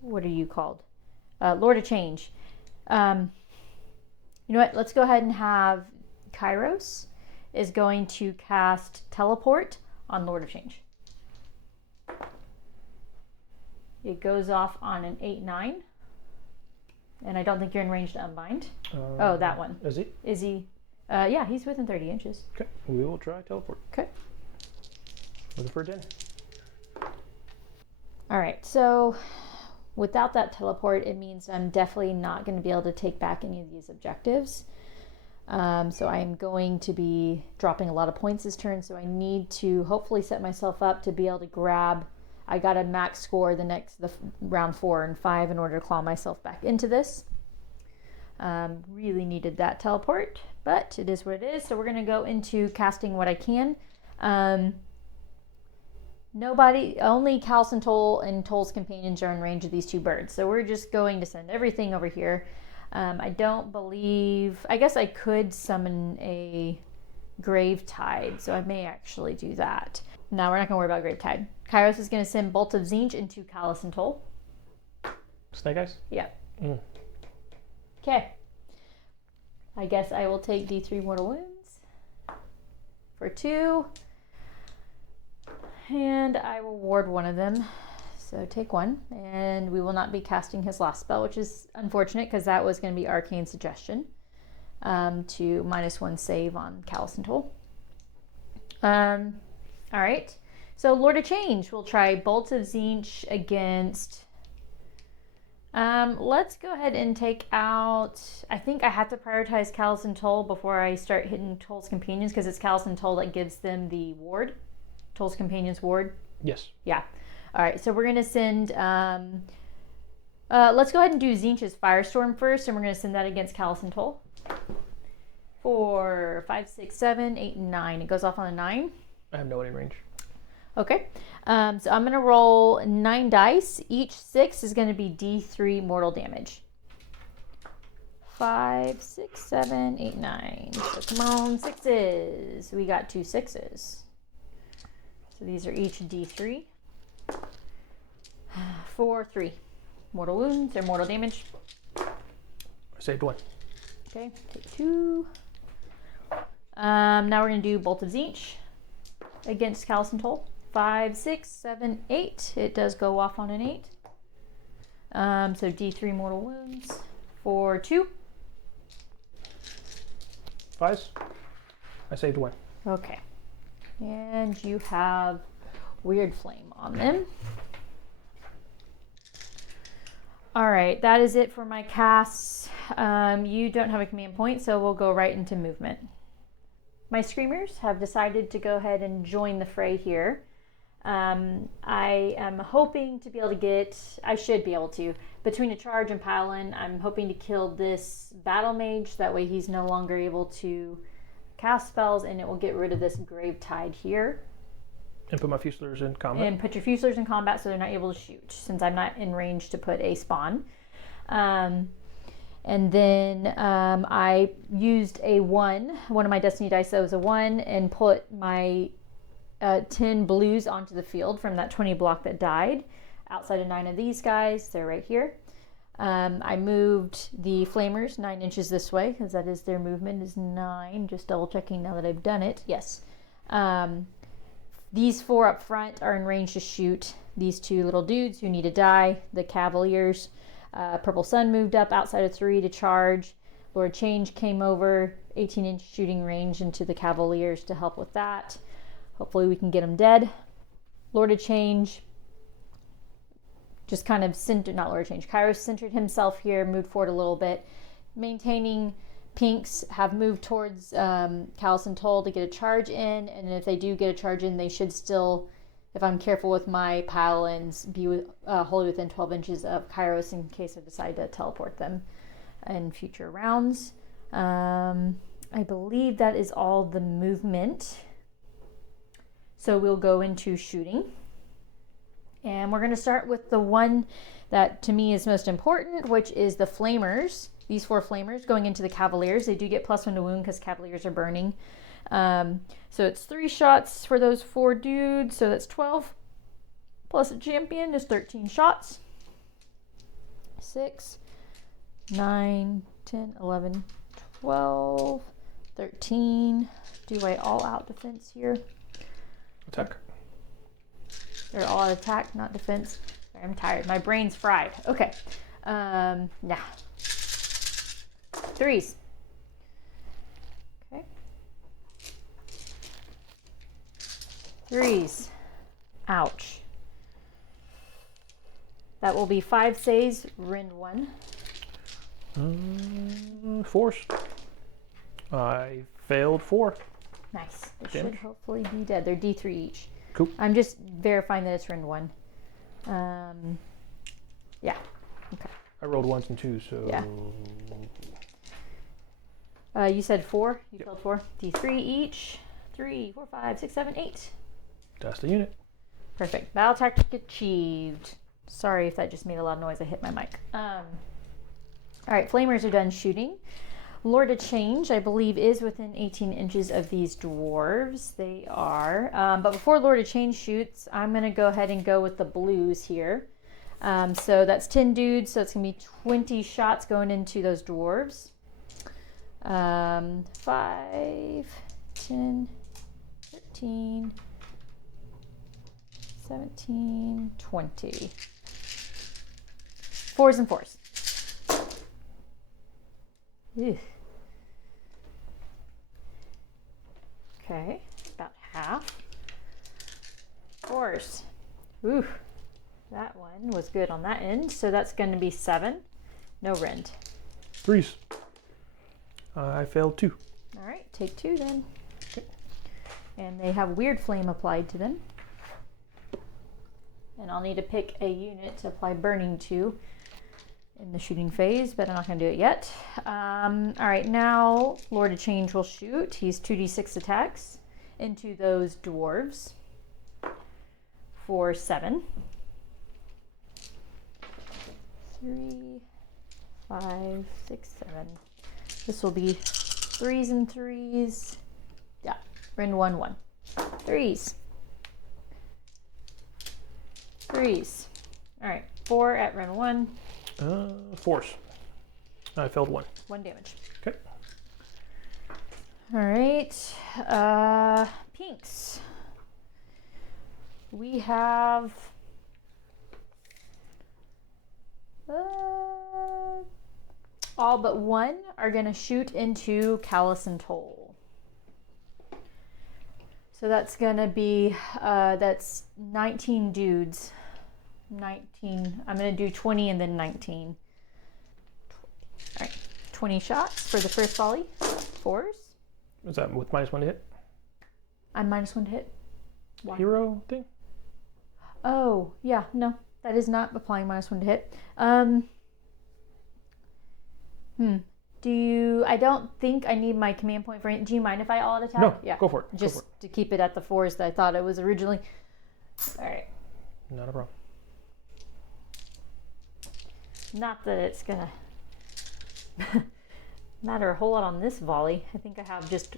what are you called? Lord of Change. You know what? Let's go ahead and have Kairos is going to cast Teleport on Lord of Change. It goes off on an 8-9. And I don't think you're in range to unbind. Oh, that one. Is he? Is he? Yeah, he's within 30 inches. Okay, we will try teleport. Okay. Looking for a 10. All right, so without that teleport, it means I'm definitely not going to be able to take back any of these objectives. So I'm going to be dropping a lot of points this turn, so I need to hopefully set myself up to be able to grab. I got a max score the round 4 and 5 in order to claw myself back into this. Really needed that teleport, but it is what it is. So we're going to go into casting what I can. Only Callus and Toll and Toll's companions are in range of these 2 birds. So we're just going to send everything over here. I don't believe, I guess I could summon a Grave Tide, so I may actually do that. No, we're not going to worry about Grave Tide. Kairos is going to send Bolt of Tzeentch into Callus and Toll. Snake Eyes? Yeah. Okay. I guess I will take D3 mortal wounds for 2. And I will ward one of them. So take 1. And we will not be casting his last spell, which is unfortunate because that was going to be Arcane Suggestion to -1 save on Callus and Toll. All right. So Lord of Change, we'll try Bolt of Tzeentch against... let's go ahead and take out... I think I have to prioritize Callus and Toll before I start hitting Toll's companions because it's Callus and Toll that gives them the ward. Toll's companions ward. Yes. Yeah. All right. So we're going to send Let's go ahead and do Tzeentch's Firestorm first, and we're going to send that against Callous and Toll. 4, 5, 6, 7, 8, 9. It goes off on a 9. I have no in range. Okay. So I'm going to roll 9 dice. Each 6 is going to be D3 mortal damage. 5, 6, 7, 8, 9. So come on, 6s. We got 2 6s. So these are each D3. 4, 3. Mortal wounds or mortal damage. I saved 1. Okay, take 2. Now we're going to do Bolt of Tzeentch against Callous and Toll. 5, 6, 7, 8. It does go off on an 8. So D3 mortal wounds for 2. 5s. I saved 1. Okay. And you have Weird Flame on them. All right, that is it for my casts. You don't have a command point, so we'll go right into movement. My Screamers have decided to go ahead and join the fray here. I am hoping to be able to get, I should be able to, between a charge and pile in, I'm hoping to kill this battle mage. That way he's no longer able to cast spells, and it will get rid of this Grave Tide here. And put my Fuselers in combat. And put your Fuselers in combat so they're not able to shoot, since I'm not in range to put a spawn. And then I used a 1, one of my Destiny dice that was a 1, and put my 10 blues onto the field from that 20 block that died. Outside of 9 of these guys, they're right here. I moved the Flamers 9 inches this way, because that is their movement is 9. Just double checking now that I've done it. Yes. These 4 up front are in range to shoot these 2 little dudes who need to die, the Cavaliers. Purple Sun moved up outside of 3 to charge. Lord Change came over 18-inch shooting range into the Cavaliers to help with that. Hopefully we can get them dead. Lord of Change just kind of centered, not Lord of Change, Kairos centered himself here, moved forward a little bit. Maintaining Pinks have moved towards Callous and Toll to get a charge in, and if they do get a charge in, they should still, if I'm careful with my pile-ins, be wholly within 12 inches of Kairos in case I decide to teleport them in future rounds. I believe that is all the movement. So we'll go into shooting. And we're going to start with the one that to me is most important, which is the Flamers. These 4 Flamers going into the Cavaliers. They do get +1 to wound because Cavaliers are burning. So it's 3 shots for those 4 dudes. So that's 12. Plus a champion is 13 shots. 6, 9, 10, 11, 12, 13. Do I all out defense here? Attack. They're all out attack, not defense. I'm tired. My brain's fried. Okay. Yeah. 3s. Okay. 3s. Ouch. That will be 5 saves, rend 1. 4s. I failed 4. Nice. They Damage. should hopefully be dead. They're D3 each. Cool. I'm just verifying that it's rend 1. Yeah. Okay. I rolled 1s and 2s, so... Yeah. You said 4? You Yep. failed 4? D3 each. 3, 4, 5, 6, 7, 8. That's the unit. Perfect. Battle tactic achieved. Sorry if that just made a lot of noise. I hit my mic. Alright, Flamers are done shooting. Lord of Change, I believe, is within 18 inches of these dwarves. They are. But before Lord of Change shoots, I'm going to go ahead and go with the blues here. So that's 10 dudes, so it's going to be 20 shots going into those dwarves. 5, 10, 13, 17, 20. 4s and 4s. Ew. Okay, about half. 4s. Ooh, that one was good on that end. So that's going to be 7. No rend. 3s. I failed 2. All right, take 2 then. And they have Weird Flame applied to them. And I'll need to pick a unit to apply Burning to. in the shooting phase, but I'm not going to do it yet. All right, now Lord of Change will shoot. He's 2d6 attacks into those dwarves for 7. 3, 5, 6, 7. This will be 3s and 3s. Yeah, Ren 1, 1. 3s. 3s. All right, 4 at Ren 1. 4s. I failed 1. 1 damage. Okay. All right, pinks. We have all but 1 are going to shoot into Callus and Toll. So that's going to be, that's 19 dudes. 19. I'm going to do 20 and then 19. All right, 20 shots for the first volley. 4s. Is that with -1 to hit? I'm -1 to hit. Why? Hero thing? Oh, yeah, no. That is not applying -1 to hit. I don't think I need my command point for it. Do you mind if I all attack? No, yeah. go for it. Just go for it. to keep it at the 4s that I thought it was originally. All right. Not a problem. Not that it's going to matter a whole lot on this volley. I think I have just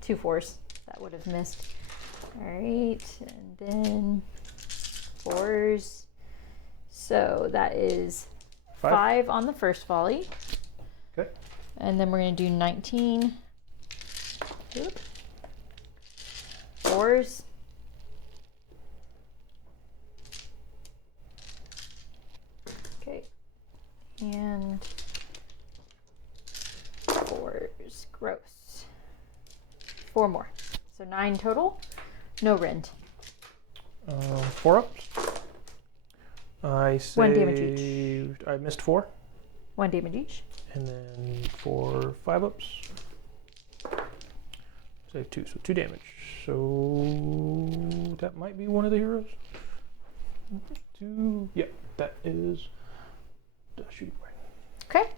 2 4s that would have missed. All right, and then 4s. So that is 5 on the first volley. Okay. And then we're going to do 19. 4s. Okay. And 4s. Gross. 4 more. So 9 total. No rend. 4 ups. I saved, 1 damage each. I missed 4. 1 damage each. And then for 5 ups. Save 2, so 2 damage. So that might be one of the heroes. 2. Yeah, that is the shooting point. Okay.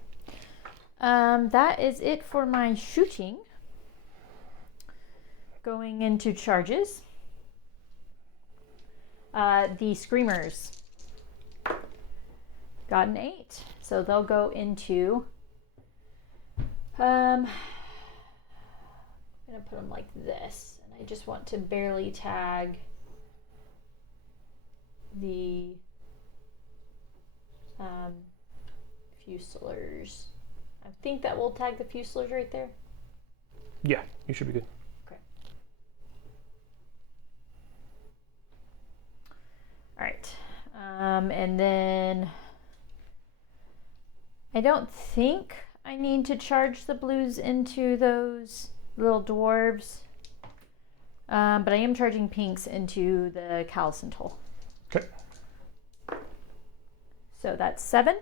That is it for my shooting. Going into charges. The Screamers got an 8. So they'll go into, I'm going to put them like this. And I just want to barely tag the Fusiliers. I think that will tag the Fusiliers right there. Yeah, you should be good. Okay. All right. And then I don't think I need to charge the blues into those little dwarves. But I am charging pinks into the Callus and Toll. Okay. So that's 7.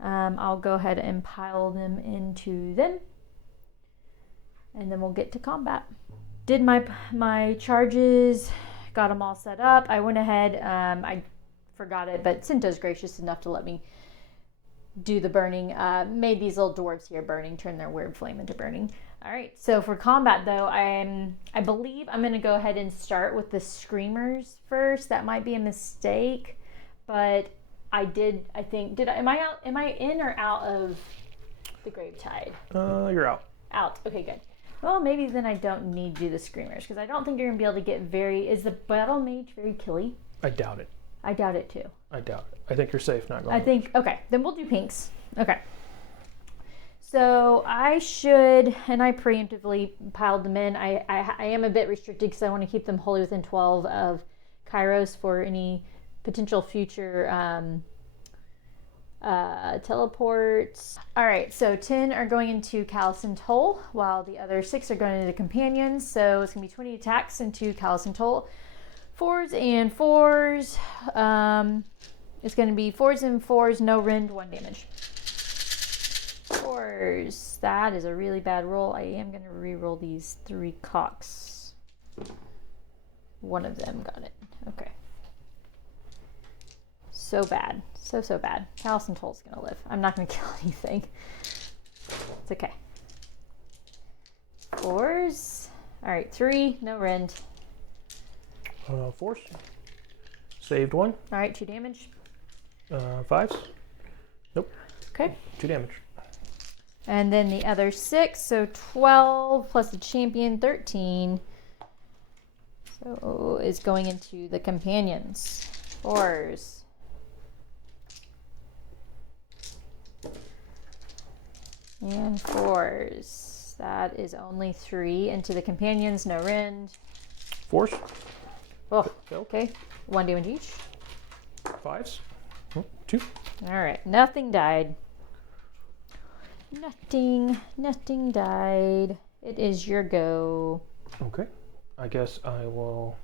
I'll go ahead and pile them into them. And then we'll get to combat. Did my charges, got them all set up. I went ahead, I forgot it, but Cinto's gracious enough to let me do the burning. Made these little dwarves here burning, turn their weird flame into burning. All right, so for combat though, I believe I'm gonna go ahead and start with the Screamers first. That might be a mistake, but am I in or out of the Gravetide? You're out. Out, okay, good. Well, maybe then I don't need to do the Screamers, because I don't think you're gonna be able to get is the Battle Mage very killy? I doubt it. I doubt it too. I doubt it. I think you're safe not going. Okay, then we'll do pinks. Okay. So I should, and I preemptively piled them in. I am a bit restricted because I want to keep them wholly within 12 of Kairos for any potential future teleports. All right, so 10 are going into Callus and Toll, while the other 6 are going into Companions. So it's going to be 20 attacks into Callus and Toll. 4s and 4s. It's going to be 4s and 4s, no rend, 1 damage. 4s. That is a really bad roll. I am going to re-roll these 3 cocks. One of them got it. Okay. so bad. So bad. Allison Toll's gonna live. I'm not gonna kill anything. It's okay. 4s. Alright, 3, no rend. Force. Saved 1. Alright, 2 damage. 5s. Nope. Okay. 2 damage. And then the other 6, so 12 plus the champion, 13. So is going into the companions. 4s. And 4s. That is only 3 into the companions, no rend. Force. Oh, okay. 1 damage each. 5s. 2. Alright, nothing died. Nothing died. It is your go. Okay. I guess I will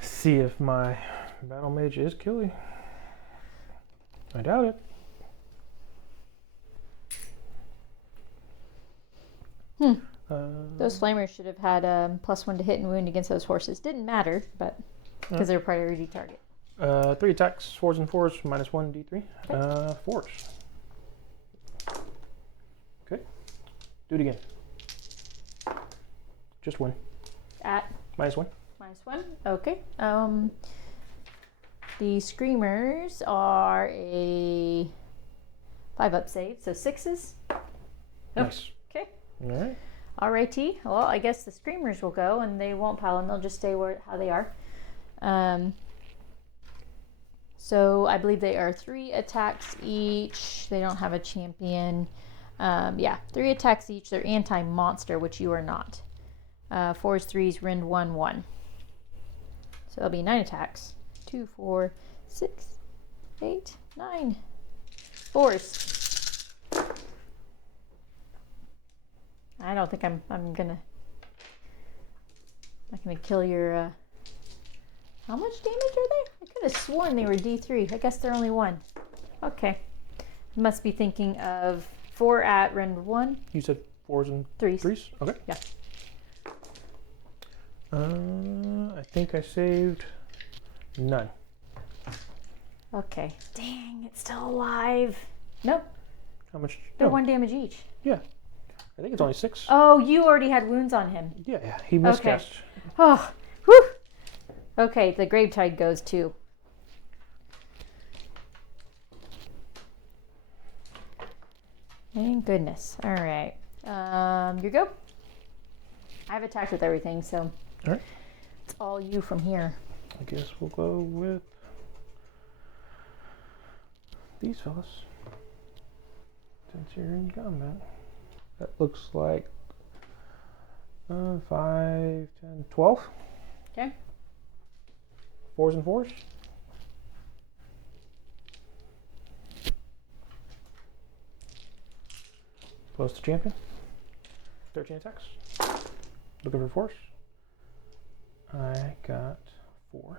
see if my battle mage is killy. I doubt it. Those flamers should have had +1 to hit and wound against those horses. Didn't matter, but because they're priority target. 3 attacks, 4s and 4s, -1 d3. Okay. 4s. Okay. Do it again. Just 1. At -1. -1. Okay. The screamers are a 5-up save, so 6s. Nice. Okay. All right. Alrighty. Well, I guess the screamers will go, and they won't paladin. They'll just stay how they are. So I believe they are 3 attacks each. They don't have a champion. Yeah, 3 attacks each. They're anti-monster, which you are not. 4s, 3s, rend 1, 1. So it'll be 9 attacks. 2, 4, 6, 8, 9. 4s. I don't think I'm gonna kill your. How much damage are they? I could have sworn they were D3. I guess they're only 1. Okay. Must be thinking of 4 at rend 1. You said 4s and 3s. 3s? Okay. Yeah. I think I saved none. Okay. Dang, it's still alive. Nope. How much? They're No. 1 damage each. Yeah. I think it's only 6. Oh, you already had wounds on him. Yeah, he miscast. Oh, whew. Okay, the Gravetide goes too. Thank goodness. All right. You go. I have attacked with everything, so All right. it's all you from here. I guess we'll go with these fellas. Since you're in combat. That looks like 5, 10, 12. Okay. 4s and 4s. Plus the champion. 13 attacks. Looking for force. I got 4.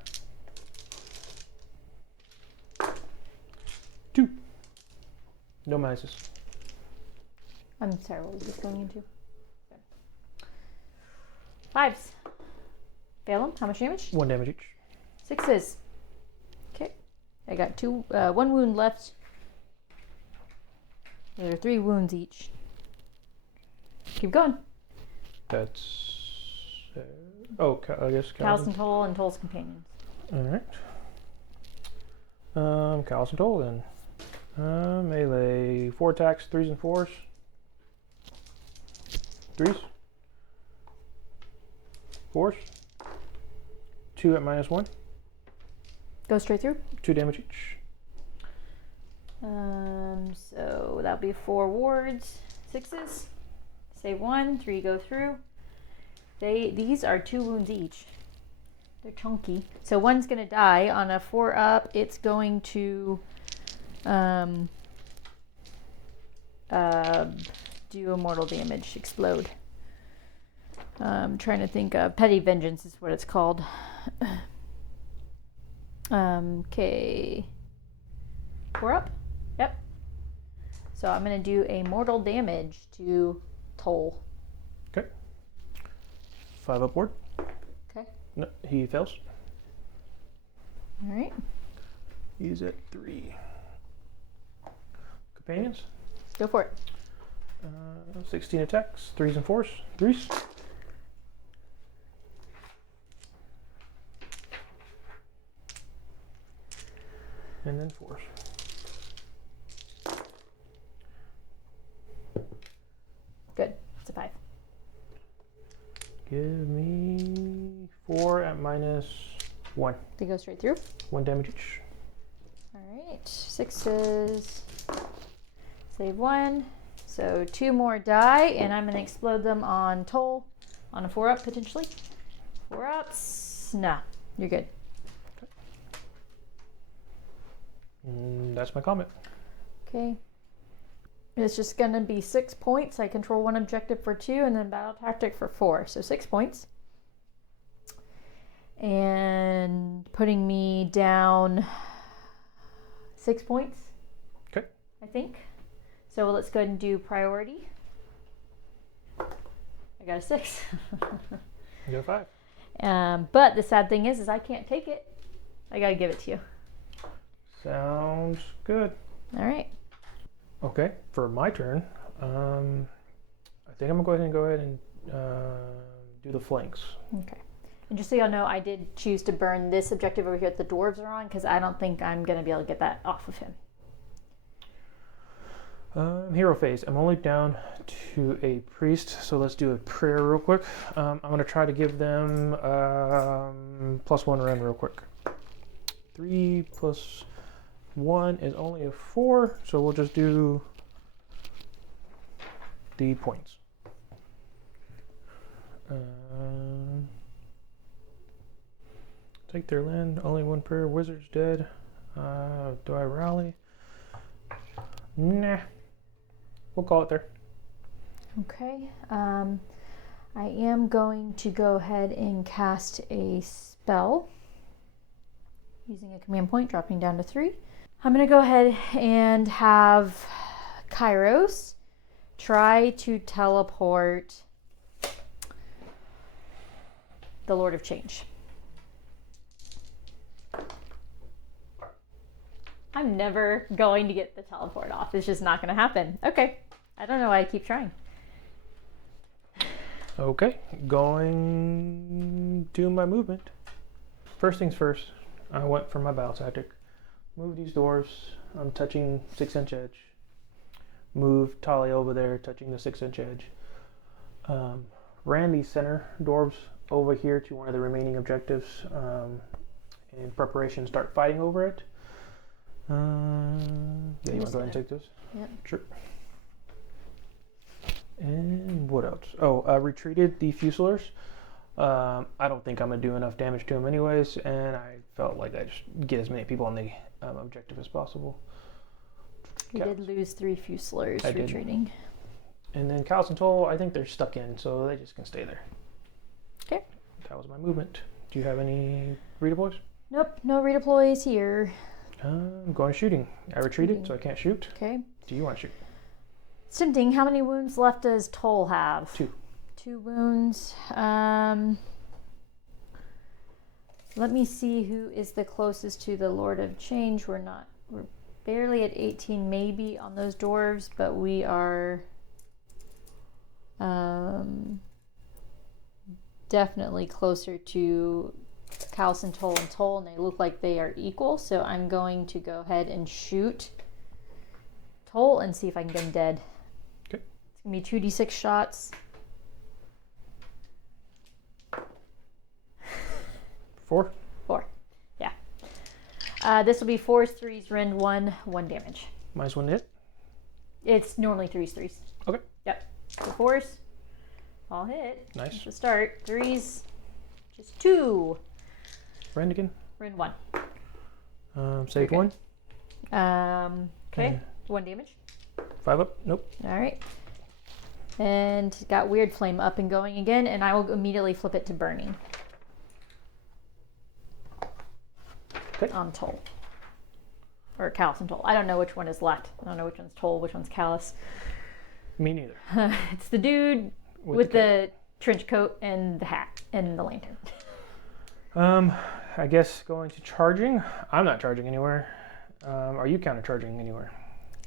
2. No minuses. I'm sorry, what was this going into? 5s. Fail them. How much damage? 1 damage each. 6s. Okay. I got 1 wound left. There are 3 wounds each. Keep going. That's I guess Callus and Toll and Toll's companions. All right. Callus and Toll then. Melee 4 attacks, 3s and 4s. 3s. 4s. 2 at -1. Go straight through. 2 damage each. So that'll be 4 wards. 6s. Save 1. 3 go through. These are 2 wounds each. They're chunky. So one's gonna die on a 4-up. It's going to do immortal damage, explode. I'm trying to think of petty vengeance is what it's called. Okay. 4-up. Yep. So I'm gonna do a mortal damage to Toll. Okay. 5 upward. Okay. No, he fails. All right. He's at 3. Companions. Go for it. 16 attacks, 3s and 4s. 3s. And then 4s. Good. It's a 5. Give me 4 at -1. They go straight through. 1 damage each. All right. 6s. Save 1. So 2 more die, and I'm going to explode them on Toll. On a 4-up, potentially. 4-ups. Nah, you're good. That's my comment. Okay. It's just going to be 6 points. I control 1 objective for 2, and then battle tactic for 4. So 6 points. And putting me down 6 points. Okay. I think. So let's go ahead and do priority. I got a 6. You got a 5. But the sad thing is I can't take it. I got to give it to you. Sounds good. All right. Okay, for my turn, I think I'm going to go ahead and do the flanks. Okay. And just so y'all know, I did choose to burn this objective over here that the dwarves are on because I don't think I'm going to be able to get that off of him. Hero phase. I'm only down to a priest, so let's do a prayer real quick. I'm going to try to give them +1 run real quick. 3 plus 1 is only a 4, so we'll just do the points. Take their land. Only 1 prayer. Wizard's dead. Do I rally? Nah. We'll call it there. Okay. I am going to go ahead and cast a spell using a command point, dropping down to 3. I'm going to go ahead and have Kairos try to teleport the Lord of Change. I'm never going to get the teleport off. It's just not going to happen. Okay. I don't know why I keep trying. Okay, going to my movement. First things first, I went for my battle tactic. Move these dwarves. I'm touching 6-inch edge. Move Talia over there, touching the 6-inch edge. Ran these center dwarves over here to one of the remaining objectives in preparation to start fighting over it. Yeah, you want to go ahead and take this? Yep. Sure. And what else? Oh, retreated the Fusiliers. I don't think I'm going to do enough damage to them anyways, and I felt like I just get as many people on the objective as possible. You did lose 3 Fusiliers I retreating. Did. And then Callus and Toll, I think they're stuck in, so they just can stay there. Okay. That was my movement. Do you have any redeploys? Nope, no redeploys here. I'm going shooting. I retreated, so I can't shoot. Okay. Do you want to shoot? It's tempting. How many wounds left does Toll have? 2. 2 wounds. Let me see who is the closest to the Lord of Change. We're barely at 18 maybe on those dwarves, but we are definitely closer to Callus and Toll, and they look like they are equal. So I'm going to go ahead and shoot Toll and see if I can get him dead. Okay. It's going to be 2d6 shots. 4? 4. Yeah. This will be 4s, 3s, rend 1, 1 damage. -1 to hit? It's normally 3s, 3s. Okay. Yep. So 4s, all hit. Nice. That's the start. 3s, just 2. Rend again? Rend 1. Save 1. Okay. 1 damage. 5 up? Nope. All right. And got Weird Flame up and going again, and I will immediately flip it to burning. Okay. On Toll. Or Callus and Toll. I don't know which one is left. I don't know which one's Toll, which one's Callus. Me neither. It's the dude with the trench coat and the hat and the lantern. I guess going to charging. I'm not charging anywhere. Are you countercharging anywhere?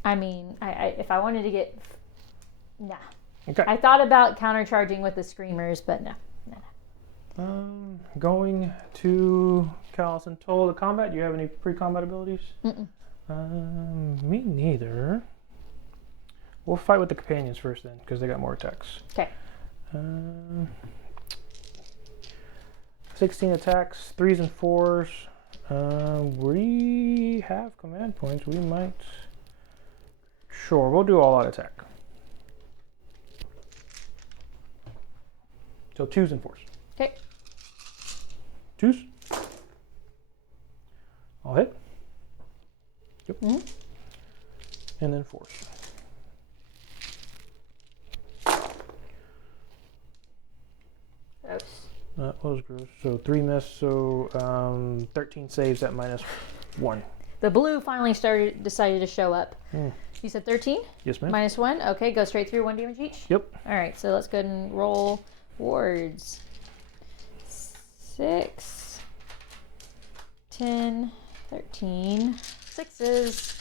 I mean, if I wanted to get, nah. Okay. I thought about countercharging with the screamers, but no. Going to Callus and Toll to combat. Do you have any pre-combat abilities? Mm-mm. Me neither. We'll fight with the companions first then, because they got more attacks. Okay. 16 attacks, 3s and 4s. We have command points. We might. Sure, we'll do all out attack. So 2s and 4s. Okay. 2s. I'll hit. Yep. Mm-hmm. And then 4s. Gross. That was gross. So 3 miss, so 13 saves at -1. The blue finally decided to show up. You said 13? Yes, ma'am. -1? Okay, go straight through, 1 damage each? Yep. Alright, so let's go ahead and roll wards. 6, 10, 13, 6s.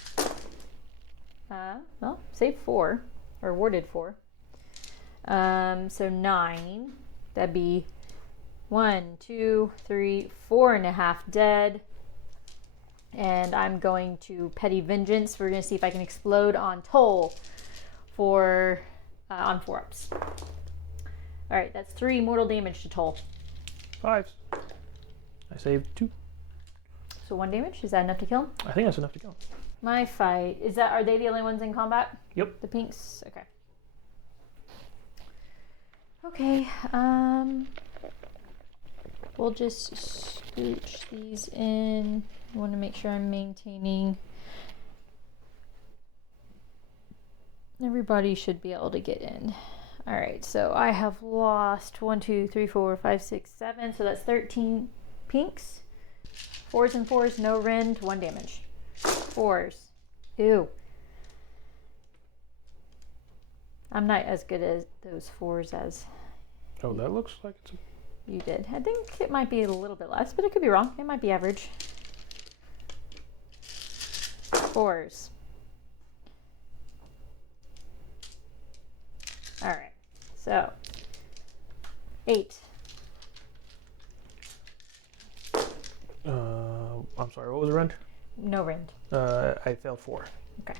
Well, save 4, or warded 4. So 9. That'd be 1, 2, 3, 4.5 dead. And I'm going to Petty Vengeance. We're going to see if I can explode on Toll for on 4-ups. All right, that's 3 mortal damage to Toll. 5s. I saved 2. So 1 damage. Is that enough to kill him? I think that's enough to kill. My fight is that. Are they the only ones in combat? Yep. The pinks. Okay. Okay. We'll just scooch these in. I want to make sure I'm maintaining. Everybody should be able to get in. All right, so I have lost 1, 2, 3, 4, 5, 6, 7. So that's 13 pinks. 4s and 4s, no rend, 1 damage. 4s. Ew. I'm not as good as those 4s as Oh, that looks like it's you did. I think it might be a little bit less, but it could be wrong. It might be average. 4s. All right. So 8. I'm sorry, what was the rend? No rend. I failed 4. Okay.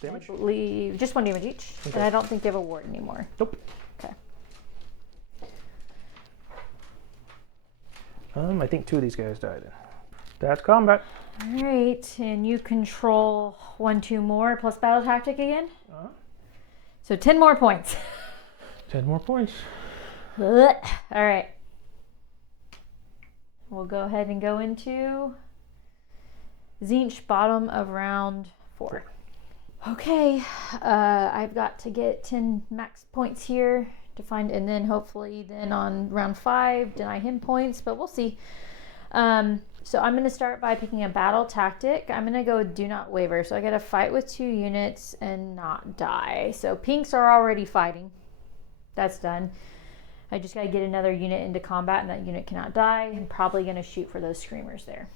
Damage? I believe just 1 damage each. Okay. And I don't think they have a ward anymore. Nope. Okay. I think 2 of these guys died. That's combat. All right, and you control 1, 2 more plus battle tactic again. So 10 more points. 10 more points. All right. We'll go ahead and go into Tzeentch, bottom of round 4. Okay, I've got to get 10 max points here to find, and then hopefully then on round 5 deny him points, but we'll see. So I'm going to start by picking a battle tactic. I'm going to go do not waver. So I got to fight with 2 units and not die. So pinks are already fighting. That's done. I just got to get another unit into combat, and that unit cannot die. I'm probably going to shoot for those screamers there.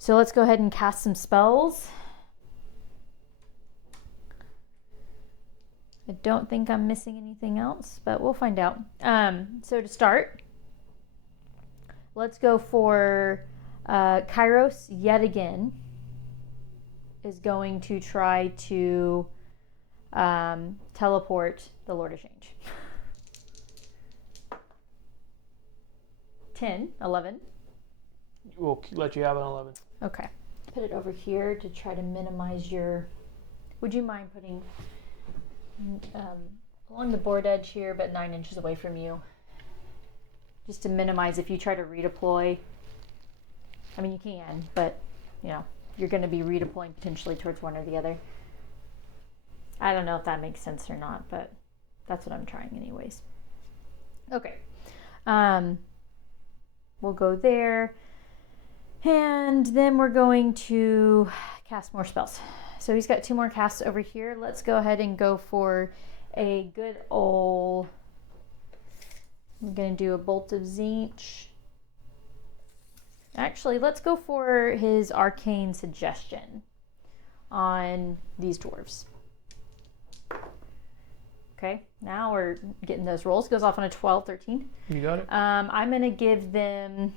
So let's go ahead and cast some spells. I don't think I'm missing anything else, but we'll find out. So to start, let's go for Kairos yet again is going to try to teleport the Lord of Change. 10, 11. We'll let you have an 11. Okay. Put it over here to try to minimize your... Would you mind putting along the board edge here, but 9 inches away from you? Just to minimize if you try to redeploy. I mean, you can, but, you know, you're going to be redeploying potentially towards one or the other. I don't know if that makes sense or not, but that's what I'm trying anyways. Okay. We'll go there. And then we're going to cast more spells. So he's got 2 more casts over here. Let's go ahead and go for a good old... I'm going to do a Bolt of Tzeentch. Actually, let's go for his arcane suggestion on these dwarves. Okay, now we're getting those rolls. Goes off on a 12, 13. You got it. I'm going to give them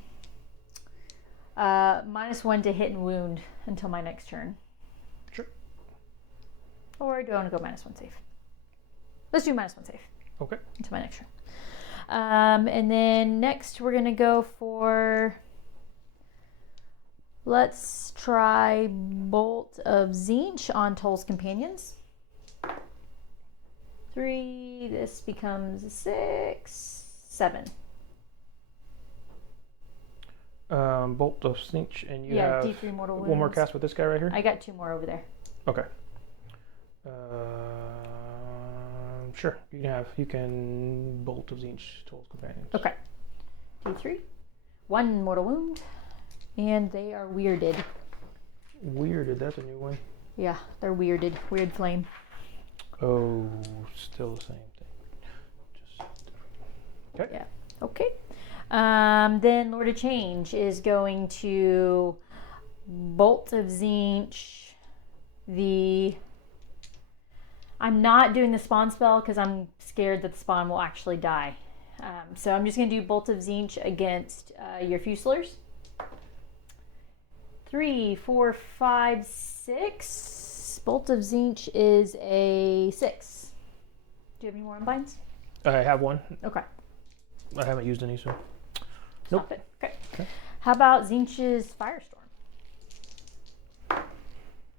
-1 to hit and wound until my next turn. Sure. Or do I want to go -1 save? Let's do -1 save. Okay. Until my next turn. And then next we're going to go for... Let's try Bolt of Tzeentch on Toll's companions. 3, this becomes 6, 7. Bolt of Tzeentch, and you have D3 mortal wounds. one more cast with this guy right here? I got 2 more over there. Okay. Sure. You can Bolt of Tzeentch, Toll's companions. Okay. D3. 1 mortal wound. And they are weirded. Weirded, that's a new one. Yeah, they're weirded. Weird flame. Oh, still the same thing. Just okay. Yeah. Okay. Then Lord of Change is going to Bolt of Tzeentch. I'm not doing the spawn spell because I'm scared that the spawn will actually die. So I'm just going to do Bolt of Tzeentch against your Fuselers. 3, 4, 5, 6. Bolt of Tzeentch is a 6. Do you have any more unbinds? I have one. Okay. I haven't used any, so. Stop it. Okay. How about Tzeentch's Firestorm?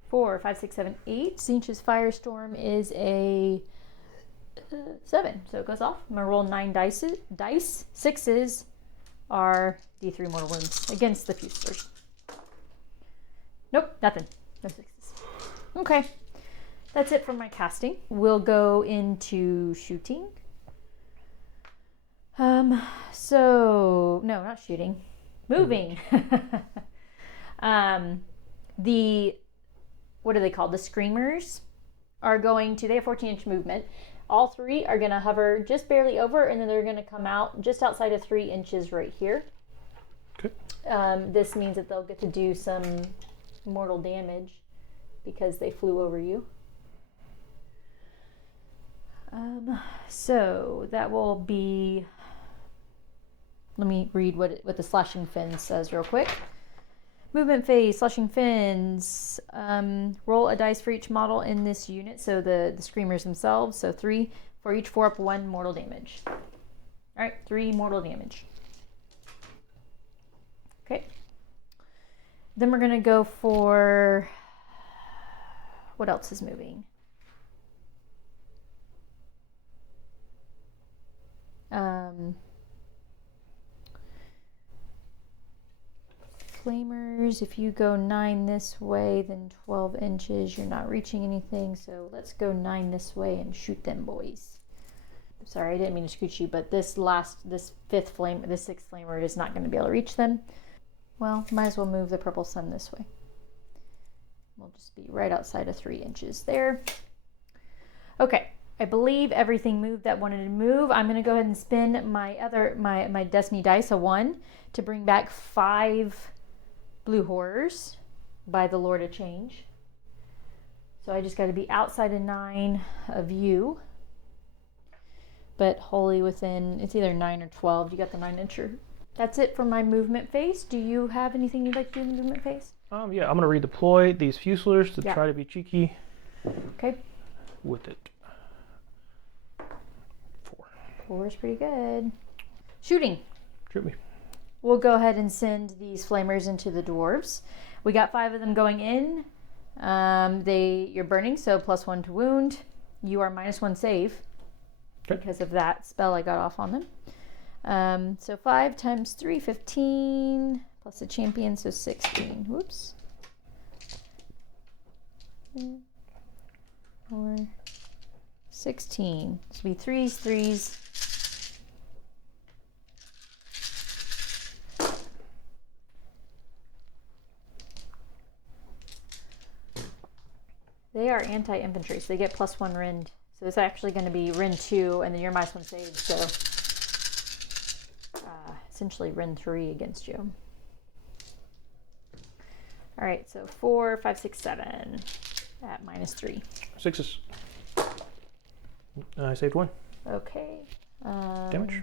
4, 5, 6, 7, 8. Tzeentch's Firestorm is a 7, so it goes off. I'm gonna roll 9 dice. 6s are D3 mortal wounds against the Fuselers. Nope, nothing. No 6s. Okay, that's it for my casting. We'll go into shooting. So no, not shooting. Moving. What are they called? The Screamers are going to, they have 14-inch movement. All 3 are going to hover just barely over, and then they're going to come out just outside of 3 inches right here. Okay. This means that they'll get to do some mortal damage because they flew over you. So that will be, let me read what the slashing fin says real quick. Movement phase, slashing fins. Roll a dice for each model in this unit, so the Screamers themselves. So 3 for each 4 up 1 mortal damage. All right, 3 mortal damage. Okay. Then we're gonna go for, what else is moving? Flamers, if you go 9 this way, then 12 inches, you're not reaching anything. So let's go 9 this way and shoot them boys. Sorry, I didn't mean to scoot you, but this 6th flamer is not going to be able to reach them. Well, might as well move the purple sun this way. We'll just be right outside of 3 inches there. Okay, I believe everything moved that wanted to move. I'm going to go ahead and spin my Destiny dice, a 1, to bring back 5 blue horrors by the Lord of Change. So I just got to be outside of 9 of you, but wholly within, it's either 9 or 12. You got the 9-incher. That's it for my movement phase. Do you have anything you'd like to do in the movement phase? Yeah, I'm going to redeploy these Fuselers to try to be cheeky. Okay. With it. 4. 4 is pretty good. Shooting. Shoot me. We'll go ahead and send these flamers into the dwarves. We got 5 of them going in. You're burning, so +1 to wound. You are -1 save because of that spell I got off on them. So 5 times 3, 15, plus a champion, so 16. Whoops. 4, 16. This will be 3s. They are anti-infantry, so they get +1 rend. So it's actually going to be rend 2, and then you're -1 save, so essentially rend 3 against you. All right, so 4, 5, 6, 7 at -3. 6s. I saved 1. Okay. Damage.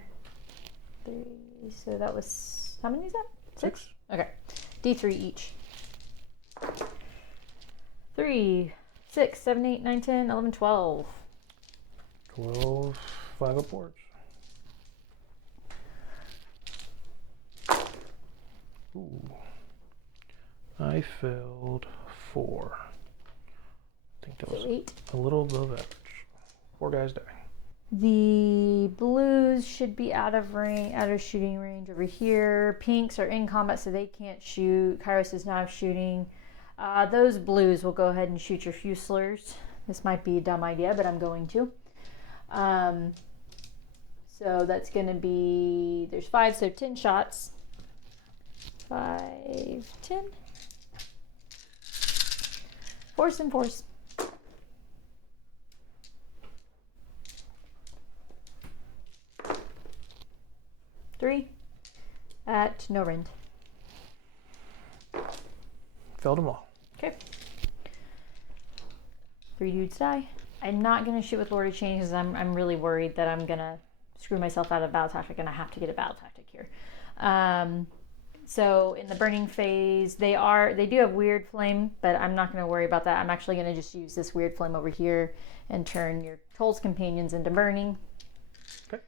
3. So that was, how many is that? 6. Okay. D3 each. 3, 6, 7, 8, 9, 10, 11, 12. 12. 5 upwards. Ooh. I failed 4. I think that was So 8. a little above average. 4 guys die. The blues should be out of range, out of shooting range over here. Pinks are in combat, so they can't shoot. Kairos is not shooting. Those blues will go ahead and shoot your Fusilers. This might be a dumb idea, but I'm going to. So that's going to be, there's 5, so 10 shots. 5, 10. Force and force. 3 at no rend. Failed them all. Okay. 3 dudes die. I'm not going to shoot with Lord of Change because I'm really worried that I'm going to screw myself out of battle tactic and I have to get a battle tactic here. So in the burning phase, they do have weird flame, but I'm not going to worry about that. I'm actually going to just use this weird flame over here and turn your Toll's companions into burning. Okay.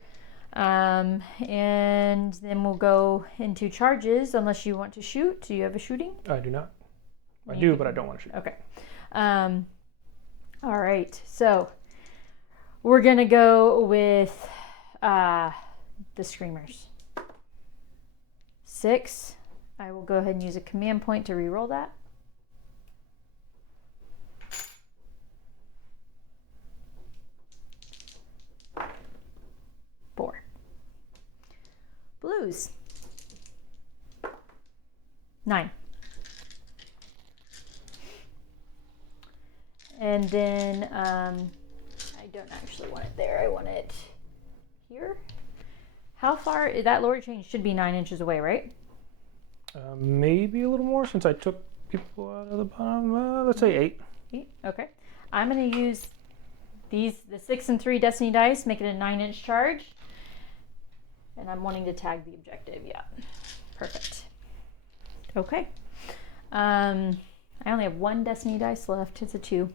And then we'll go into charges unless you want to shoot. Do you have a shooting? I do not. I do, but I don't want to shoot. Okay. All right. So we're going to go with the Screamers. 6. I will go ahead and use a command point to reroll that. Blues. 9. And then I don't actually want it there. I want it here. How far? That lower change should be 9 inches away, right? Maybe a little more since I took people out of the bottom. Let's say 8. 8. Okay. I'm going to use the 6 and 3 Destiny dice, make it a 9-inch charge. And I'm wanting to tag the objective. Yeah. Perfect. Okay. I only have 1 Destiny dice left. It's a 2.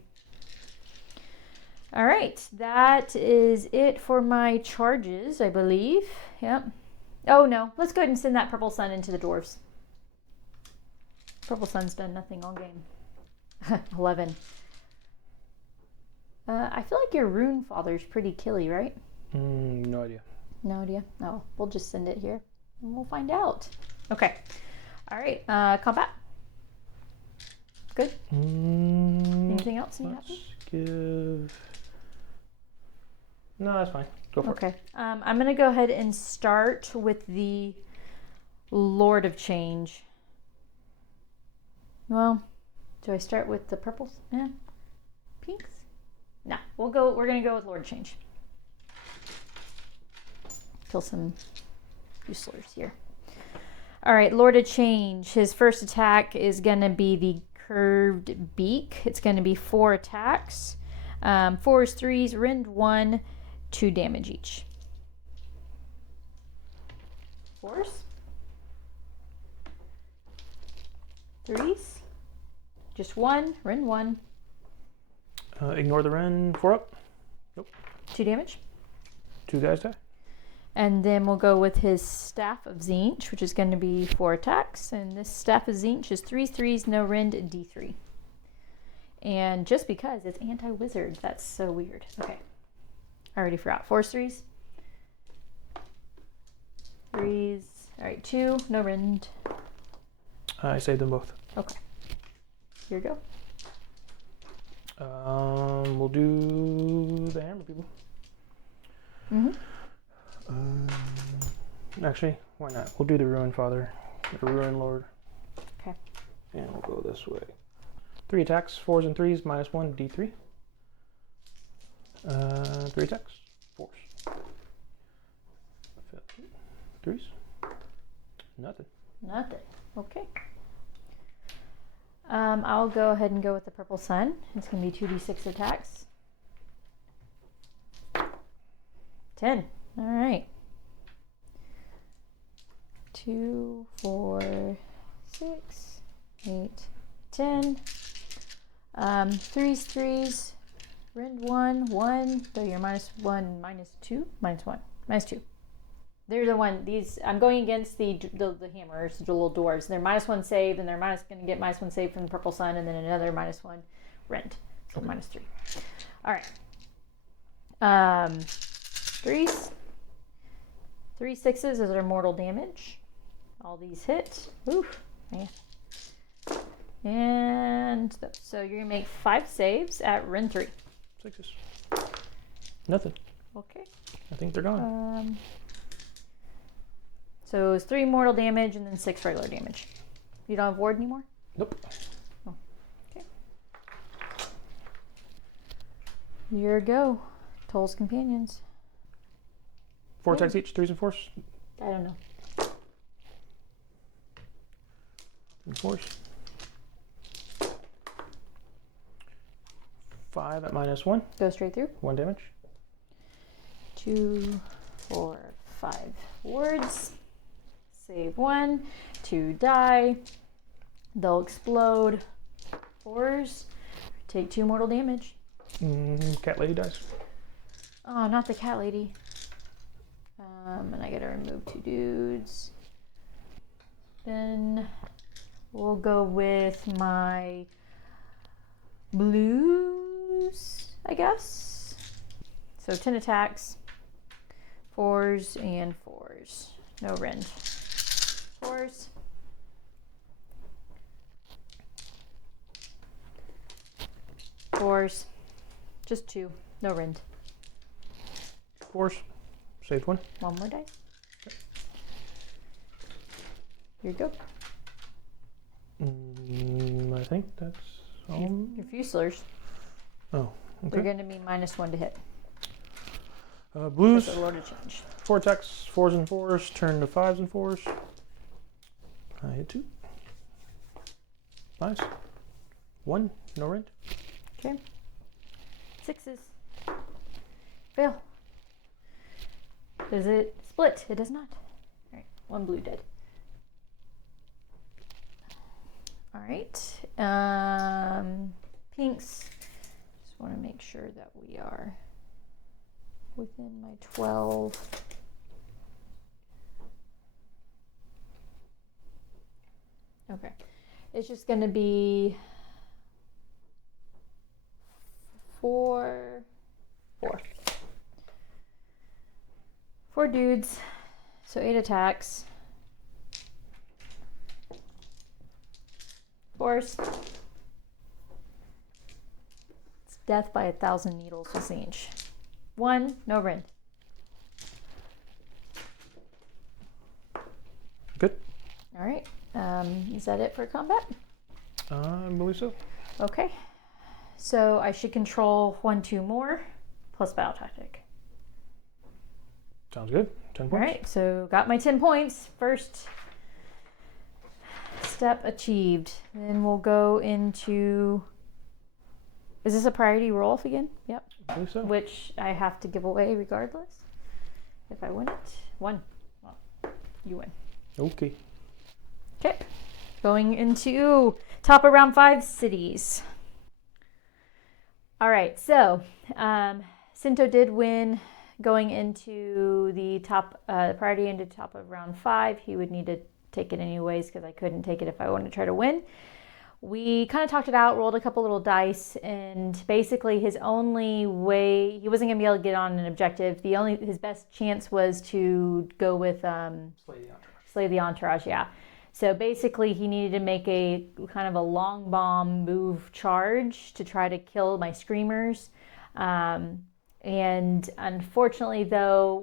All right. That is it for my charges, I believe. Yep. Oh, no. Let's go ahead and send that Purple Sun into the dwarves. Purple Sun's done nothing all game. 11. I feel like your Rune Father's pretty killy, right? No idea. No idea? No. We'll just send it here and we'll find out. Okay. All right. Combat. Good. Anything else? Let's give... No, that's fine. Go for it. Okay. I'm going to go ahead and start with the Lord of Change. Well, do I start with the purples? Yeah. Pinks? No. We're going to go with Lord of Change. Kill some uselers here. All right, Lord of Change. His first attack is going to be the curved beak. It's going to be 4 attacks. 4s, 3s, rend 1, 2 damage each. 4s. 3s. Just 1, rend 1. Ignore the rend. 4 up. Nope. 2 damage. 2 guys die. And then we'll go with his Staff of Tzeentch, which is going to be 4 attacks. And this Staff of Tzeentch is 3s, 3s, no rend, D3. And just because it's anti-wizard, that's so weird. Okay. I already forgot. 4s, 3s. 3s. All right, 2, no rend. I saved them both. Okay. Here you go. We'll do the hammer people. Mm-hmm. Actually, why not? We'll do the Ruin Father, the Ruin Lord. Okay. And we'll go this way. 3 attacks, 4s and 3s, -1, D3. 3 attacks, 4s. 3s. Nothing. Nothing. Okay. I'll go ahead and go with the purple sun. It's going to be 2d6 attacks. 10. All right. 2, 4, 6, 8, 10. Threes. Rend 1, 1. So you're -1, -2, -1, -2. They're the one. These I'm going against the hammers, the little dwarves. They're -1 save, and they're going to get -1 save from the purple sun, and then another -1 rend. So -3. All right. Threes. 3 6s is our mortal damage. All these hit. Oof, man. And so you're gonna make 5 saves at rend 3. 6s. Nothing. Okay. I think they're gone. So it's 3 mortal damage and then 6 regular damage. You don't have ward anymore? Nope. Oh, okay. Here go. Toll's companions. 4 attacks each, 3s and 4s. I don't know. And 4s. 5 at -1. Go straight through. 1 damage. 2, 4, 5 wards. Save 1. 2 die. They'll explode. 4s. Take 2 mortal damage. Cat lady dies. Oh, not the cat lady. And I gotta remove 2 dudes. Then we'll go with my blues, I guess. So 10 attacks. 4s and 4s. No rend. 4s. 4s. Just 2. No rend. 4s. Saved 1. 1 more die. Here you go. I think that's all. Your Fuselers. Oh, okay. They're going to be -1 to hit. Blues. That's a load of change. 4 attacks, 4s and 4s. Turn to 5s and 4s. I hit 2. Nice. 1. No rend. Okay. 6s. Fail. Does it split? It does not. All right. 1 blue dead. All right. Pinks. Just want to make sure that we are within my 12. Okay. It's just going to be 4 dudes, so 8 attacks. 4s. It's death by 1,000 needles with Tzeentch. 1, no rend. Good. All right. Is that it for combat? I believe so. Okay. So I should control 1, 2 more, plus battle tactic. Sounds good. 10 points. All right, so got my 10 points. First step achieved. Then we'll go into, is this a priority roll again? Yep. I believe so. Which I have to give away regardless. If I win it. 1. Well, you win. Okay. Okay. Going into top of round 5 cities. All right, so Cinto did win going into the top priority into top of round 5. He would need to take it anyways because I couldn't take it if I wanted to try to win. We kind of talked it out, rolled a couple little dice, and basically his only way, he wasn't going to be able to get on an objective. His best chance was to go with Slay the Entourage, yeah. So basically he needed to make a kind of a long bomb move charge to try to kill my screamers. And unfortunately though,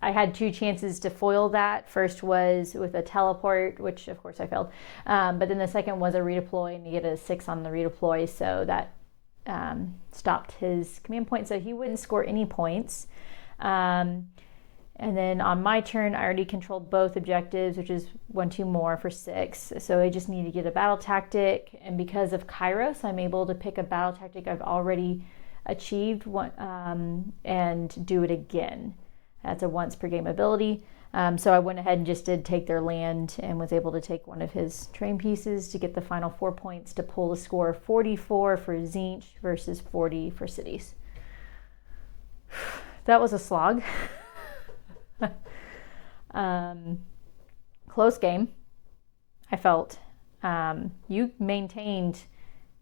I had 2 chances to foil that. First was with a teleport, which of course I failed. But then the second was a redeploy, and you get a 6 on the redeploy. So that stopped his command point. So he wouldn't score any points. And then on my turn, I already controlled both objectives, which is 1, 2 more for 6. So I just need to get a battle tactic. And because of Kairos, I'm able to pick a battle tactic I've already achieved and do it again. That's a once per game ability. So I went ahead and just did take their land and was able to take one of his train pieces to get the final 4 points to pull the score 44 for Tzeentch versus 40 for cities. That was a slog. Close game, I felt. You maintained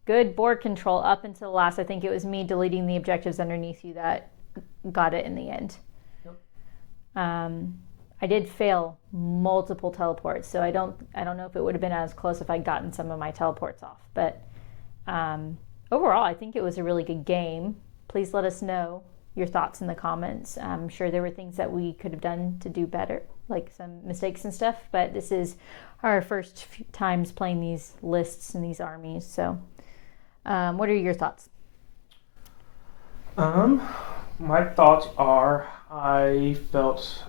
good board control up until the last. I think it was me deleting the objectives underneath you that got it in the end. Yep. I did fail multiple teleports, so I don't know if it would have been as close if I'd gotten some of my teleports off. But overall, I think it was a really good game. Please let us know your thoughts in the comments. I'm sure there were things that we could have done to do better, like some mistakes and stuff, but this is our first few times playing these lists and these armies. So what are your thoughts? My thoughts are, I felt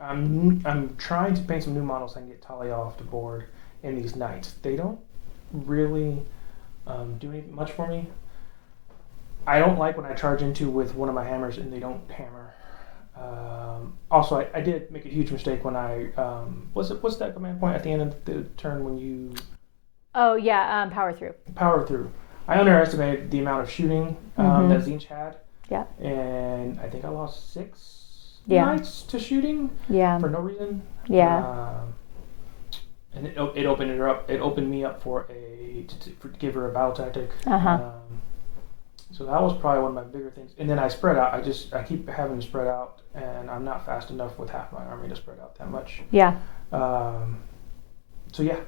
I'm trying to paint some new models and get Talia off the board in these knights. They don't really do anything much for me. I don't like when I charge into with one of my hammers and they don't hammer. Also, I did make a huge mistake when I what's that command point at the end of the turn when you? Oh yeah, power through. Power through. I underestimated the amount of shooting that Tzeentch had. Yeah. And I think I lost 6 knights to shooting. Yeah. For no reason. Yeah. And it opened her up. It opened me up for to give her a battle tactic. So that was probably one of my bigger things. And then I spread out. I keep having to spread out, and I'm not fast enough with half my army to spread out that much. Yeah. So yeah,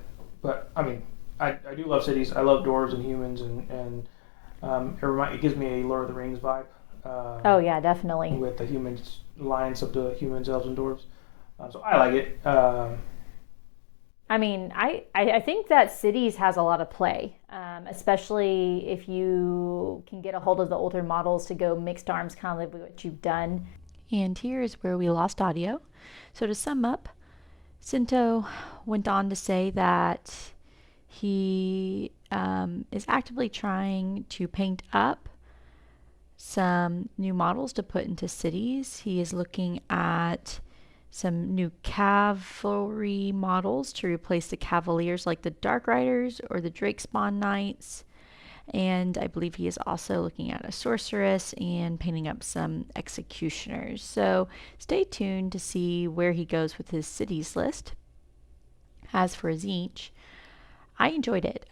but I mean, I do love cities. I love dwarves and humans, and it gives me a Lord of the Rings vibe. Oh yeah, definitely. With the humans, lines of the humans, elves, and dwarves. So I like it. I mean, I think that cities has a lot of play, especially if you can get a hold of the older models to go mixed arms, kind of like what you've done. And here is where we lost audio. So to sum up, Cinto went on to say that he is actively trying to paint up some new models to put into cities. He is looking at some new cavalry models to replace the cavaliers like the Dark Riders or the Drakespawn Knights. And I believe he is also looking at a sorceress and painting up some executioners. So stay tuned to see where he goes with his cities list. As for Tzeentch, I enjoyed it.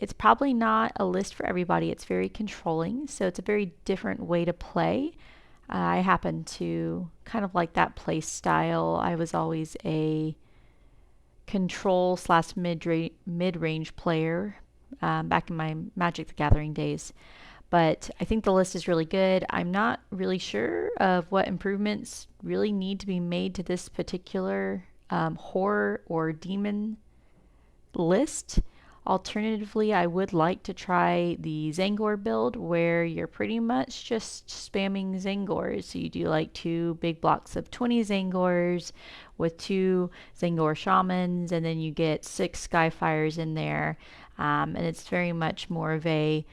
It's probably not a list for everybody. It's very controlling, so it's a very different way to play. I happen to kind of like that play style. I was always a control / mid-range player back in my Magic the Gathering days. But I think the list is really good. I'm not really sure of what improvements really need to be made to this particular horror or demon list. Alternatively, I would like to try the Zangor build where you're pretty much just spamming Zangors. So you do like 2 big blocks of 20 Zangors with 2 Zangor Shamans, and then you get 6 Skyfires in there. And it's very much more of a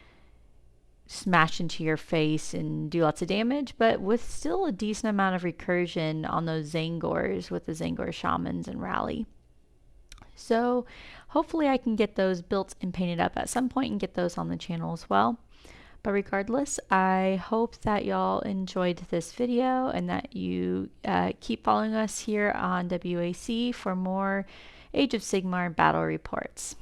smash into your face and do lots of damage, but with still a decent amount of recursion on those Zangors with the Zangor Shamans and Rally. So hopefully I can get those built and painted up at some point and get those on the channel as well. But regardless, I hope that y'all enjoyed this video and that you keep following us here on W.A.C for more Age of Sigmar battle reports.